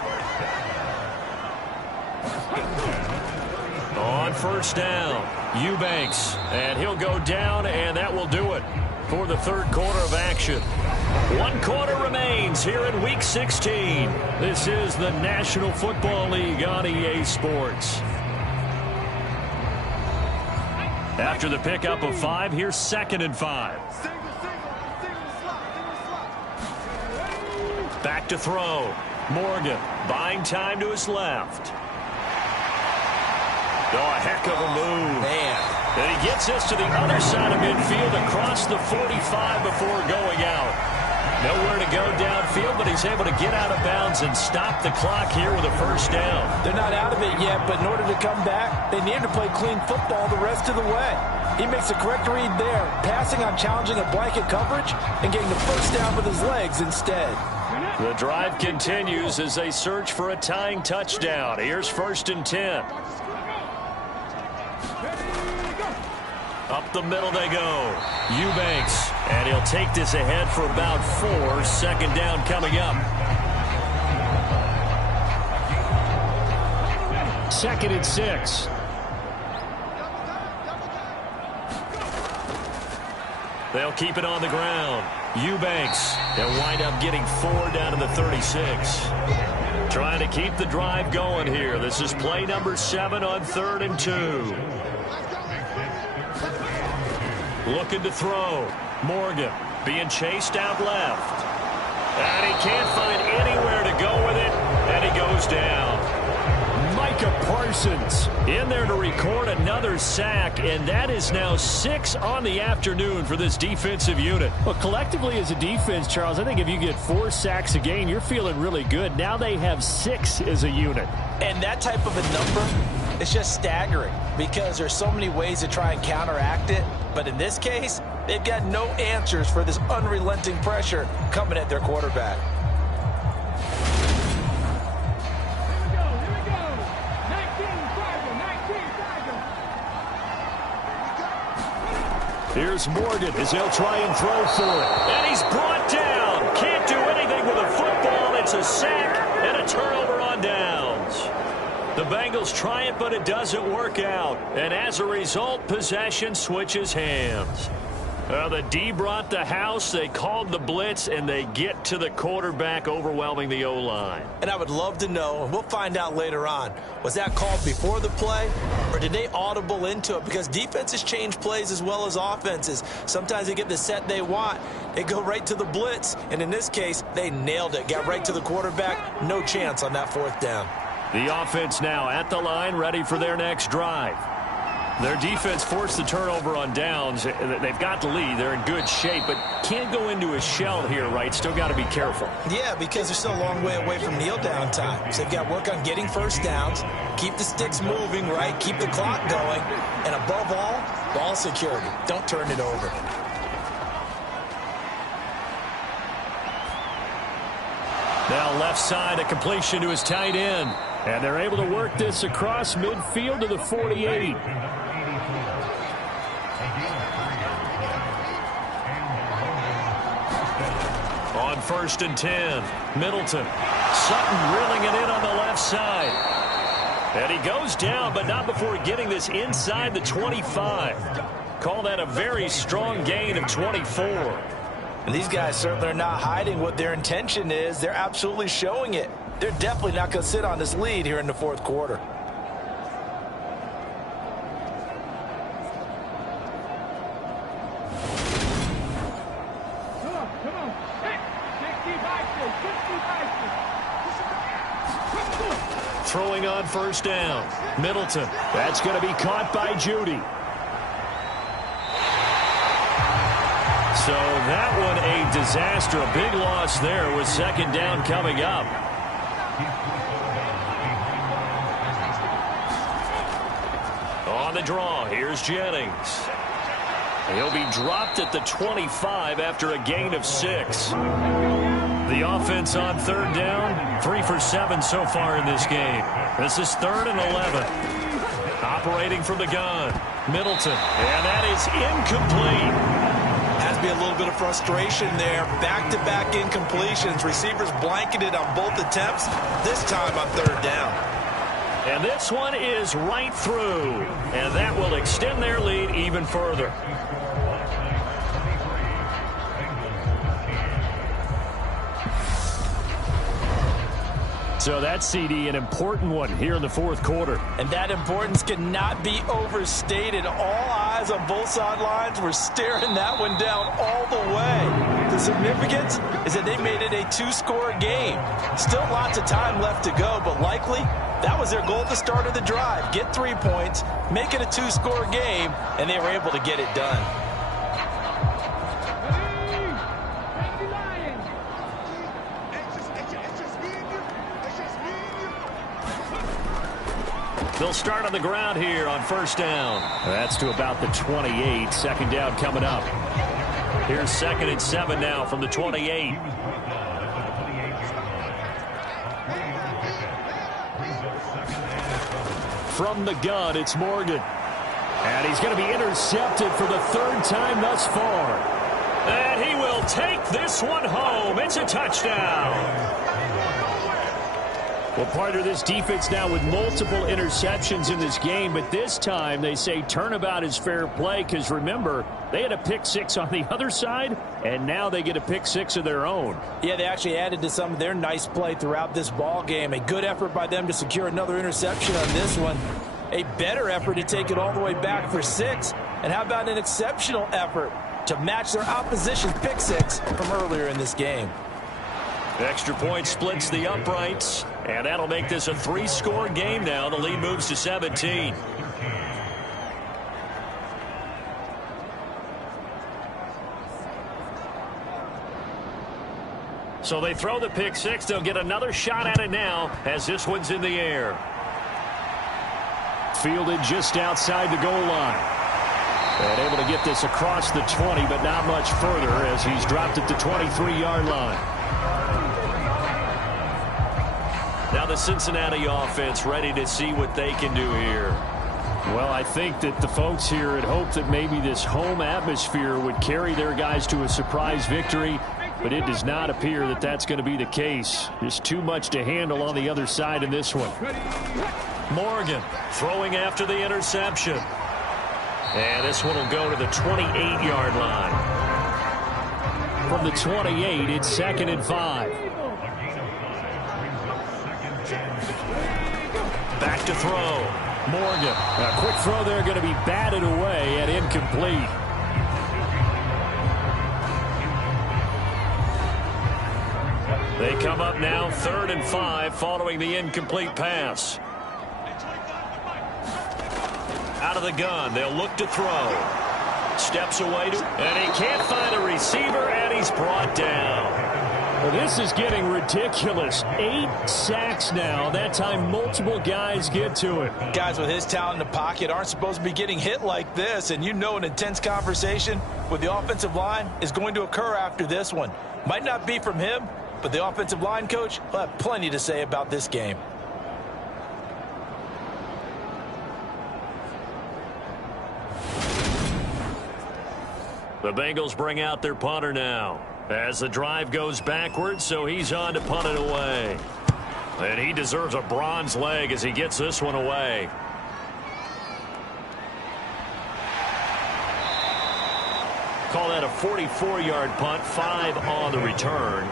On first down, Eubanks, and he'll go down, and that will do it for the third quarter of action. 1 quarter remains here in Week 16. This is the National Football League on EA Sports. After the pickup of 5, here's 2nd and 5. Back to throw. Morgan buying time to his left. Oh, a heck of a move. Man. And he gets this to the other side of midfield across the 45 before going out. Nowhere to go downfield, but he's able to get out of bounds and stop the clock here with a first down. They're not out of it yet, but in order to come back, they need to play clean football the rest of the way. He makes the correct read there, passing on challenging a blanket coverage and getting the first down with his legs instead. The drive continues as they search for a tying touchdown. Here's 1st and 10. Up the middle they go. Eubanks. And he'll take this ahead for about 4. Second down coming up. 2nd and 6. They'll keep it on the ground. Eubanks. They'll wind up getting 4 down to the 36. Trying to keep the drive going here. This is play number 7 on 3rd and 2. Looking to throw. Morgan being chased out left. And he can't find anywhere to go with it. And he goes down. Micah Parsons in there to record another sack. And that is now 6 on the afternoon for this defensive unit. Well, collectively as a defense, Charles, I think if you get 4 sacks a game, you're feeling really good. Now they have 6 as a unit. And that type of a number, it's just staggering because there's so many ways to try and counteract it. But in this case, they've got no answers for this unrelenting pressure coming at their quarterback. Here's Morgan as he'll try and throw for it. And he's brought down. Can't do anything with a football. It's a sack and a turnover on downs. The Bengals try it, but it doesn't work out. And as a result, possession switches hands. The D brought the house. They called the blitz, and they get to the quarterback, overwhelming the O-line. And I would love to know, and we'll find out later on, was that called before the play, or did they audible into it? Because defenses change plays as well as offenses. Sometimes they get the set they want. They go right to the blitz, and in this case, they nailed it. Got right to the quarterback. No chance on that 4th down. The offense now at the line, ready for their next drive. Their defense forced the turnover on downs. They've got the lead. They're in good shape, but can't go into a shell here, right? Still got to be careful. Yeah, because they're still a long way away from kneel down time. So they've got to work on getting first downs, keep the sticks moving, right? Keep the clock going, and above all, ball security. Don't turn it over. Now left side, a completion to his tight end. And they're able to work this across midfield to the 48. On 1st and 10, Middleton. Sutton reeling it in on the left side. And he goes down, but not before getting this inside the 25. Call that a very strong gain of 24. And these guys certainly are not hiding what their intention is. They're absolutely showing it. They're definitely not going to sit on this lead here in the 4th quarter. Throwing on first down. Middleton. That's going to be caught by Judy. So that one a disaster. A big loss there with second down coming up. On the draw, here's Jennings. He'll be dropped at the 25 after a gain of 6. The offense on third down, 3 for 7 so far in this game. This is 3rd and 11. Operating from the gun, Middleton, and that is incomplete. Has to be a little bit of frustration there. Back-to-back incompletions. Receivers blanketed on both attempts, this time on third down. And this one is right through, and that will extend their lead even further. So that CD, an important one here in the fourth quarter. And that importance cannot be overstated. All eyes on both sidelines were staring that one down all the way. The significance is that they made it a 2-score game. Still lots of time left to go, but likely that was their goal at the start of the drive. Get 3 points, make it a 2-score game, and they were able to get it done. They'll start on the ground here on first down. That's to about the 28. Second down coming up. Here's 2nd and 7 now from the 28. From the gun, it's Morgan. And he's going to be intercepted for the 3rd time thus far. And he will take this one home. It's a touchdown. Well, part of this defense now with multiple interceptions in this game, but this time they say turnabout is fair play because, remember, they had a pick 6 on the other side, and now they get a pick 6 of their own. Yeah, they actually added to some of their nice play throughout this ball game. A good effort by them to secure another interception on this one. A better effort to take it all the way back for 6. And how about an exceptional effort to match their opposition's pick 6 from earlier in this game? Extra point splits the uprights, and that'll make this a 3-score game now. The lead moves to 17. So they throw the pick 6. They'll get another shot at it now as this one's in the air. Fielded just outside the goal line. And able to get this across the 20, but not much further as he's dropped at the 23-yard line. Now the Cincinnati offense ready to see what they can do here. Well, I think that the folks here had hoped that maybe this home atmosphere would carry their guys to a surprise victory, but it does not appear that that's going to be the case. Just too much to handle on the other side in this one. Morgan throwing after the interception. And this one will go to the 28-yard line. From the 28, it's 2nd and 5. Back to throw. Morgan. A quick throw there going to be batted away and incomplete. They come up now 3rd and 5 following the incomplete pass. Out of the gun. They'll look to throw. Steps away and he can't find a receiver, and he's brought down. Well, this is getting ridiculous. 8 sacks now. That time multiple guys get to it. Guys with his talent in the pocket aren't supposed to be getting hit like this, and you know an intense conversation with the offensive line is going to occur after this one. Might not be from him, but the offensive line coach will have plenty to say about this game. The Bengals bring out their punter now as the drive goes backwards, so he's on to punt it away. And he deserves a bronze leg as he gets this one away. Call that a 44-yard punt, 5 on the return.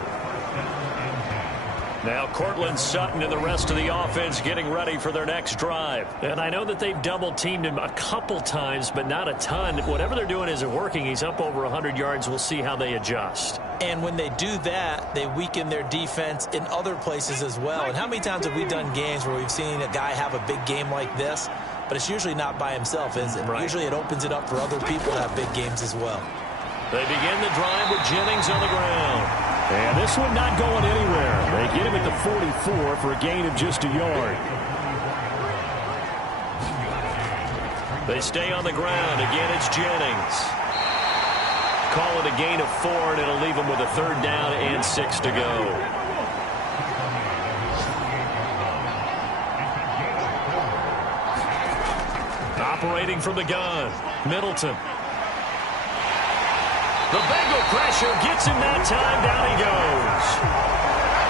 Now Cortland Sutton and the rest of the offense getting ready for their next drive. And I know that they've double-teamed him a couple times, but not a ton. Whatever they're doing isn't working. He's up over 100 yards. We'll see how they adjust. And when they do that, they weaken their defense in other places as well. And how many times have we done games where we've seen a guy have a big game like this, but it's usually not by himself, is it? Right. Usually it opens it up for other people to have big games as well. They begin the drive with Jennings on the ground. And this one not going anywhere. They get him at the 44 for a gain of just a yard. They stay on the ground. Again, it's Jennings. Call it a gain of 4, and it'll leave them with a 3rd down and 6 to go. Operating from the gun, Middleton. The Bengal pressure gets him that time. Down he goes.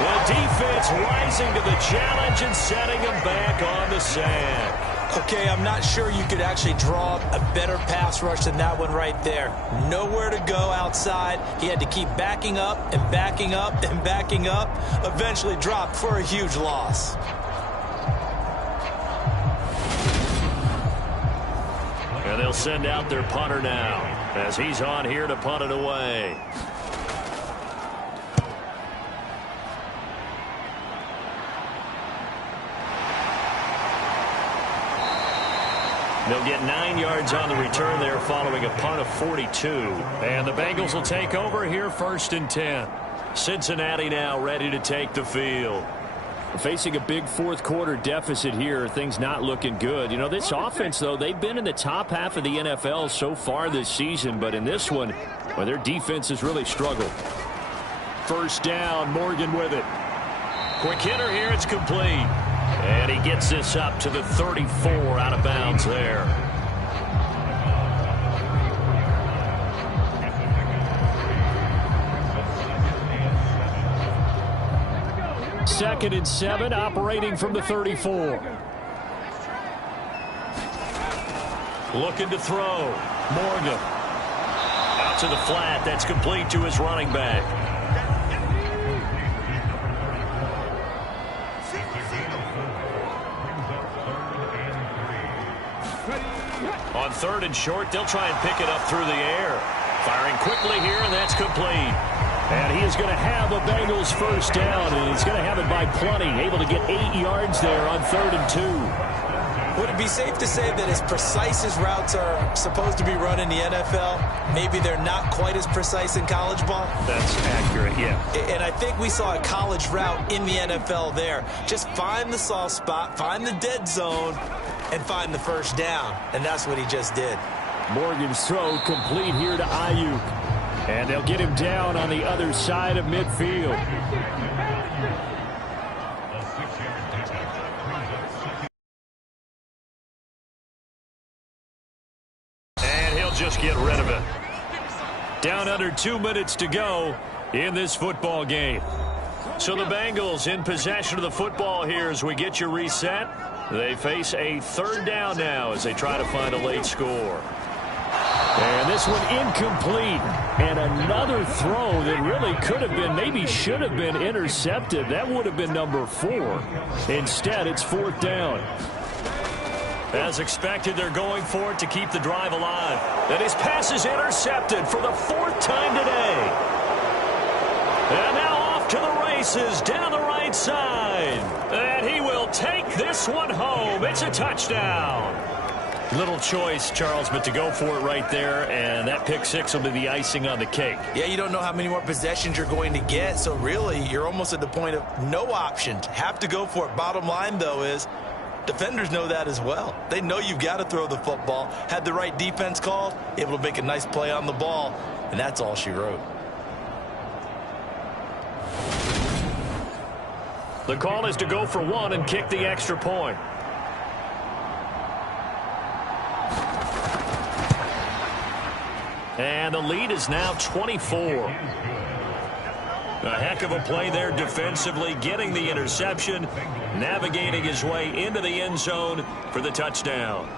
The defense rising to the challenge and setting him back on the sack. Okay, I'm not sure you could actually draw a better pass rush than that one right there. Nowhere to go outside. He had to keep backing up and backing up and backing up. Eventually dropped for a huge loss. And they'll send out their punter now as he's on here to punt it away. They'll get 9 yards on the return there following a punt of 42. And the Bengals will take over here 1st and 10. Cincinnati now ready to take the field. Facing a big 4th quarter deficit here, things not looking good. You know, this offense, though, they've been in the top half of the NFL so far this season, but in this one, well, their defense has really struggled. 1st down, Morgan with it. Quick hitter here, it's complete. And he gets this up to the 34 out of bounds there. Second and 7, operating from the 34. Looking to throw. Morgan. Out to the flat. That's complete to his running back. On 3rd and short, they'll try and pick it up through the air. Firing quickly here, and that's complete. And he is going to have a Bengals 1st down, and he's going to have it by plenty. Able to get 8 yards there on 3rd and 2. Would it be safe to say that as precise as routes are supposed to be run in the NFL, maybe they're not quite as precise in college ball? That's accurate, yeah. And I think we saw a college route in the NFL there. Just find the soft spot, find the dead zone, and find the 1st down. And that's what he just did. Morgan's throw complete here to Ayuk. And they'll get him down on the other side of midfield. And he'll just get rid of it. Down under 2 minutes to go in this football game. So the Bengals in possession of the football here as we get you reset. They face a 3rd down now as they try to find a late score. And this one incomplete. And another throw that really could have been, maybe should have been intercepted. That would have been number 4. Instead, it's 4th down. As expected, they're going for it to keep the drive alive. And his pass is intercepted for the 4th time today. And now off to the races down the right side. And he will take this one home. It's a touchdown. Little choice, Charles, but to go for it right there, and that pick 6 will be the icing on the cake. Yeah, you don't know how many more possessions you're going to get, so really you're almost at the point of no options. Have to go for it. Bottom line, though, is defenders know that as well. They know you've got to throw the football. Had the right defense called, able to make a nice play on the ball, and that's all she wrote. The call is to go for 1 and kick the extra point. And the lead is now 24. A heck of a play there defensively, getting the interception, navigating his way into the end zone for the touchdown.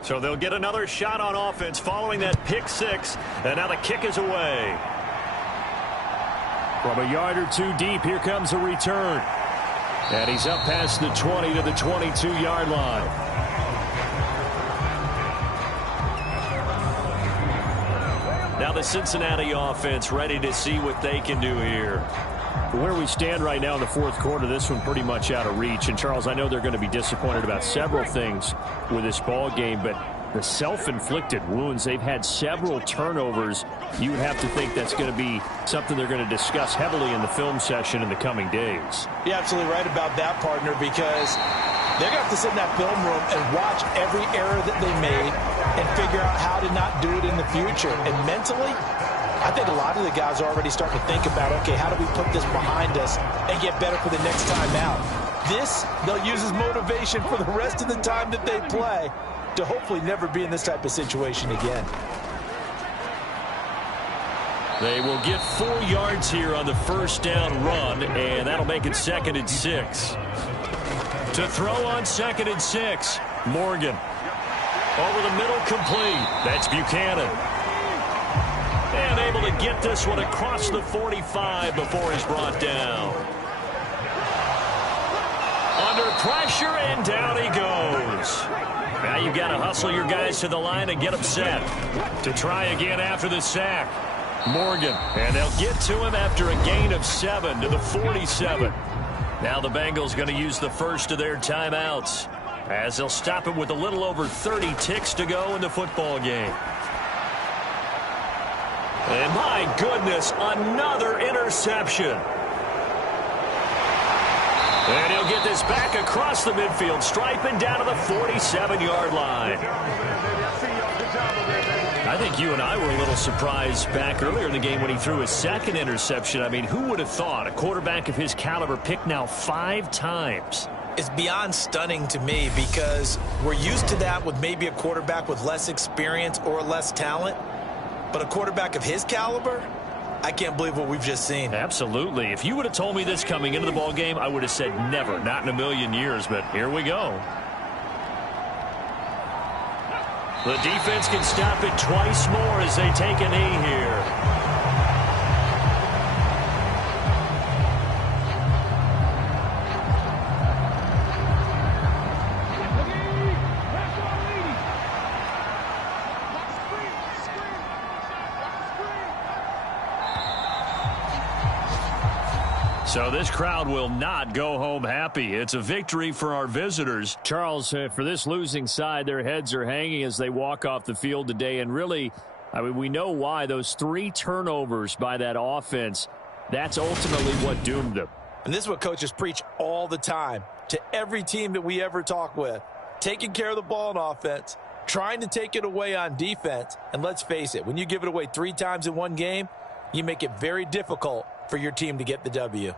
So they'll get another shot on offense following that pick 6, and now the kick is away. From a yard or two deep, here comes a return. And he's up past the 20 to the 22-yard line. Now the Cincinnati offense ready to see what they can do here. Where we stand right now in the fourth quarter, this one pretty much out of reach. And, Charles, I know they're going to be disappointed about several things with this ball game, but the self-inflicted wounds, they've had several turnovers. You have to think that's going to be something they're going to discuss heavily in the film session in the coming days. You're absolutely right about that, partner, because they're going to have to sit in that film room and watch every error that they made and figure out how to not do it in the future. And mentally, I think a lot of the guys are already starting to think about, okay, how do we put this behind us and get better for the next time out? This, they'll use as motivation for the rest of the time that they play to hopefully never be in this type of situation again. They will get 4 yards here on the first down run, and that'll make it 2nd and 6. To throw on 2nd and 6, Morgan. Over the middle, complete. That's Buchanan. And able to get this one across the 45 before he's brought down. Under pressure, and down he goes. Now you've got to hustle your guys to the line and get them set to try again after the sack. Morgan, and they'll get to him after a gain of 7 to the 47. Now the Bengals going to use the first of their timeouts as they'll stop him with a little over 30 ticks to go in the football game. And my goodness, another interception. And he'll get this back across the midfield stripe and down to the 47-yard line. I think you and I were a little surprised back earlier in the game when he threw his second interception. I mean, who would have thought a quarterback of his caliber picked now 5 times? It's beyond stunning to me because we're used to that with maybe a quarterback with less experience or less talent. But a quarterback of his caliber, I can't believe what we've just seen. Absolutely. If you would have told me this coming into the ball game, I would have said never, not in a million years. But here we go. The defense can stop it twice more as they take a knee here. So this crowd will not go home happy. It's a victory for our visitors. Charles, for this losing side, their heads are hanging as they walk off the field today. And really, I mean, we know why. Those 3 turnovers by that offense, that's ultimately what doomed them. And this is what coaches preach all the time to every team that we ever talk with. Taking care of the ball on offense, trying to take it away on defense. And let's face it, when you give it away 3 times in one game, you make it very difficult for your team to get the W.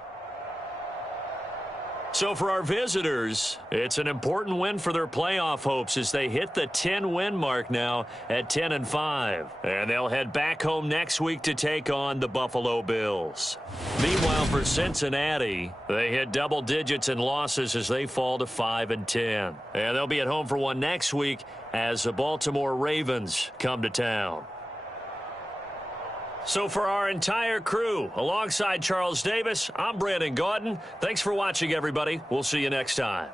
So for our visitors, it's an important win for their playoff hopes as they hit the 10-win mark now at 10-5. And they'll head back home next week to take on the Buffalo Bills. Meanwhile, for Cincinnati, they hit double digits in losses as they fall to 5-10. And they'll be at home for one next week as the Baltimore Ravens come to town. So for our entire crew, alongside Charles Davis, I'm Brandon Gaudin. Thanks for watching, everybody. We'll see you next time.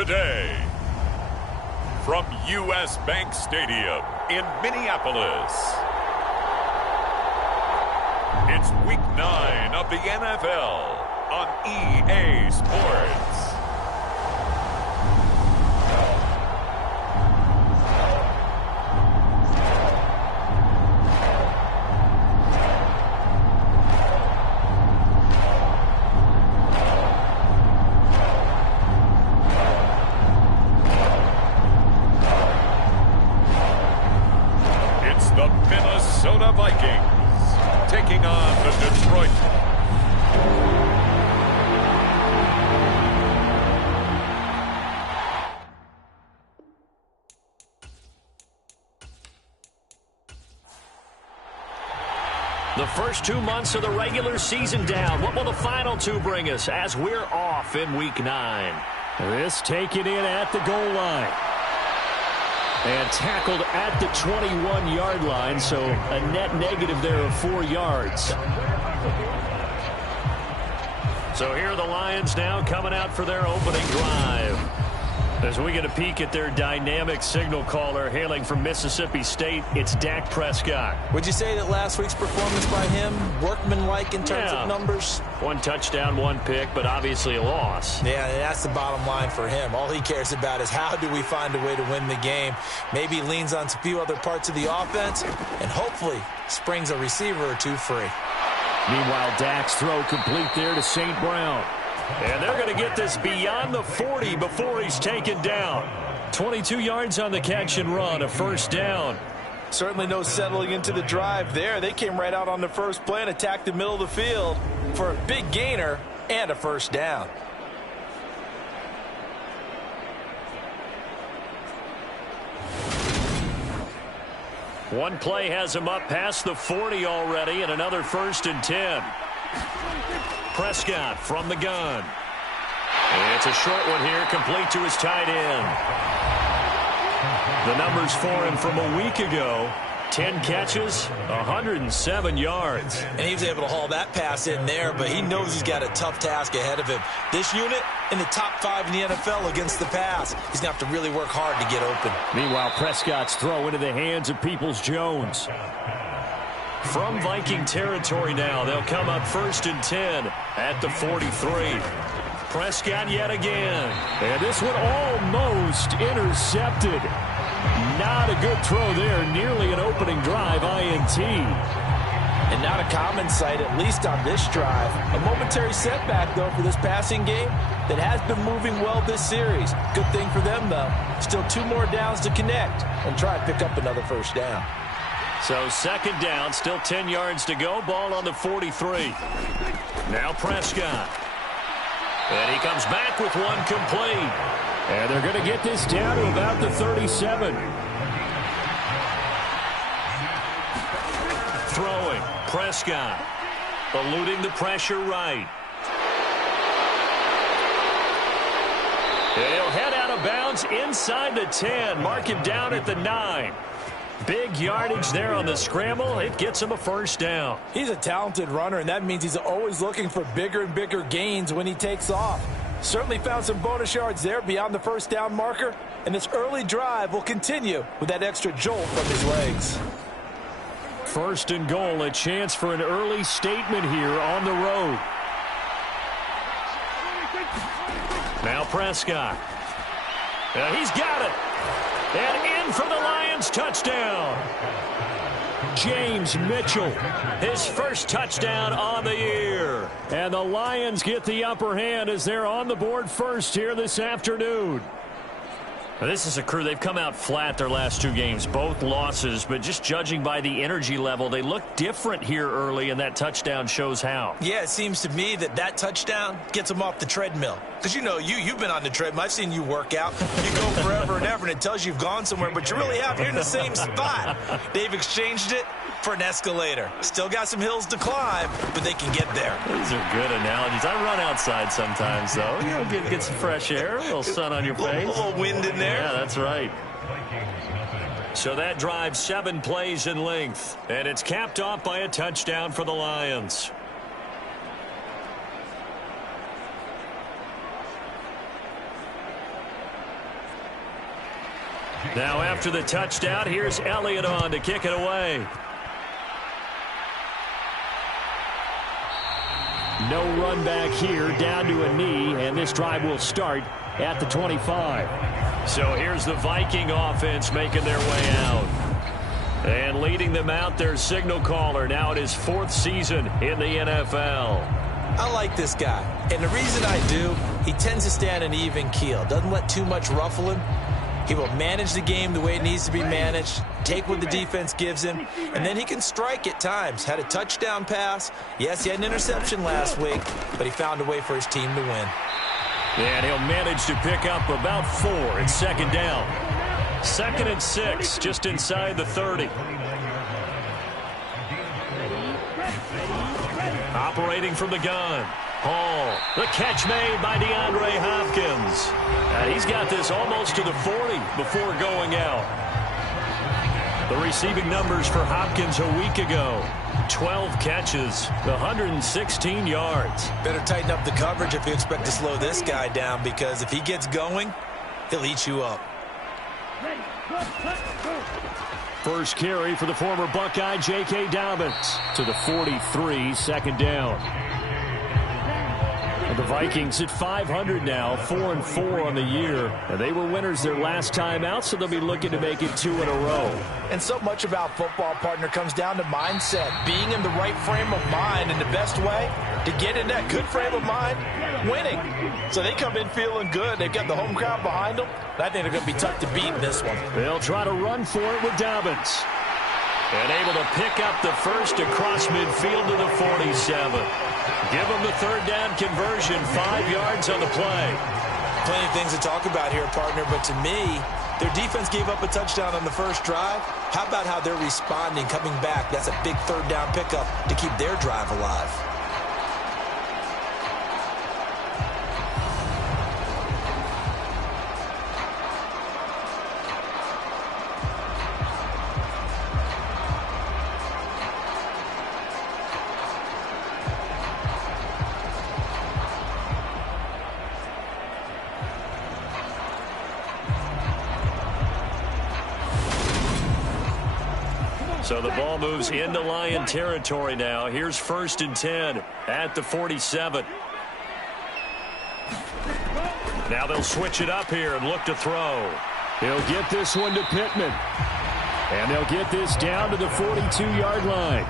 today. From U.S. Bank Stadium in Minneapolis, it's Week 9 of the NFL on EA Sports. The Minnesota Vikings taking on the Detroit. The first 2 months of the regular season down. What will the final two bring us as we're off in Week 9? This taken in at the goal line. And tackled at the 21-yard line, so a net negative there of 4 yards. So here are the Lions now coming out for their opening drive. As we get a peek at their dynamic signal caller hailing from Mississippi State, it's Dak Prescott. Would you say that last week's performance by him, workmanlike in terms of numbers? 1 touchdown, 1 pick, but obviously a loss. Yeah, and that's the bottom line for him. All he cares about is how do we find a way to win the game. Maybe he leans on a few other parts of the offense and hopefully springs a receiver or two free. Meanwhile, Dak's throw complete there to St. Brown. And they're going to get this beyond the 40 before he's taken down. 22 yards on the catch and run, a first down. Certainly no settling into the drive there. They came right out on the first play and attacked the middle of the field for a big gainer and a first down. One play has him up past the 40 already, and another 1st and 10. Prescott from the gun. And it's a short one here, complete to his tight end. The numbers for him from a week ago: 10 catches, 107 yards. And he was able to haul that pass in there, but he knows he's got a tough task ahead of him. This unit in the top 5 in the NFL against the pass. He's going to have to really work hard to get open. Meanwhile, Prescott's throw into the hands of Peoples-Jones. From Viking territory now, they'll come up 1st and 10 at the 43. Prescott yet again. And this one almost intercepted. Not a good throw there. Nearly an opening drive INT. And not a common sight, at least on this drive. A momentary setback, though, for this passing game that has been moving well this series. Good thing for them, though. Still 2 more downs to connect and try and pick up another first down. So 2nd down, still 10 yards to go. Ball on the 43. Now Prescott. And he comes back with one complete. And they're going to get this down to about the 37. Throwing. Prescott. Eluding the pressure right. He'll head out of bounds inside the 10. Mark him down at the 9. Big yardage there on the scramble. It gets him a first down. He's a talented runner, and that means he's always looking for bigger and bigger gains when he takes off. Certainly found some bonus yards there beyond the first down marker, and this early drive will continue with that extra jolt from his legs. 1st and goal, a chance for an early statement here on the road. Now Prescott. He's got it. And in for the Lions touchdown. James Mitchell. His first touchdown on the year. And the Lions get the upper hand as they're on the board first here this afternoon. This is a crew, they've come out flat their last 2 games, both losses, but just judging by the energy level, they look different here early, and that touchdown shows how. Yeah, it seems to me that touchdown gets them off the treadmill. Because, you know, you've been on the treadmill. I've seen you work out. You go forever and ever, and it tells you you've gone somewhere, but you really have. You're in the same spot. They've exchanged it for an escalator. Still got some hills to climb, but they can get there. These are good analogies. I run outside sometimes, though. You know, get some fresh air, a little sun on your face. A little wind in there. Yeah, that's right. So that drive 7 plays in length, and it's capped off by a touchdown for the Lions. Now after the touchdown, here's Elliott on to kick it away. No run back here, down to a knee, and this drive will start at the 25. So here's the Viking offense making their way out. And leading them out, their signal caller, now in his 4th season in the NFL. I like this guy, and the reason I do, he tends to stay on an even keel. Doesn't let too much ruffle him. He will manage the game the way it needs to be managed, take what the defense gives him, and then he can strike at times. Had a touchdown pass. Yes, he had an interception last week, but he found a way for his team to win. And he'll manage to pick up about 4 at second down. 2nd and 6, just inside the 30. Operating from the gun. Hall. The catch made by DeAndre Hopkins. And he's got this almost to the 40 before going out. The receiving numbers for Hopkins a week ago. 12 catches, 116 yards. Better tighten up the coverage if you expect to slow this guy down, because if he gets going, he'll eat you up. First carry for the former Buckeye, J.K. Dobbins to the 43, second down. And the Vikings at 500 now, 4-4 on the year. And they were winners their last time out, so they'll be looking to make it 2 in a row. And so much about football, partner, comes down to mindset. Being in the right frame of mind, and the best way to get in that good frame of mind, winning. So they come in feeling good. They've got the home crowd behind them. I think they're going to be tough to beat in this one. They'll try to run for it with Dobbins. And able to pick up the first across midfield to the 47. Give them the 3rd down conversion, 5 yards on the play. Plenty of things to talk about here, partner, but to me, their defense gave up a touchdown on the first drive. How about how they're responding, coming back? That's a big 3rd down pickup to keep their drive alive. So the ball moves into Lion territory now. Here's 1st and 10 at the 47. Now they'll switch it up here and look to throw. He'll get this one to Pittman. And they'll get this down to the 42-yard line.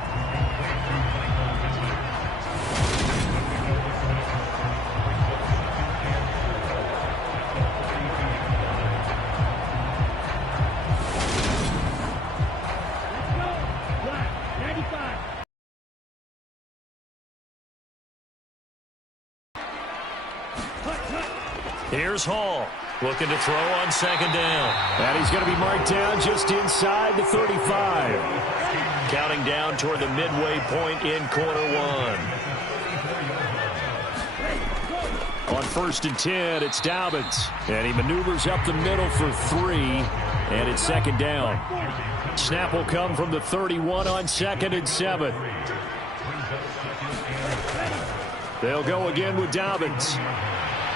Here's Hall, looking to throw on 2nd down. And he's going to be marked down just inside the 35. Counting down toward the midway point in quarter 1. On 1st and 10, it's Dobbins. And he maneuvers up the middle for 3. And it's 2nd down. Snap will come from the 31 on 2nd and 7. They'll go again with Dobbins.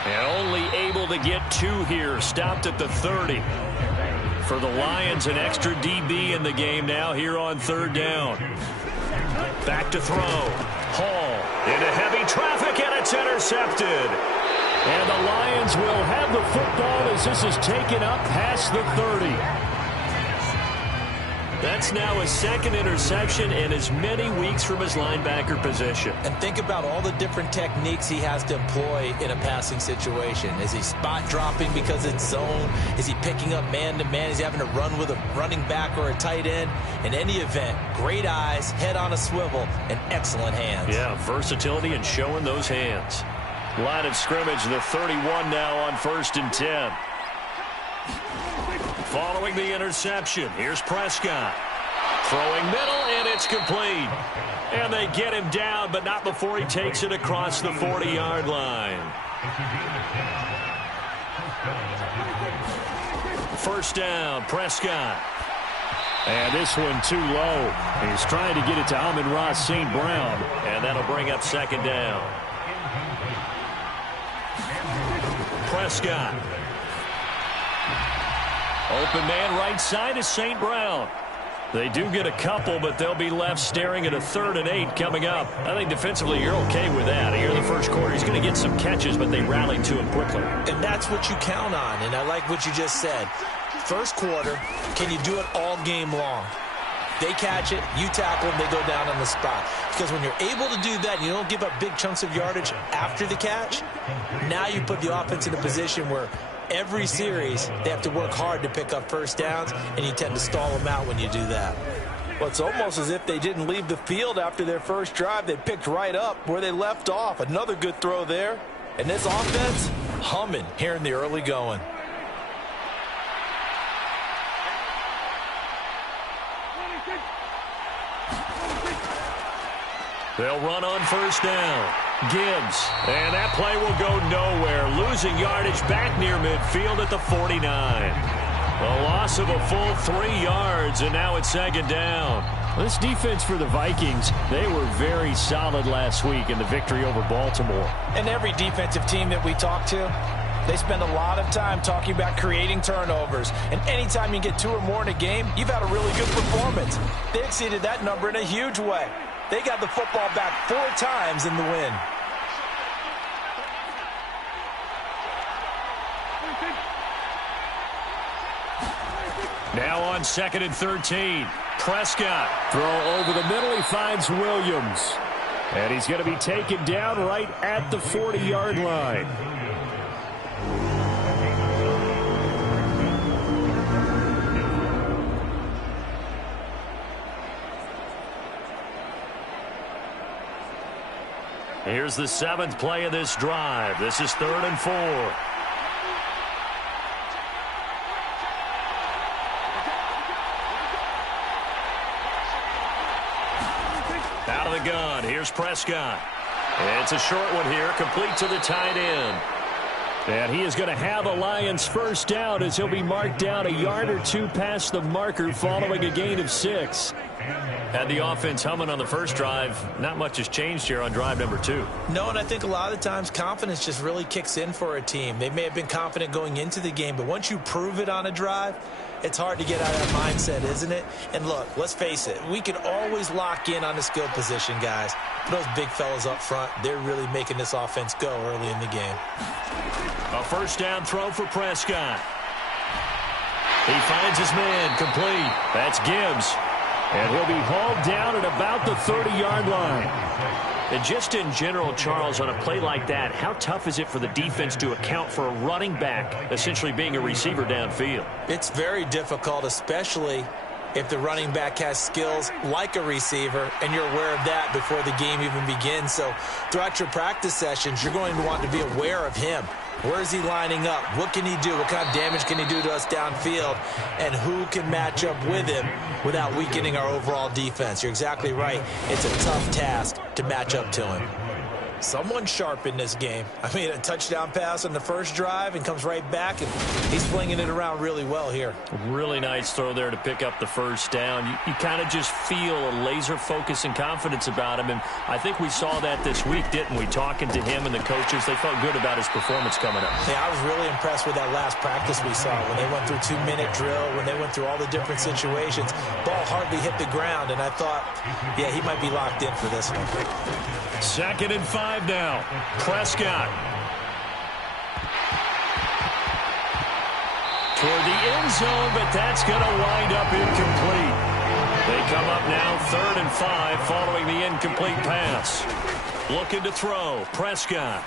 And only able to get 2 here. Stopped at the 30. For the Lions, an extra DB in the game now here on 3rd down. Back to throw. Hall into heavy traffic, and it's intercepted. And the Lions will have the football as this is taken up past the 30. That's now his 2nd interception in as many weeks from his linebacker position. And think about all the different techniques he has to employ in a passing situation. Is he spot dropping because it's zone? Is he picking up man-to-man? Is he having to run with a running back or a tight end? In any event, great eyes, head on a swivel, and excellent hands. Yeah, versatility and showing those hands. Line of scrimmage, the 31 now on 1st and 10. Following the interception, here's Prescott. Throwing middle, and it's complete. And they get him down, but not before he takes it across the 40-yard line. 1st down, Prescott. And this one too low. He's trying to get it to Amon-Ra St. Brown. And that'll bring up 2nd down. Prescott. Open man right side is St. Brown. They do get a couple, but they'll be left staring at a 3rd and 8 coming up. I think defensively you're okay with that. Here in the first quarter, he's going to get some catches, but they rallied to him quickly. And that's what you count on, and I like what you just said. First quarter, can you do it all game long? They catch it, you tackle them, they go down on the spot. Because when you're able to do that, you don't give up big chunks of yardage after the catch. Now you put the offense in a position where every series they have to work hard to pick up first downs, and you tend to stall them out when you do that. Well, it's almost as if they didn't leave the field after their first drive. They picked right up where they left off. Another good throw there. And this offense, humming here in the early going. They'll run on first down. Gibbs, and that play will go nowhere. Losing yardage back near midfield at the 49. A loss of a full 3 yards, and now it's 2nd down. This defense for the Vikings, they were very solid last week in the victory over Baltimore. And every defensive team that we talk to, they spend a lot of time talking about creating turnovers. And anytime you get 2 or more in a game, you've had a really good performance. They exceeded that number in a huge way. They got the football back 4 times in the win. Now on 2nd and 13. Prescott. Throw over the middle. He finds Williams. And he's going to be taken down right at the 40-yard line. Here's the 7th play of this drive. This is 3rd and 4. Out of the gun. Here's Prescott. It's a short one here, complete to the tight end. And he is going to have a Lions first down as he'll be marked down a yard or 2 past the marker following a gain of 6. Had the offense humming on the first drive. Not much has changed here on drive number 2. No, and I think a lot of the times confidence just really kicks in for a team. They may have been confident going into the game, but once you prove it on a drive, it's hard to get out of that mindset, isn't it? And look, let's face it, we can always lock in on the skill position, guys. Those big fellas up front, they're really making this offense go early in the game. A first down throw for Prescott. He finds his man, complete. That's Gibbs. And he'll be hauled down at about the 30-yard line. And just in general, Charles, on a play like that, how tough is it for the defense to account for a running back essentially being a receiver downfield? It's very difficult, especially if the running back has skills like a receiver and you're aware of that before the game even begins. So throughout your practice sessions, you're going to want to be aware of him. Where is he lining up? What can he do? What kind of damage can he do to us downfield? And who can match up with him without weakening our overall defense? You're exactly right. It's a tough task to match up to him. Someone sharp in this game. I mean, a touchdown pass on the first drive and comes right back, and he's flinging it around really well here. Really nice throw there to pick up the first down. You kind of just feel a laser focus and confidence about him, and I think we saw that this week, didn't we? Talking to him and the coaches, they felt good about his performance coming up. Yeah, I was really impressed with that last practice we saw when they went through 2-minute drill, when they went through all the different situations. Ball hardly hit the ground, and I thought, yeah, he might be locked in for this one. 2nd and 5 now. Prescott. Toward the end zone, but that's going to wind up incomplete. They come up now 3rd and 5 following the incomplete pass. Looking to throw. Prescott.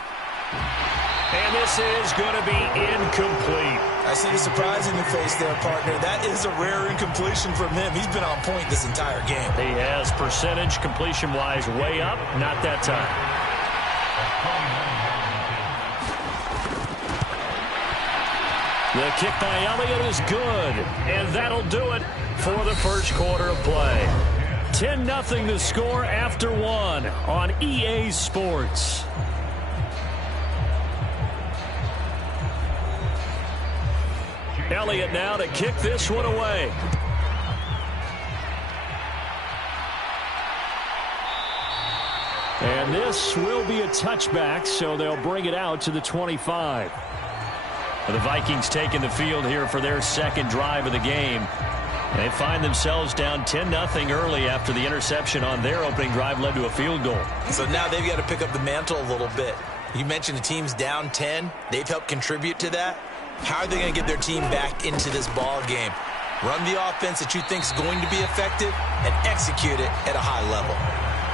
And this is going to be incomplete. I see the surprise in your face there, partner. That is a rare incompletion from him. He's been on point this entire game. He has percentage completion-wise way up. Not that time. The kick by Elliott is good. And that'll do it for the first quarter of play. 10-0 the score after 1 on EA Sports. Elliott now to kick this one away. And this will be a touchback, so they'll bring it out to the 25. The Vikings taking the field here for their second drive of the game. They find themselves down 10-0 early after the interception on their opening drive led to a field goal. So now they've got to pick up the mantle a little bit. You mentioned the team's down 10. They've helped contribute to that. How are they going to get their team back into this ball game? Run the offense that you think is going to be effective and execute it at a high level.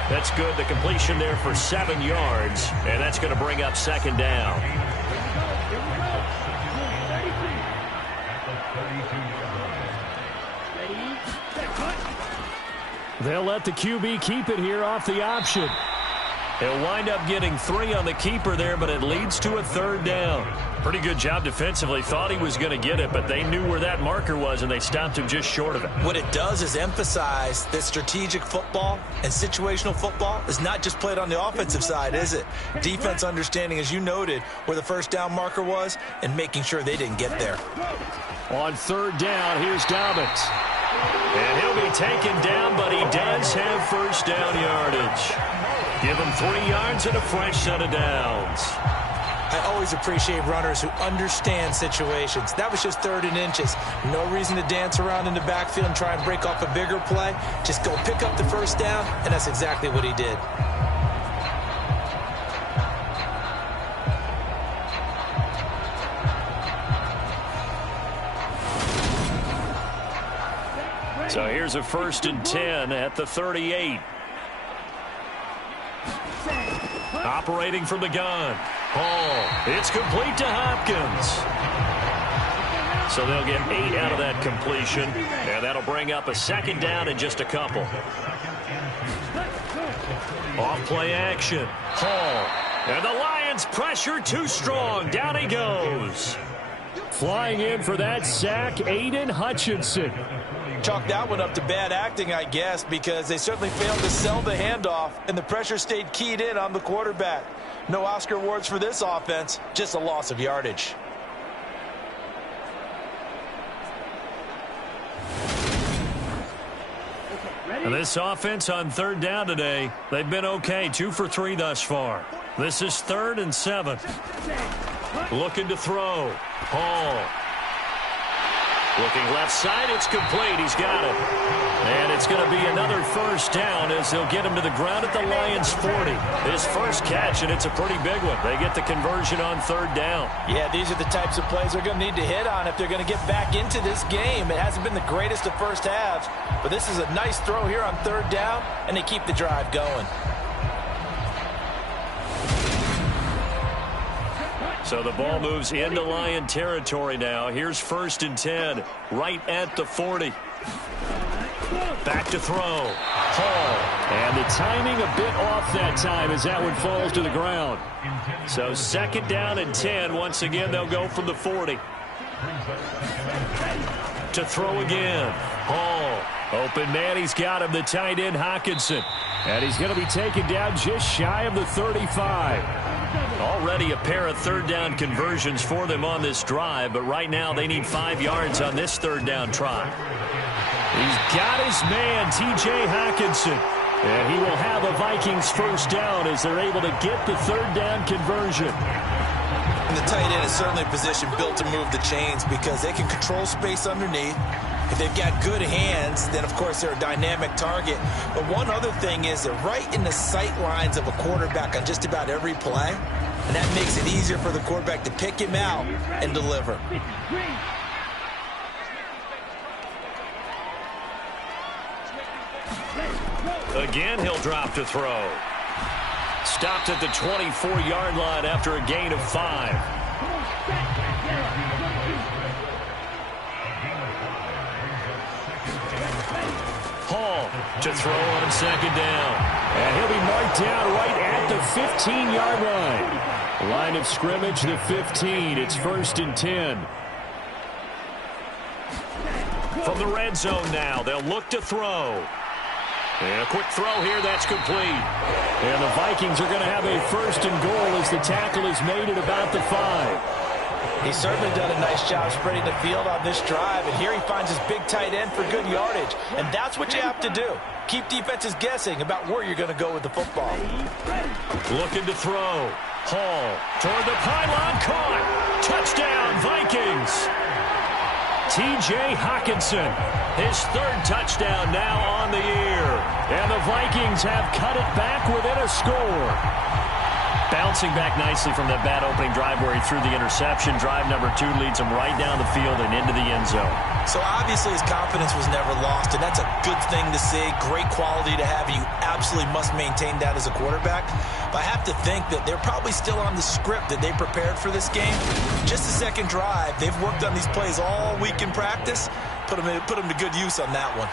That's good. The completion there for 7 yards, and that's going to bring up second down. They'll let the QB keep it here off the option. He'll wind up getting 3 on the keeper there, but it leads to a third down. Pretty good job defensively. Thought he was going to get it, but they knew where that marker was, and they stopped him just short of it. What it does is emphasize that strategic football and situational football is not just played on the offensive side, is it? Defense understanding, as you noted, where the first down marker was and making sure they didn't get there. On third down, here's Dobbins. And he'll be taken down, but he does have first down yardage. Give him 3 yards and a fresh set of downs. I always appreciate runners who understand situations. That was just 3rd and inches. No reason to dance around in the backfield and try and break off a bigger play. Just go pick up the first down, and that's exactly what he did. So here's a 1st and 10 at the 38. Operating from the gun. Hall. It's complete to Hopkins. So they'll get 8 out of that completion, and that'll bring up a second down in just a couple. Off play action. Hall. And the Lions pressure too strong. Down he goes. Flying in for that sack, Aiden Hutchinson. Chalk that one up to bad acting, I guess, because they certainly failed to sell the handoff, and the pressure stayed keyed in on the quarterback. No Oscar awards for this offense, just a loss of yardage. And this offense on third down today, they've been okay, 2 for 3 thus far. This is 3rd and 7. Looking to throw. Hall. Looking left side, it's complete. He's got it. And it's going to be another first down as they'll get him to the ground at the Lions' 40. His first catch, and it's a pretty big one. They get the conversion on third down. Yeah, these are the types of plays they're going to need to hit on if they're going to get back into this game. It hasn't been the greatest of first halves, but this is a nice throw here on third down, and they keep the drive going. So the ball moves into Lion territory now. Here's 1st and 10, right at the 40. Back to throw. Hall. And the timing a bit off that time as that one falls to the ground. So 2nd down and 10. Once again, they'll go from the 40. To throw again. Hall. Open man, he's got him, the tight end Hawkinson. And he's going to be taken down just shy of the 35. Already a pair of third down conversions for them on this drive, but right now they need 5 yards on this third down try. He's got his man, T.J. Hawkinson, and he will have a Vikings first down as they're able to get the third down conversion. And the tight end is certainly a position built to move the chains because they can control space underneath. If they've got good hands, then, of course, they're a dynamic target. But one other thing is they're right in the sight lines of a quarterback on just about every play, and that makes it easier for the quarterback to pick him out and deliver. Again, he'll drop to throw. Stopped at the 24-yard line after a gain of 5. Hall to throw on 2nd down. And he'll be marked down right at the 15-yard line. Line of scrimmage, the 15. It's 1st and 10. From the red zone now, they'll look to throw. And a quick throw here, that's complete. And the Vikings are going to have a 1st and goal as the tackle is made at about the 5. He's certainly done a nice job spreading the field on this drive, and here he finds his big tight end for good yardage. And that's what you have to do. Keep defenses guessing about where you're going to go with the football. Looking to throw. Hall toward the pylon, caught. Touchdown, Vikings. T.J. Hawkinson, his third touchdown now on the year. And the Vikings have cut it back within a score. Bouncing back nicely from that bad opening drive where he threw the interception. Drive number 2 leads him right down the field and into the end zone. So obviously his confidence was never lost, and that's a good thing to see. Great quality to have. You absolutely must maintain that as a quarterback. But I have to think that they're probably still on the script that they prepared for this game. Just the second drive. They've worked on these plays all week in practice. Put them to good use on that one.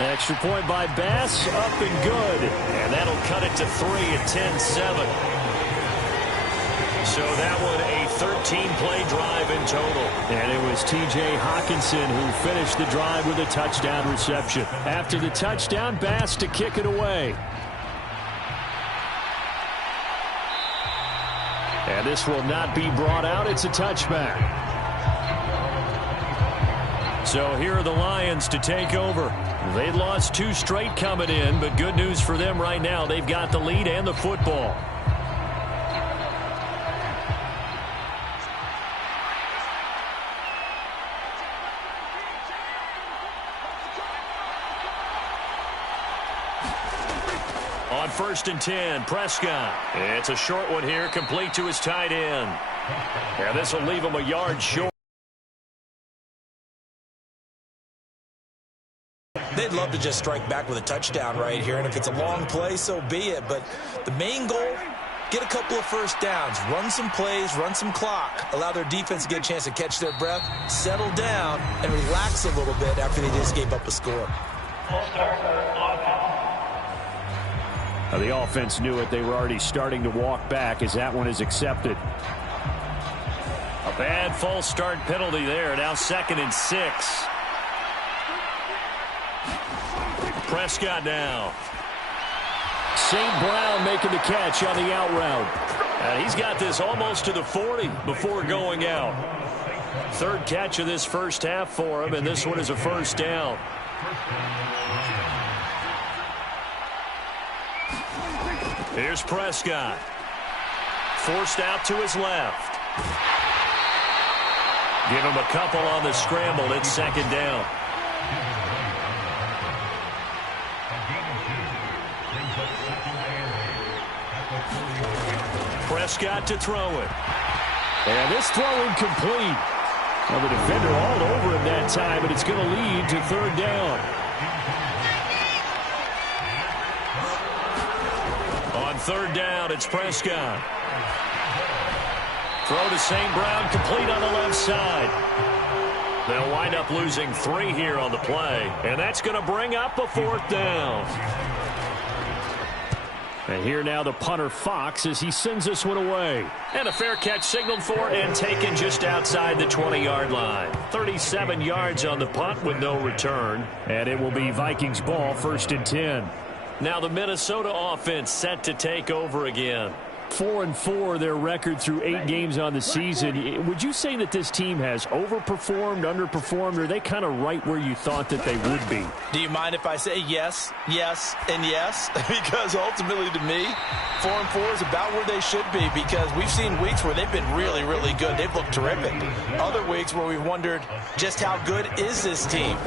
Extra point by Bass, up and good. And that'll cut it to 3 at 10-7. So that one a 13-play drive in total. And it was T.J. Hawkinson who finished the drive with a touchdown reception. After the touchdown, Bass to kick it away. And this will not be brought out. It's a touchback. So here are the Lions to take over. They'd lost 2 straight coming in, but good news for them right now. They've got the lead and the football. On 1st and 10, Prescott. It's a short one here, complete to his tight end. And this will leave him a yard short. They'd love to just strike back with a touchdown right here, and if it's a long play, so be it. But the main goal, get a couple of first downs, run some plays, run some clock, allow their defense to get a chance to catch their breath, settle down, and relax a little bit after they just gave up a score. The offense knew it. They were already starting to walk back as that one is accepted. A bad false start penalty there. Now 2nd and 6. Prescott now. St. Brown making the catch on the out route. And he's got this almost to the 40 before going out. 3rd catch of this first half for him, and this one is a first down. Here's Prescott. Forced out to his left. Give him a couple on the scramble. It's 2nd down. Prescott to throw it. And this throw incomplete. Well, the defender all over him that time, and it's going to lead to 3rd down. On 3rd down, it's Prescott. Throw to St. Brown, complete on the left side. They'll wind up losing 3 here on the play, and that's going to bring up a 4th down. And here now the punter Fox as he sends this one away. And a fair catch signaled for and taken just outside the 20-yard line. 37 yards on the punt with no return. And it will be Vikings ball, 1st and 10. Now the Minnesota offense set to take over again. 4-4 their record through 8 games on the season. Would you say that this team has overperformed, underperformed, or are they kind of right where you thought that they would be? Do you mind if I say yes, yes, and yes? Because ultimately to me, 4-4 is about where they should be, because we've seen weeks where they've been really, really good. They've looked terrific. Other weeks where we've wondered just how good is this team.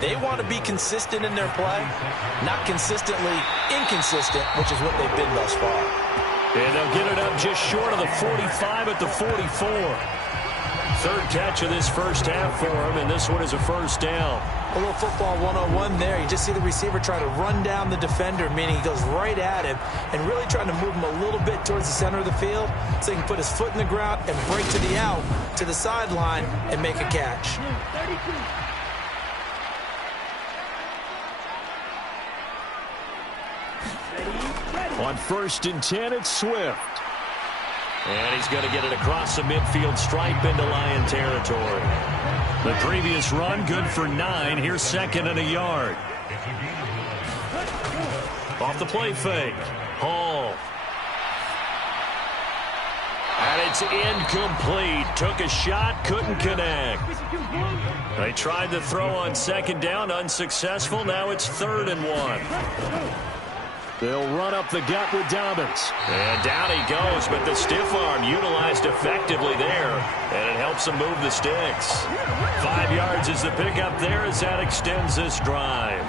They want to be consistent in their play, not consistently inconsistent, which is what they've been thus far. And they'll get it up just short of the 45 at the 44. 3rd catch of this first half for him, and this one is a first down. A little football 101 there. You just see the receiver trying to run down the defender, meaning he goes right at him and really trying to move him a little bit towards the center of the field so he can put his foot in the ground and break to the out, to the sideline, and make a catch. On 1st and 10, it's Swift. And he's going to get it across the midfield stripe into Lion territory. The previous run, good for 9. Here's 2nd and a yard. Off the play fake. Hall. And it's incomplete. Took a shot, couldn't connect. They tried to throw on 2nd down, unsuccessful. Now it's 3rd and 1. They'll run up the gut with Dobbins. And down he goes, but the stiff arm utilized effectively there, and it helps him move the sticks. 5 yards is the pickup there as that extends this drive.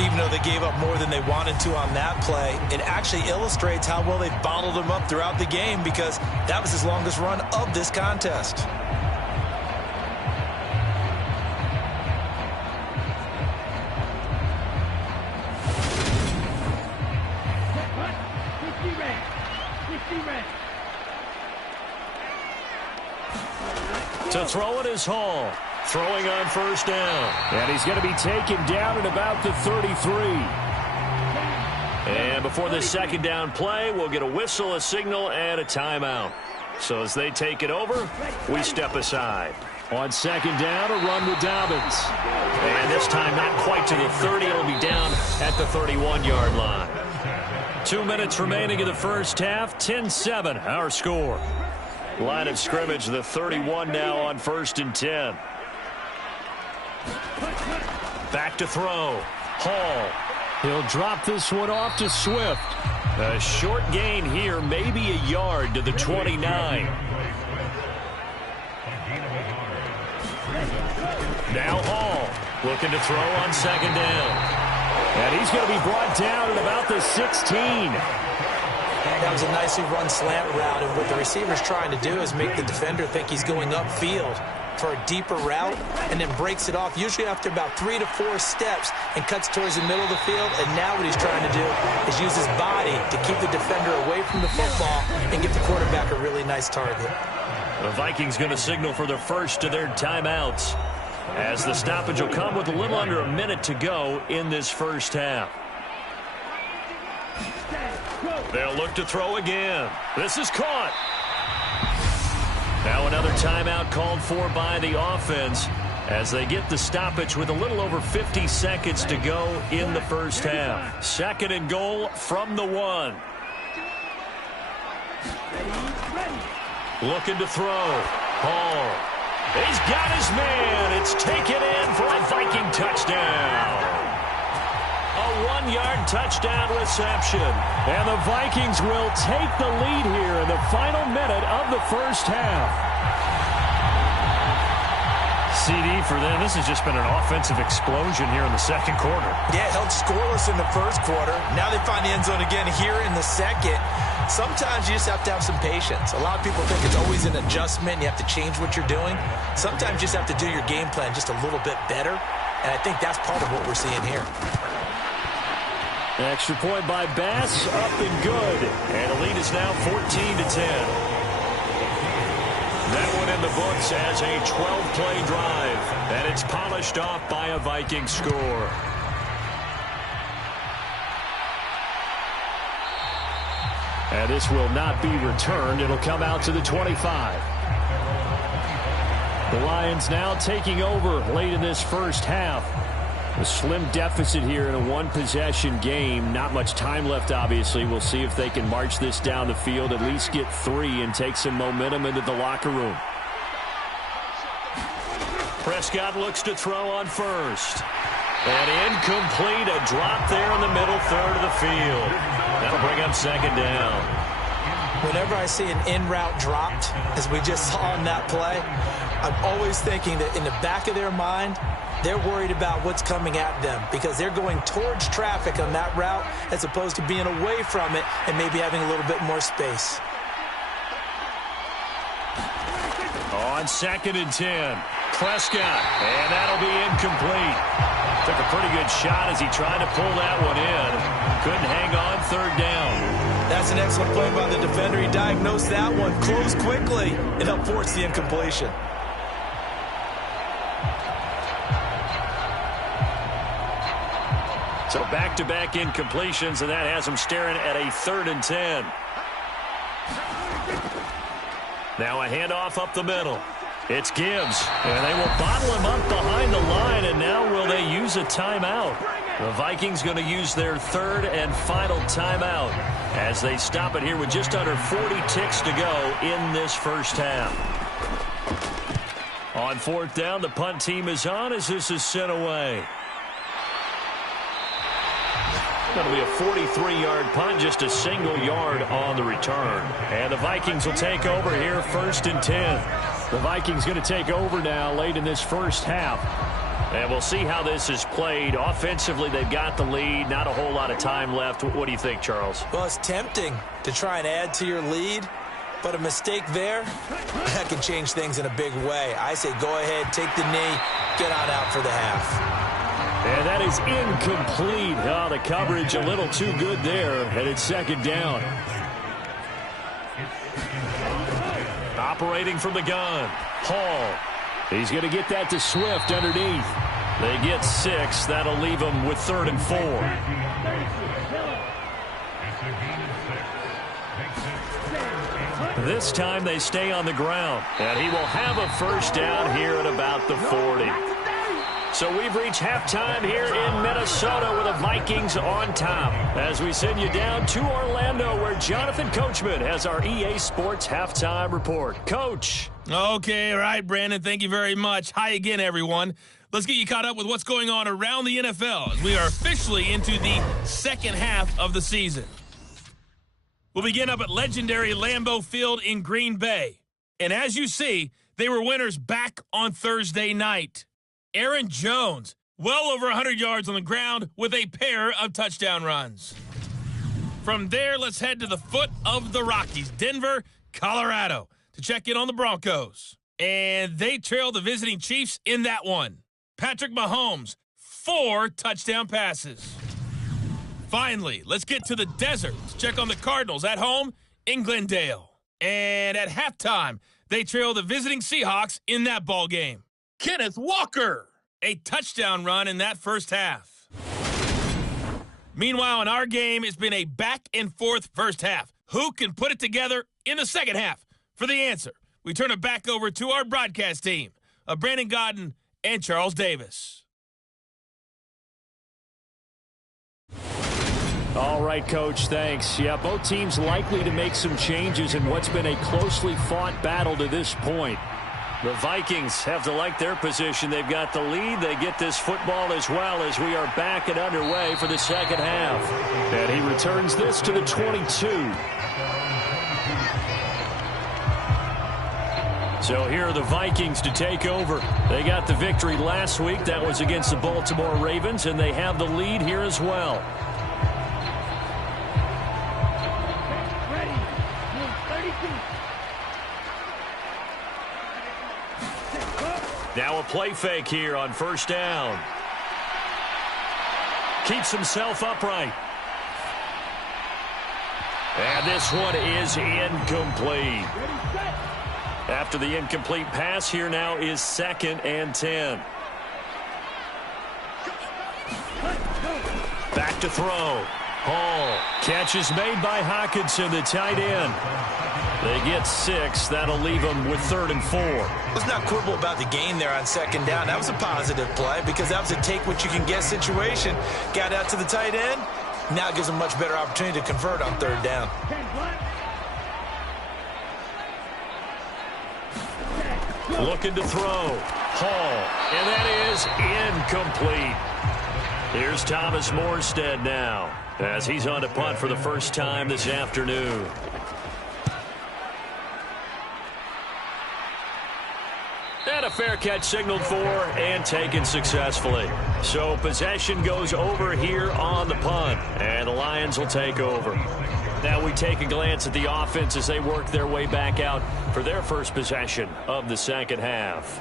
Even though they gave up more than they wanted to on that play, it actually illustrates how well they've bottled them up throughout the game, because that was his longest run of this contest. To throw it is Hall. Throwing on first down. And he's going to be taken down at about the 33. And before the second down play, we'll get a whistle, a signal, and a timeout. So as they take it over, we step aside. On second down, a run with Dobbins. And this time not quite to the 30. It'll be down at the 31-yard line. 2 minutes remaining in the first half. 10-7, our score. Line of scrimmage, the 31 now on 1st and 10. Back to throw. Hall. He'll drop this one off to Swift. A short gain here, maybe a yard to the 29. Now Hall looking to throw on second down. And he's going to be brought down at about the 16. That was a nicely run slant route, and what the receiver's trying to do is make the defender think he's going upfield for a deeper route, and then breaks it off, usually after about 3 to 4 steps, and cuts towards the middle of the field. And now what he's trying to do is use his body to keep the defender away from the football and give the quarterback a really nice target. The Vikings going to signal for the first of their timeouts, as the stoppage will come with a little under a minute to go in this first half. They'll look to throw again. This is caught. Now another timeout called for by the offense as they get the stoppage with a little over 50 seconds to go in the first half. Second and goal from the 1. Looking to throw. Hall. He's got his man. It's taken in for a Viking touchdown. A 1-yard touchdown reception. And the Vikings will take the lead here in the final minute of the first half. CD for them. This has just been an offensive explosion here in the second quarter. Yeah, held scoreless in the first quarter. Now they find the end zone again here in the second. Sometimes you just have to have some patience. A lot of people think it's always an adjustment. You have to change what you're doing. Sometimes you just have to do your game plan just a little bit better. And I think that's part of what we're seeing here. Extra point by Bass, up and good. And the lead is now 14-10. That one in the books as a 12-play drive. And it's polished off by a Viking score. And this will not be returned. It'll come out to the 25. The Lions now taking over late in this first half. A slim deficit here in a one-possession game. Not much time left, obviously. We'll see if they can march this down the field, at least get 3, and take some momentum into the locker room. Prescott looks to throw on first. And incomplete, a drop there in the middle third of the field. That'll bring up second down. Whenever I see an in-route dropped, as we just saw in that play, I'm always thinking that in the back of their mind, they're worried about what's coming at them because they're going towards traffic on that route as opposed to being away from it and maybe having a little bit more space. On second and 10, Prescott, and that'll be incomplete. Took a pretty good shot as he tried to pull that one in. Couldn't hang on third down. That's an excellent play by the defender. He diagnosed that one, closed quickly, and helped force the incompletion. So back-to-back incompletions, and that has them staring at a 3rd and 10. Now a handoff up the middle. It's Gibbs, and they will bottle him up behind the line, and now will they use a timeout? The Vikings going to use their 3rd and final timeout as they stop it here with just under 40 ticks to go in this first half. On 4th down, the punt team is on as this is sent away. Going to be a 43-yard punt, just a single yard on the return. And the Vikings will take over here, 1st and 10. The Vikings going to take over now late in this first half. And we'll see how this is played. Offensively, they've got the lead. Not a whole lot of time left. What do you think, Charles? Well, it's tempting to try and add to your lead, but a mistake there, that can change things in a big way. I say go ahead, take the knee, get on out for the half. And that is incomplete. Oh, the coverage a little too good there, and it's 2nd down. Operating from the gun, Hall. He's going to get that to Swift underneath. They get 6. That'll leave them with 3rd and 4. This time they stay on the ground, and he will have a 1st down here at about the 40. So we've reached halftime here in Minnesota with the Vikings on top as we send you down to Orlando where Jonathan Coachman has our EA Sports halftime report. Coach. Okay, all right, Brandon, thank you very much. Hi again, everyone. Let's get you caught up with what's going on around the NFL as we are officially into the second half of the season. We'll begin up at legendary Lambeau Field in Green Bay. And as you see, they were winners back on Thursday night. Aaron Jones, well over 100 yards on the ground with a pair of touchdown runs. From there, let's head to the foot of the Rockies, Denver, Colorado, to check in on the Broncos. And they trailed the visiting Chiefs in that one. Patrick Mahomes, 4 touchdown passes. Finally, let's get to the desert to check on the Cardinals at home in Glendale. And at halftime, they trailed the visiting Seahawks in that ball game. Kenneth Walker, a touchdown run in that first half. Meanwhile, in our game, it's been a back-and-forth first half. Who can put it together in the second half? For the answer, we turn it back over to our broadcast team of Brandon Godden and Charles Davis. All right, Coach, thanks. Yeah, both teams likely to make some changes in what's been a closely fought battle to this point. The Vikings have to like their position. They've got the lead. They get this football as well as we are back and underway for the second half. And he returns this to the 22. So here are the Vikings to take over. They got the victory last week. That was against the Baltimore Ravens, and they have the lead here as well. Now a play fake here on 1st down. Keeps himself upright. And this one is incomplete. After the incomplete pass, here now is 2nd and 10. Back to throw. Hall. Catch is made by Hockenson, the tight end. They get 6. That'll leave them with 3rd and 4. Let's not quibble about the gain there on 2nd down. That was a positive play because that was a take-what-you-can-get situation. Got out to the tight end. Now it gives them a much better opportunity to convert on 3rd down. Looking to throw. Hall. And that is incomplete. Here's Thomas Morstead now as he's on to punt for the first time this afternoon. And a fair catch signaled for and taken successfully. So possession goes over here on the punt, and the Lions will take over. Now we take a glance at the offense as they work their way back out for their first possession of the second half.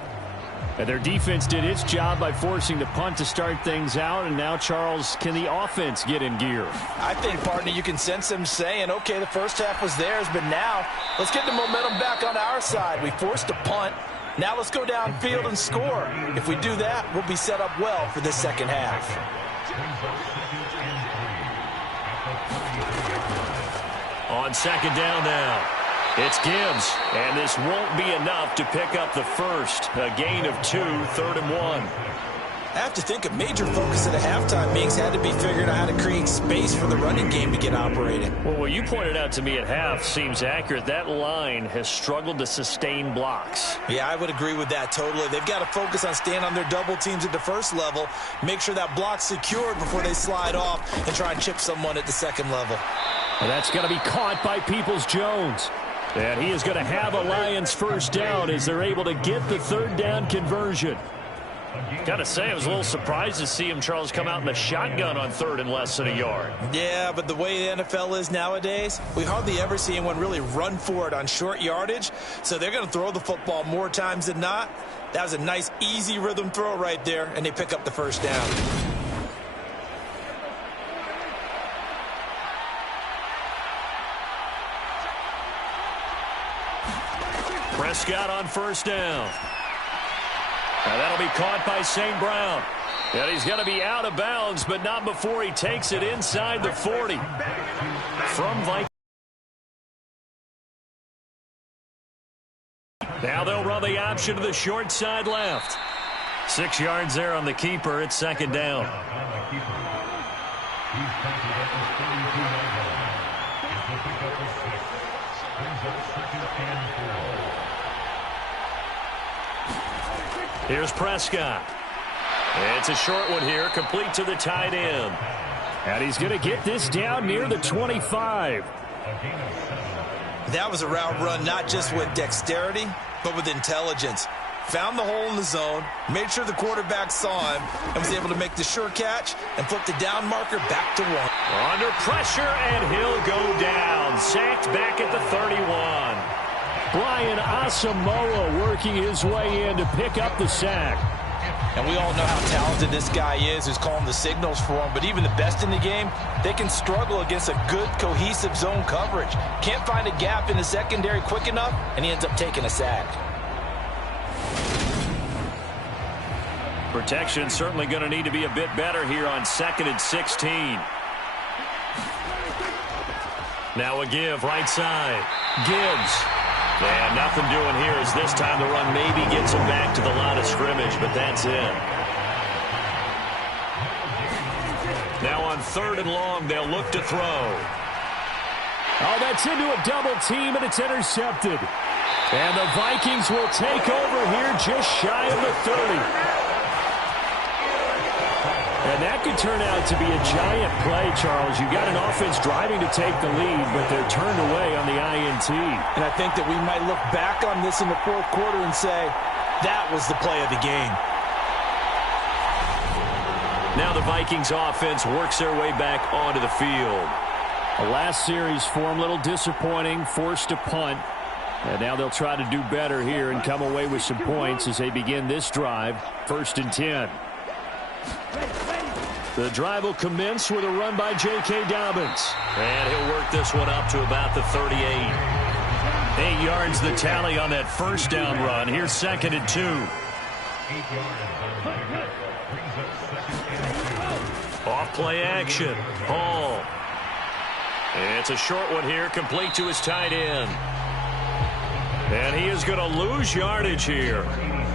And their defense did its job by forcing the punt to start things out. And now, Charles, can the offense get in gear? I think, partner, you can sense them saying, okay, the first half was theirs, but now let's get the momentum back on our side. We forced a punt. Now let's go downfield and score. If we do that, we'll be set up well for this second half. On 2nd down now, it's Gibbs, and this won't be enough to pick up the first. A gain of 2, 3rd and 1. I have to think a major focus at the halftime meetings had to be figuring out how to create space for the running game to get operating. Well, what you pointed out to me at half seems accurate. That line has struggled to sustain blocks. Yeah, I would agree with that totally. They've got to focus on staying on their double teams at the first level, make sure that block's secured before they slide off and try and chip someone at the second level. And that's going to be caught by Peoples-Jones. And he is going to have a Lions first down as they're able to get the third down conversion. Gotta say, I was a little surprised to see him, Charles, come out in the shotgun on third and less than a yard. Yeah, but the way the NFL is nowadays, we hardly ever see anyone really run for it on short yardage. So they're going to throw the football more times than not. That was a nice, easy rhythm throw right there, and they pick up the first down. Prescott on first down. Now that'll be caught by St. Brown. And he's going to be out of bounds, but not before he takes it inside the 40. From Vikings. Now they'll run the option to the short side left. 6 yards there on the keeper. It's second down. Here's Prescott. It's a short one here, complete to the tight end. And he's going to get this down near the 25. That was a route run not just with dexterity, but with intelligence. Found the hole in the zone, made sure the quarterback saw him, and was able to make the sure catch and flip the down marker back to 1. Under pressure, and he'll go down. Sacked back at the 31. Brian Asamoah working his way in to pick up the sack. And we all know how talented this guy is who's calling the signals for him. But even the best in the game, they can struggle against a good, cohesive zone coverage. Can't find a gap in the secondary quick enough, and he ends up taking a sack. Protection certainly going to need to be a bit better here on 2nd and 16. Now a give right side. Gibbs. And nothing doing here as this time the run maybe gets him back to the line of scrimmage, but that's it. Now on 3rd and long, they'll look to throw. Oh, that's into a double team, and it's intercepted. And the Vikings will take over here just shy of the 30. And that could turn out to be a giant play, Charles. You got an offense driving to take the lead, but they're turned away on the INT. And I think that we might look back on this in the 4th quarter and say, that was the play of the game. Now the Vikings offense works their way back onto the field. The last series for them, a little disappointing, forced to punt. And now they'll try to do better here and come away with some points as they begin this drive, 1st and 10. The drive will commence with a run by J.K. Dobbins. And he'll work this one up to about the 38. 8 yards the tally on that first down run. Here's 2nd and 2. Off play action. Hall. It's a short one here, complete to his tight end. And he is going to lose yardage here.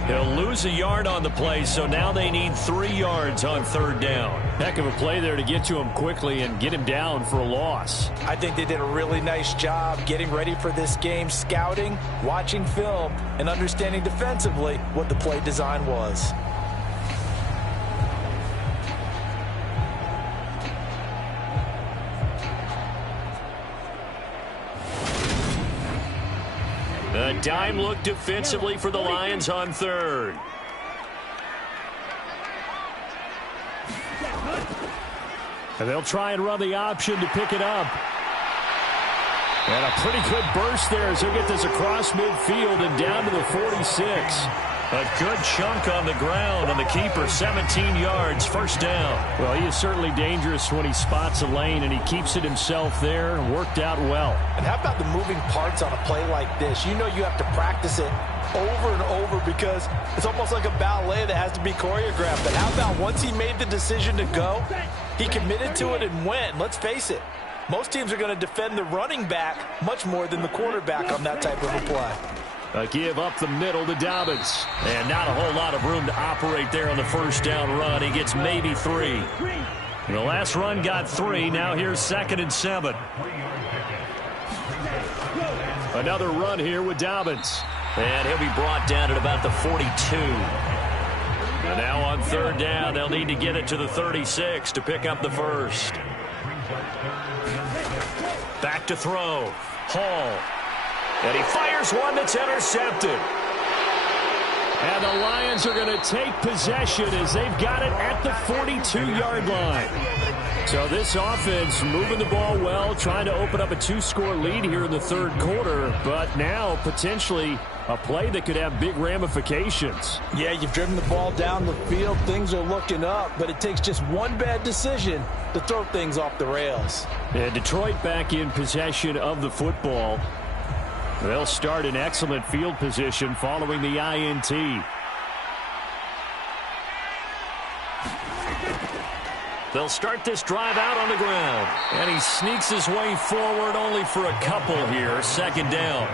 He'll lose a yard on the play, so now they need 3 yards on 3rd down. Heck of a play there to get to him quickly and get him down for a loss. I think they did a really nice job getting ready for this game, scouting, watching film, and understanding defensively what the play design was. A dime look defensively for the Lions on 3rd. And they'll try and run the option to pick it up. And a pretty good burst there as he'll get this across midfield and down to the 46. A good chunk on the ground, and the keeper 17 yards, first down. Well, he is certainly dangerous when he spots a lane, and he keeps it himself there and worked out well. And how about the moving parts on a play like this? You know you have to practice it over and over because it's almost like a ballet that has to be choreographed. But how about once he made the decision to go, he committed to it and went. Let's face it, most teams are going to defend the running back much more than the quarterback on that type of a play. A give up the middle to Dobbins. And not a whole lot of room to operate there on the first down run. He gets maybe 3. The last run got 3. Now here's 2nd and 7. Another run here with Dobbins. And he'll be brought down at about the 42. And now on 3rd down, they'll need to get it to the 36 to pick up the first. Back to throw. Hall. And he fires one that's intercepted. And the Lions are going to take possession as they've got it at the 42-yard line. So this offense moving the ball well, trying to open up a 2-score lead here in the 3rd quarter, but now potentially a play that could have big ramifications. Yeah, you've driven the ball down the field. Things are looking up, but it takes just one bad decision to throw things off the rails. And Detroit back in possession of the football. They'll start in excellent field position following the INT. They'll start this drive out on the ground. And he sneaks his way forward only for a couple here. 2nd down.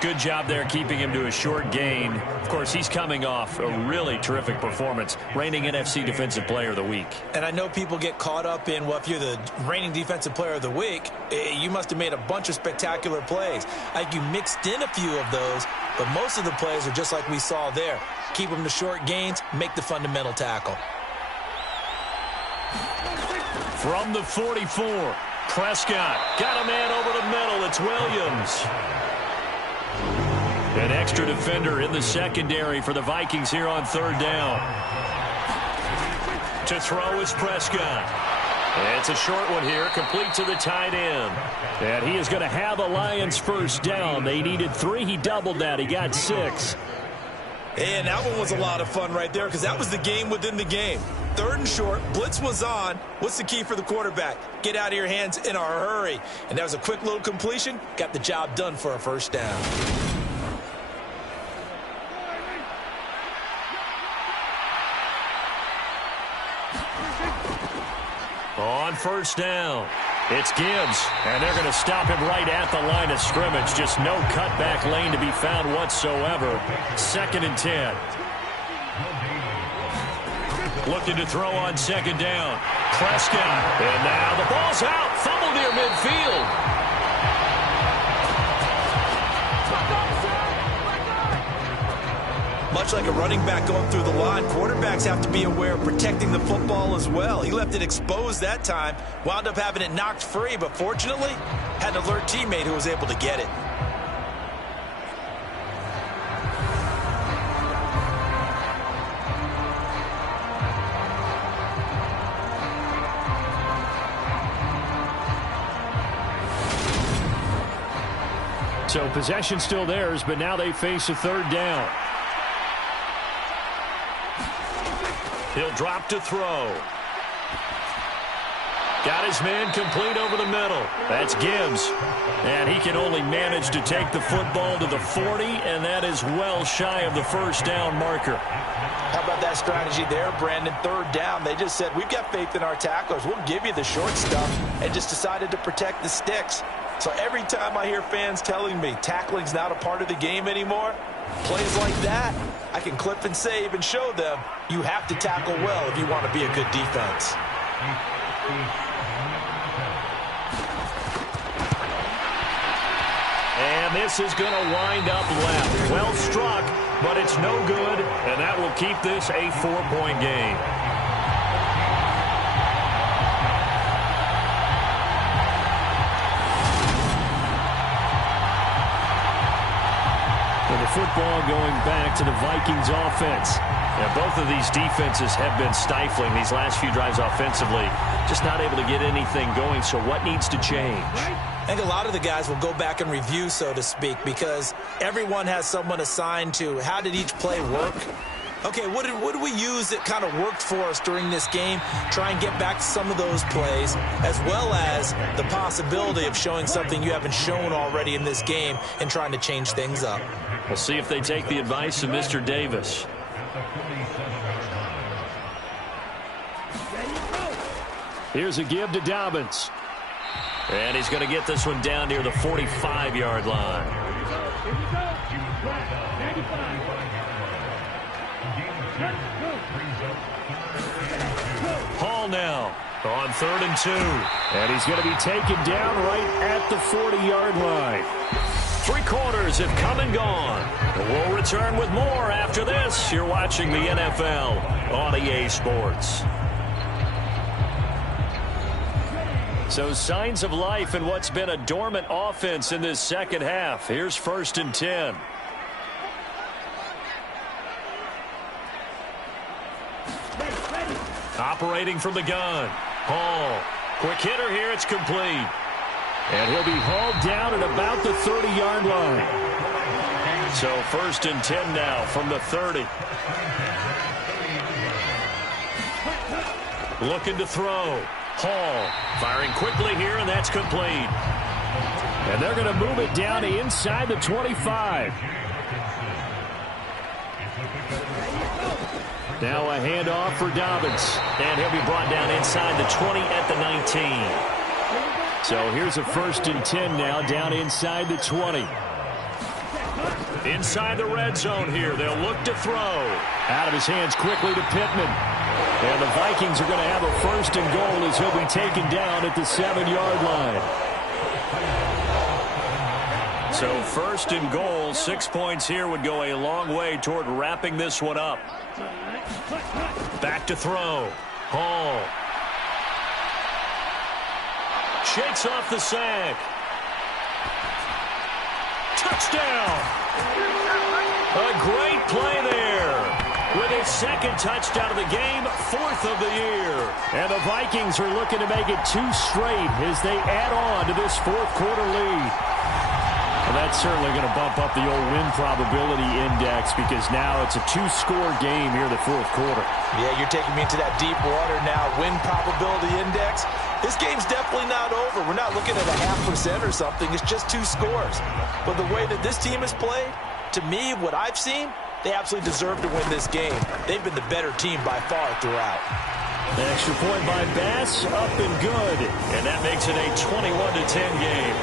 Good job there keeping him to a short gain. Of course, he's coming off a really terrific performance, reigning NFC Defensive Player of the Week. And I know people get caught up in, well, if you're the reigning Defensive Player of the Week, you must have made a bunch of spectacular plays. I think you mixed in a few of those, but most of the plays are just like we saw there. Keep them to short gains, make the fundamental tackle. From the 44, Prescott got a man over the middle. It's Williams. An extra defender in the secondary for the Vikings here on 3rd down. To throw is Prescott. It's a short one here, complete to the tight end. And he is going to have a Lions first down. They needed 3. He doubled that. He got 6. And that one was a lot of fun right there because that was the game within the game. 3rd and short, blitz was on. What's the key for the quarterback? Get out of your hands in a hurry. And that was a quick little completion. Got the job done for a first down. On 1st down, it's Gibbs, and they're going to stop him right at the line of scrimmage. Just no cutback lane to be found whatsoever. 2nd and 10. Looking to throw on 2nd down. Prescott, and now the ball's out. Fumble near midfield. Much like a running back going through the line, quarterbacks have to be aware of protecting the football as well. He left it exposed that time, wound up having it knocked free, but fortunately, had an alert teammate who was able to get it. So possession still theirs, but now they face a 3rd down. He'll drop to throw. Got his man complete over the middle. That's Gibbs. And he can only manage to take the football to the 40, and that is well shy of the first down marker. How about that strategy there, Brandon? 3rd down, they just said, we've got faith in our tacklers. We'll give you the short stuff, and just decided to protect the sticks. So every time I hear fans telling me tackling's not a part of the game anymore, plays like that, I can clip and save and show them you have to tackle well if you want to be a good defense. And this is going to wind up left. Well struck, but it's no good, and that will keep this a 4-point game. Football going back to the Vikings offense. Yeah, both of these defenses have been stifling these last few drives offensively. Just not able to get anything going, so what needs to change? I think a lot of the guys will go back and review, so to speak, because everyone has someone assigned to how did each play work. Okay, what did we use that kind of worked for us during this game? Try and get back to some of those plays, as well as the possibility of showing something you haven't shown already in this game and trying to change things up. We'll see if they take the advice of Mr. Davis. Here's a give to Dobbins. And he's going to get this one down near the 45-yard line. Hall now on 3rd and 2. And he's going to be taken down right at the 40-yard line. 3 quarters have come and gone. We'll return with more after this. You're watching the NFL on EA Sports. So signs of life in what's been a dormant offense in this second half. Here's 1st and 10. Operating from the gun. Hall. Quick hitter here. It's complete. And he'll be hauled down at about the 30-yard line. So 1st and 10 now from the 30. Looking to throw. Hall firing quickly here, and that's complete. And they're going to move it down to inside the 25. Now a handoff for Dobbins. And he'll be brought down inside the 20 at the 19. So here's a 1st and 10 now, down inside the 20. Inside the red zone here. They'll look to throw. Out of his hands quickly to Pittman. And the Vikings are going to have a 1st and goal as he'll be taken down at the 7-yard line. So 1st and goal, 6 points here would go a long way toward wrapping this one up. Back to throw. Hall. Shakes off the sack. Touchdown. A great play there. With his 2nd touchdown of the game, 4th of the year. And the Vikings are looking to make it 2 straight as they add on to this 4th quarter lead. Well, that's certainly going to bump up the old win probability index because now it's a 2-score game here in the 4th quarter. Yeah, you're taking me into that deep water now. Win probability index. This game's definitely not over. We're not looking at a 0.5% or something. It's just 2 scores. But the way that this team has played, to me, what I've seen, they absolutely deserve to win this game. They've been the better team by far throughout. An extra point by Bass, up and good. And that makes it a 21-10 game.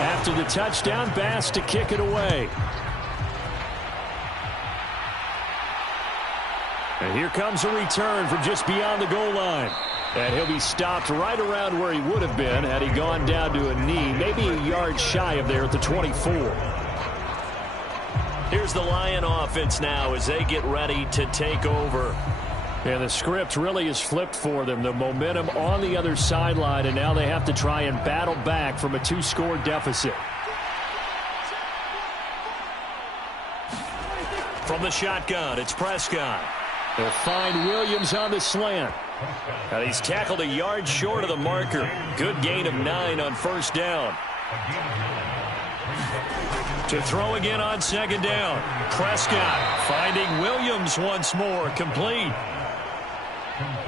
After the touchdown, Bass to kick it away. And here comes a return from just beyond the goal line. And he'll be stopped right around where he would have been had he gone down to a knee, maybe a yard shy of there at the 24. Here's the Lion offense now as they get ready to take over. And the script really is flipped for them. The momentum on the other sideline, and now they have to try and battle back from a 2-score deficit. From the shotgun, it's Prescott. They'll find Williams on the slant. And he's tackled a yard short of the marker. Good gain of 9 on 1st down. To throw again on 2nd down. Prescott finding Williams once more, complete.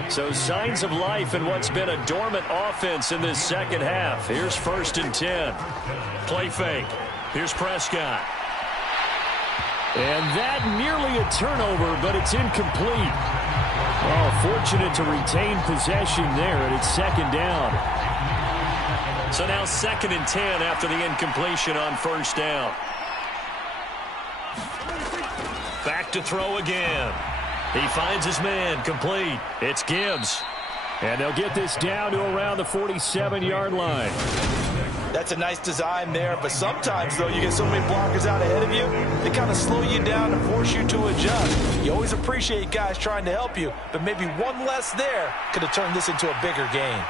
So signs of life in what's been a dormant offense in this second half. Here's 1st and 10. Play fake. Here's Prescott. And that nearly a turnover, but it's incomplete. Oh, fortunate to retain possession there, and it's 2nd down. So now 2nd and 10 after the incompletion on 1st down. Back to throw again. He finds his man, complete. It's Gibbs. And they'll get this down to around the 47-yard line. That's a nice design there, but sometimes, though, you get so many blockers out ahead of you, they kind of slow you down and force you to adjust. You always appreciate guys trying to help you, but maybe one less there could have turned this into a bigger game.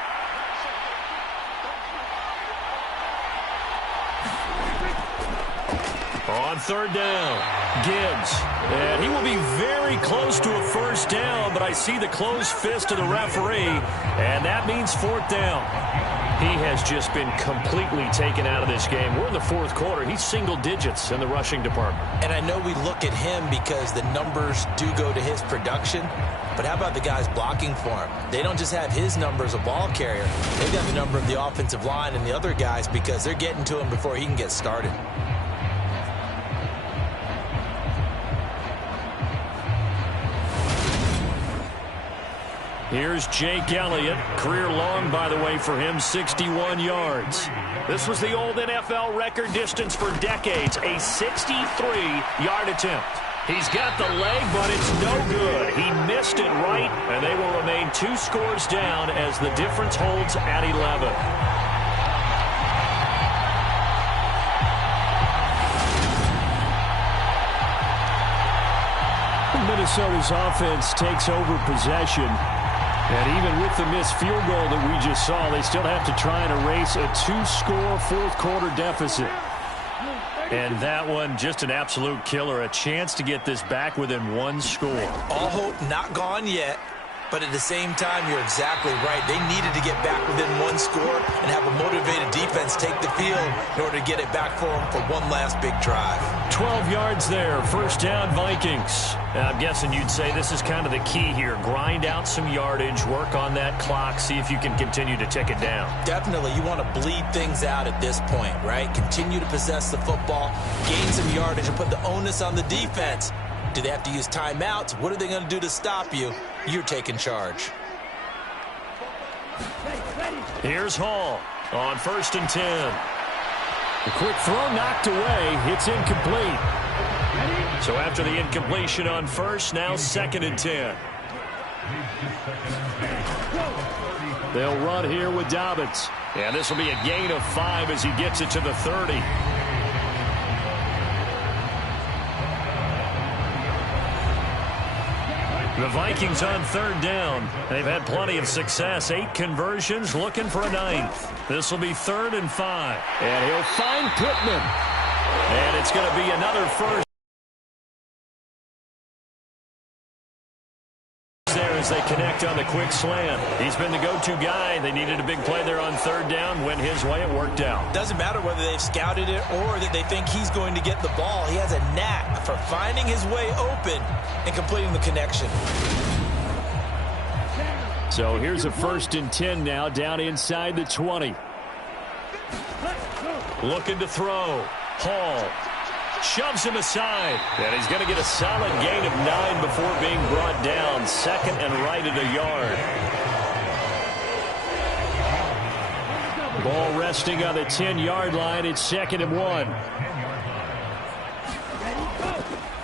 On 3rd down, Gibbs. And he will be very close to a 1st down, but I see the closed fist of the referee, and that means 4th down. He has just been completely taken out of this game. We're in the 4th quarter. He's single digits in the rushing department. And I know we look at him because the numbers do go to his production, but how about the guys blocking for him? They don't just have his number as a ball carrier. They've got the number of the offensive line and the other guys because they're getting to him before he can get started. Here's Jake Elliott. Career long, by the way, for him, 61 yards. This was the old NFL record distance for decades, a 63-yard attempt. He's got the leg, but it's no good. He missed it right, and they will remain 2 scores down as the difference holds at 11. Minnesota's offense takes over possession. And even with the missed field goal that we just saw, they still have to try and erase a 2-score fourth-quarter deficit. And that one, just an absolute killer. A chance to get this back within 1 score. All hope not gone yet. But at the same time, you're exactly right. They needed to get back within 1 score and have a motivated defense take the field in order to get it back for them for one last big drive. 12 yards there. First down, Vikings. I'm guessing you'd say this is kind of the key here. Grind out some yardage, work on that clock, see if you can continue to tick it down. Definitely. You want to bleed things out at this point, right? Continue to possess the football, gain some yardage, and put the onus on the defense. Do they have to use timeouts? What are they going to do to stop you? You're taking charge. Here's Hall on 1st and 10. A quick throw knocked away. It's incomplete. So after the incompletion on 1st, now 2nd and 10. They'll run here with Dobbins. And this will be a gain of 5 as he gets it to the 30. The Vikings on 3rd down. They've had plenty of success. 8 conversions, looking for a 9th. This will be 3rd and 5. And he'll find Pittman. And it's going to be another first there as they connect on the quick slant. He's been the go-to guy. They needed a big play there on 3rd down. Went his way. It worked out. Doesn't matter whether they've scouted it or that they think he's going to get the ball. He has a knack for finding his way open and completing the connection. So here's a 1st and 10 now, down inside the 20. Looking to throw. Hall shoves him aside. And he's going to get a solid gain of 9 before being brought down. 2nd and right at a yard. Ball resting on the 10-yard line. It's 2nd and 1.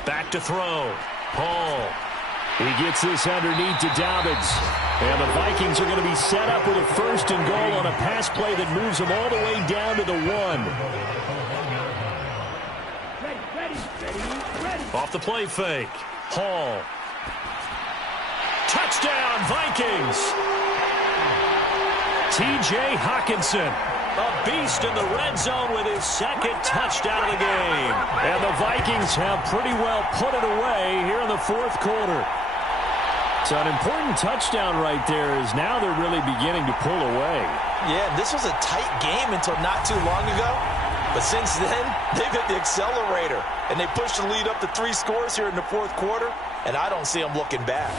Back to throw. Hall. He gets this underneath to Dobbins. And the Vikings are going to be set up with a 1st and goal on a pass play that moves them all the way down to the 1. Off the play fake. Hall. Touchdown, Vikings. T.J. Hawkinson, a beast in the red zone with his 2nd touchdown of the game. And the Vikings have pretty well put it away here in the 4th quarter. So an important touchdown right there is now they're really beginning to pull away. Yeah, this was a tight game until not too long ago. But since then, they've hit the accelerator. And they pushed the lead up to 3 scores here in the 4th quarter. And I don't see them looking back.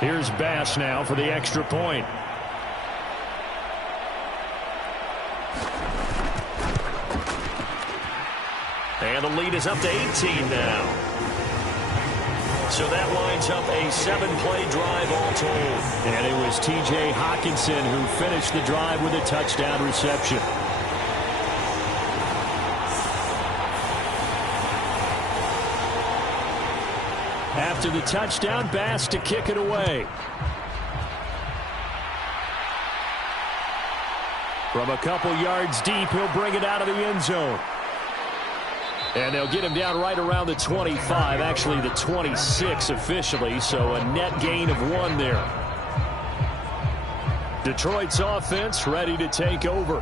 Here's Bass now for the extra point. And the lead is up to 18 now. So that lines up a 7-play drive all told. And it was T.J. Hawkinson who finished the drive with a touchdown reception. After the touchdown, Bass to kick it away. From a couple yards deep, he'll bring it out of the end zone. And they'll get him down right around the 25, actually the 26 officially, so a net gain of 1 there. Detroit's offense ready to take over.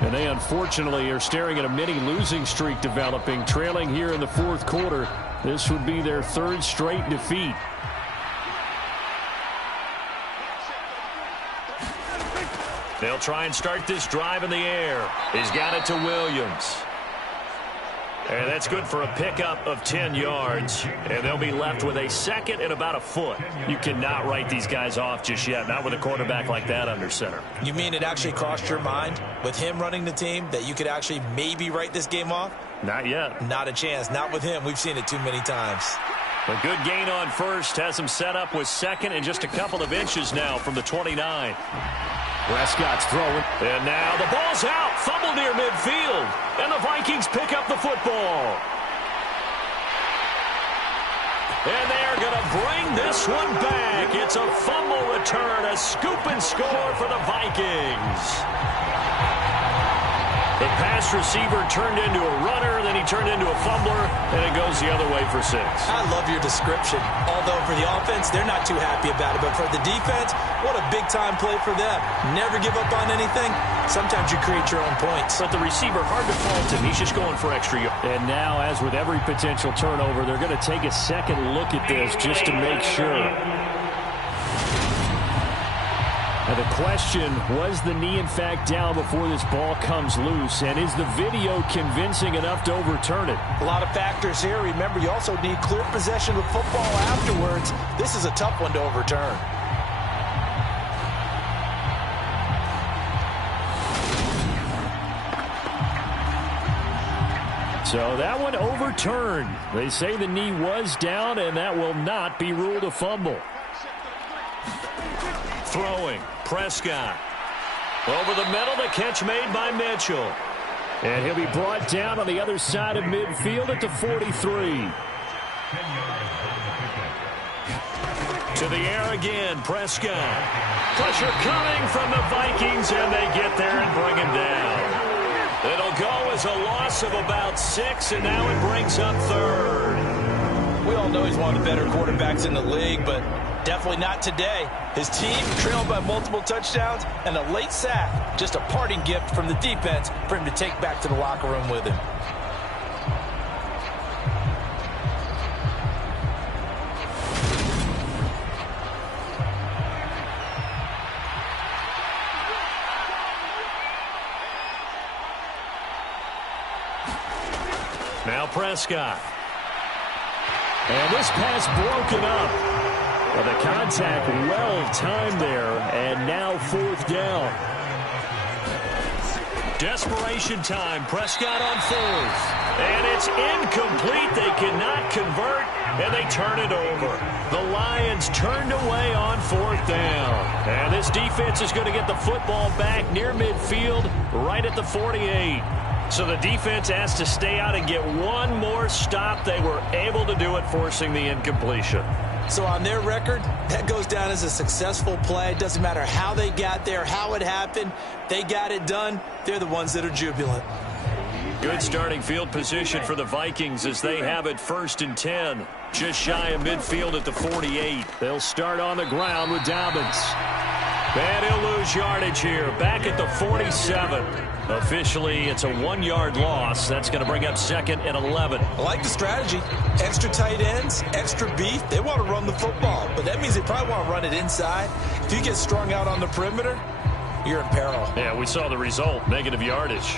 And they unfortunately are staring at a mini losing streak developing, trailing here in the 4th quarter. This would be their 3rd straight defeat. They'll try and start this drive in the air. He's got it to Williams. And that's good for a pickup of 10 yards. And they'll be left with a 2nd and about a foot. You cannot write these guys off just yet, not with a quarterback like that under center. You mean it actually crossed your mind with him running the team that you could actually maybe write this game off? Not yet. Not a chance. Not with him. We've seen it too many times. A good gain on first has him set up with second and just a couple of inches now from the 29. Prescott's throwing. And now the ball's out. Fumble near midfield. And the Vikings pick up the football. And they're going to bring this one back. It's a fumble return, a scoop and score for the Vikings. The pass receiver turned into a runner, then he turned into a fumbler, and it goes the other way for 6. I love your description. Although for the offense, they're not too happy about it. But for the defense, what a big-time play for them. Never give up on anything. Sometimes you create your own points. But the receiver, hard to fault him. He's just going for extra yards. And now, as with every potential turnover, they're going to take a second look at this just to make sure. Now the question, was the knee in fact down before this ball comes loose? And is the video convincing enough to overturn it? A lot of factors here. Remember, you also need clear possession of football afterwards. This is a tough one to overturn. So that one overturned. They say the knee was down, and that will not be ruled a fumble. Throwing, Prescott. Over the middle, the catch made by Mitchell. And he'll be brought down on the other side of midfield at the 43. To the air again, Prescott. Pressure coming from the Vikings, and they get there and bring him down. It'll go as a loss of about 6, and now it brings up 3rd. We all know he's one of the better quarterbacks in the league, but definitely not today. His team trailed by multiple touchdowns and a late sack. Just a parting gift from the defense for him to take back to the locker room with him. Now Prescott. And this pass broken up. Well, the contact well-timed there, and now 4th down. Desperation time. Prescott on 4th. And it's incomplete. They cannot convert, and they turn it over. The Lions turned away on 4th down. And this defense is going to get the football back near midfield, right at the 48. So the defense has to stay out and get one more stop. They were able to do it, forcing the incompletion. So on their record, that goes down as a successful play. It doesn't matter how they got there, how it happened. They got it done. They're the ones that are jubilant. Good starting field position for the Vikings as they have it 1st and 10. Just shy of midfield at the 48. They'll start on the ground with Dobbins. And he'll lose yardage here. Back at the 47. Officially, it's a 1-yard loss. That's going to bring up 2nd and 11. I like the strategy. Extra tight ends, extra beef. They want to run the football, but that means they probably want to run it inside. If you get strung out on the perimeter, you're in peril. Yeah, we saw the result, negative yardage.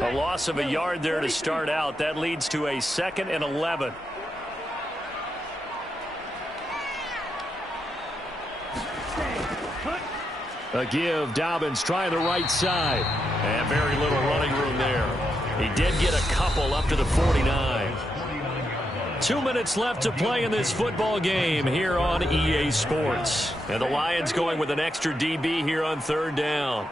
A loss of a yard there to start out. That leads to a 2nd and 11. A give. Dobbins trying the right side. And very little running room there. He did get a couple up to the 49. 2 minutes left to play in this football game here on EA Sports. And the Lions going with an extra DB here on 3rd down.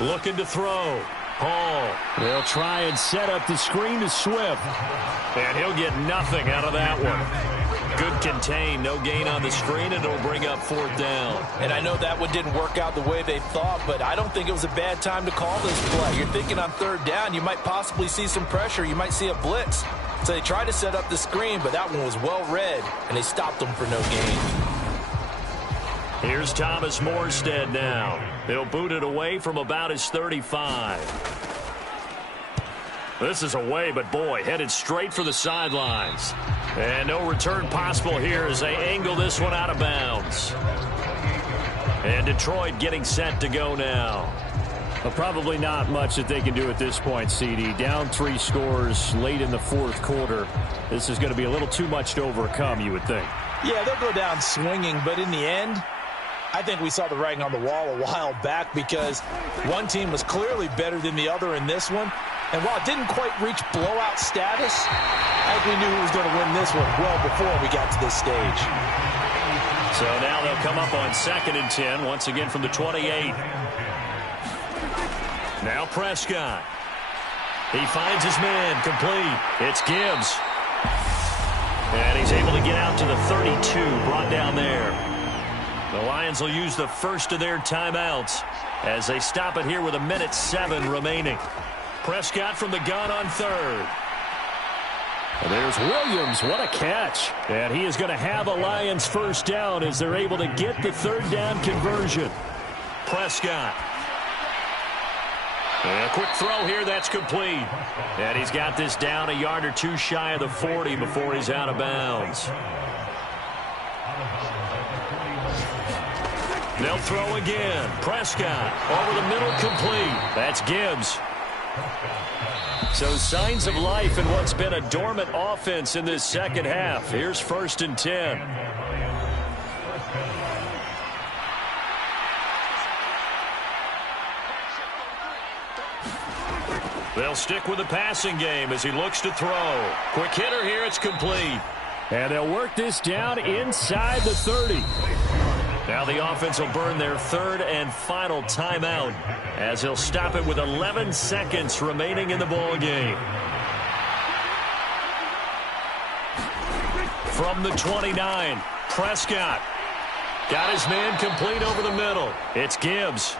Looking to throw. Hall. They'll try and set up the screen to Swift. And he'll get nothing out of that one. Good contain, no gain on the screen, and it'll bring up 4th down. And I know that one didn't work out the way they thought, but I don't think it was a bad time to call this play. You're thinking on 3rd down, you might possibly see some pressure. You might see a blitz. So they tried to set up the screen, but that one was well read, and they stopped them for no gain. Here's Thomas Morstead now. He'll boot it away from about his 35. This is away, but boy, headed straight for the sidelines. And no return possible here as they angle this one out of bounds. And Detroit getting set to go now. Well, probably not much that they can do at this point, CD. Down 3 scores late in the 4th quarter. This is going to be a little too much to overcome, you would think. Yeah, they'll go down swinging, but in the end, I think we saw the writing on the wall a while back because one team was clearly better than the other in this one. And while it didn't quite reach blowout status, I think we knew who was going to win this one well before we got to this stage. So now they'll come up on 2nd and 10, once again from the 28. Now Prescott. He finds his man, complete. It's Gibbs. And he's able to get out to the 32, brought down there. The Lions will use the first of their timeouts as they stop it here with 1:07 remaining. Prescott from the gun on 3rd. And there's Williams. What a catch. And he is going to have a Lions first down as they're able to get the 3rd down conversion. Prescott. And a quick throw here, that's complete. And he's got this down a yard or two shy of the 40 before he's out of bounds. They'll throw again. Prescott over the middle, complete. That's Gibbs. So signs of life in what's been a dormant offense in this second half. Here's 1st and 10. They'll stick with the passing game as he looks to throw. Quick hitter here, it's complete. And they'll work this down inside the 30. Now the offense will burn their 3rd and final timeout as he'll stop it with 11 seconds remaining in the ball game. From the 29, Prescott got his man complete over the middle. It's Gibbs.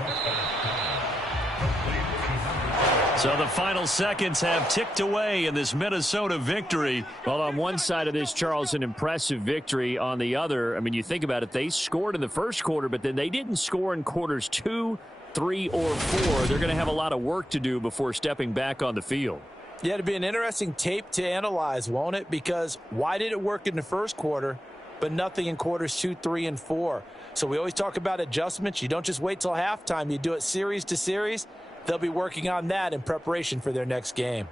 So the final seconds have ticked away in this Minnesota victory. Well, on one side of this, Charles, an impressive victory. On the other, I mean, you think about it, they scored in the first quarter, but then they didn't score in quarters 2, 3, or 4. They're going to have a lot of work to do before stepping back on the field. Yeah, it'll be an interesting tape to analyze, won't it? Because why did it work in the first quarter, but nothing in quarters 2, 3, and 4? So we always talk about adjustments. You don't just wait till halftime. You do it series to series. They'll be working on that in preparation for their next game.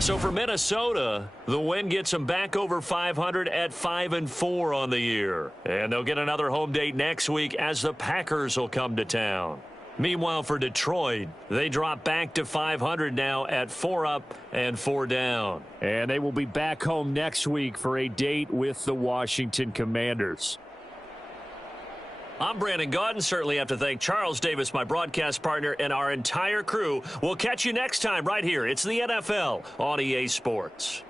So for Minnesota, the win gets them back over 500 at 5-4 on the year. And they'll get another home date next week as the Packers will come to town. Meanwhile, for Detroit, they drop back to 500 now at 4 up and 4 down. And they will be back home next week for a date with the Washington Commanders. I'm Brandon Gaudin. Certainly have to thank Charles Davis, my broadcast partner, and our entire crew. We'll catch you next time right here. It's the NFL on EA Sports.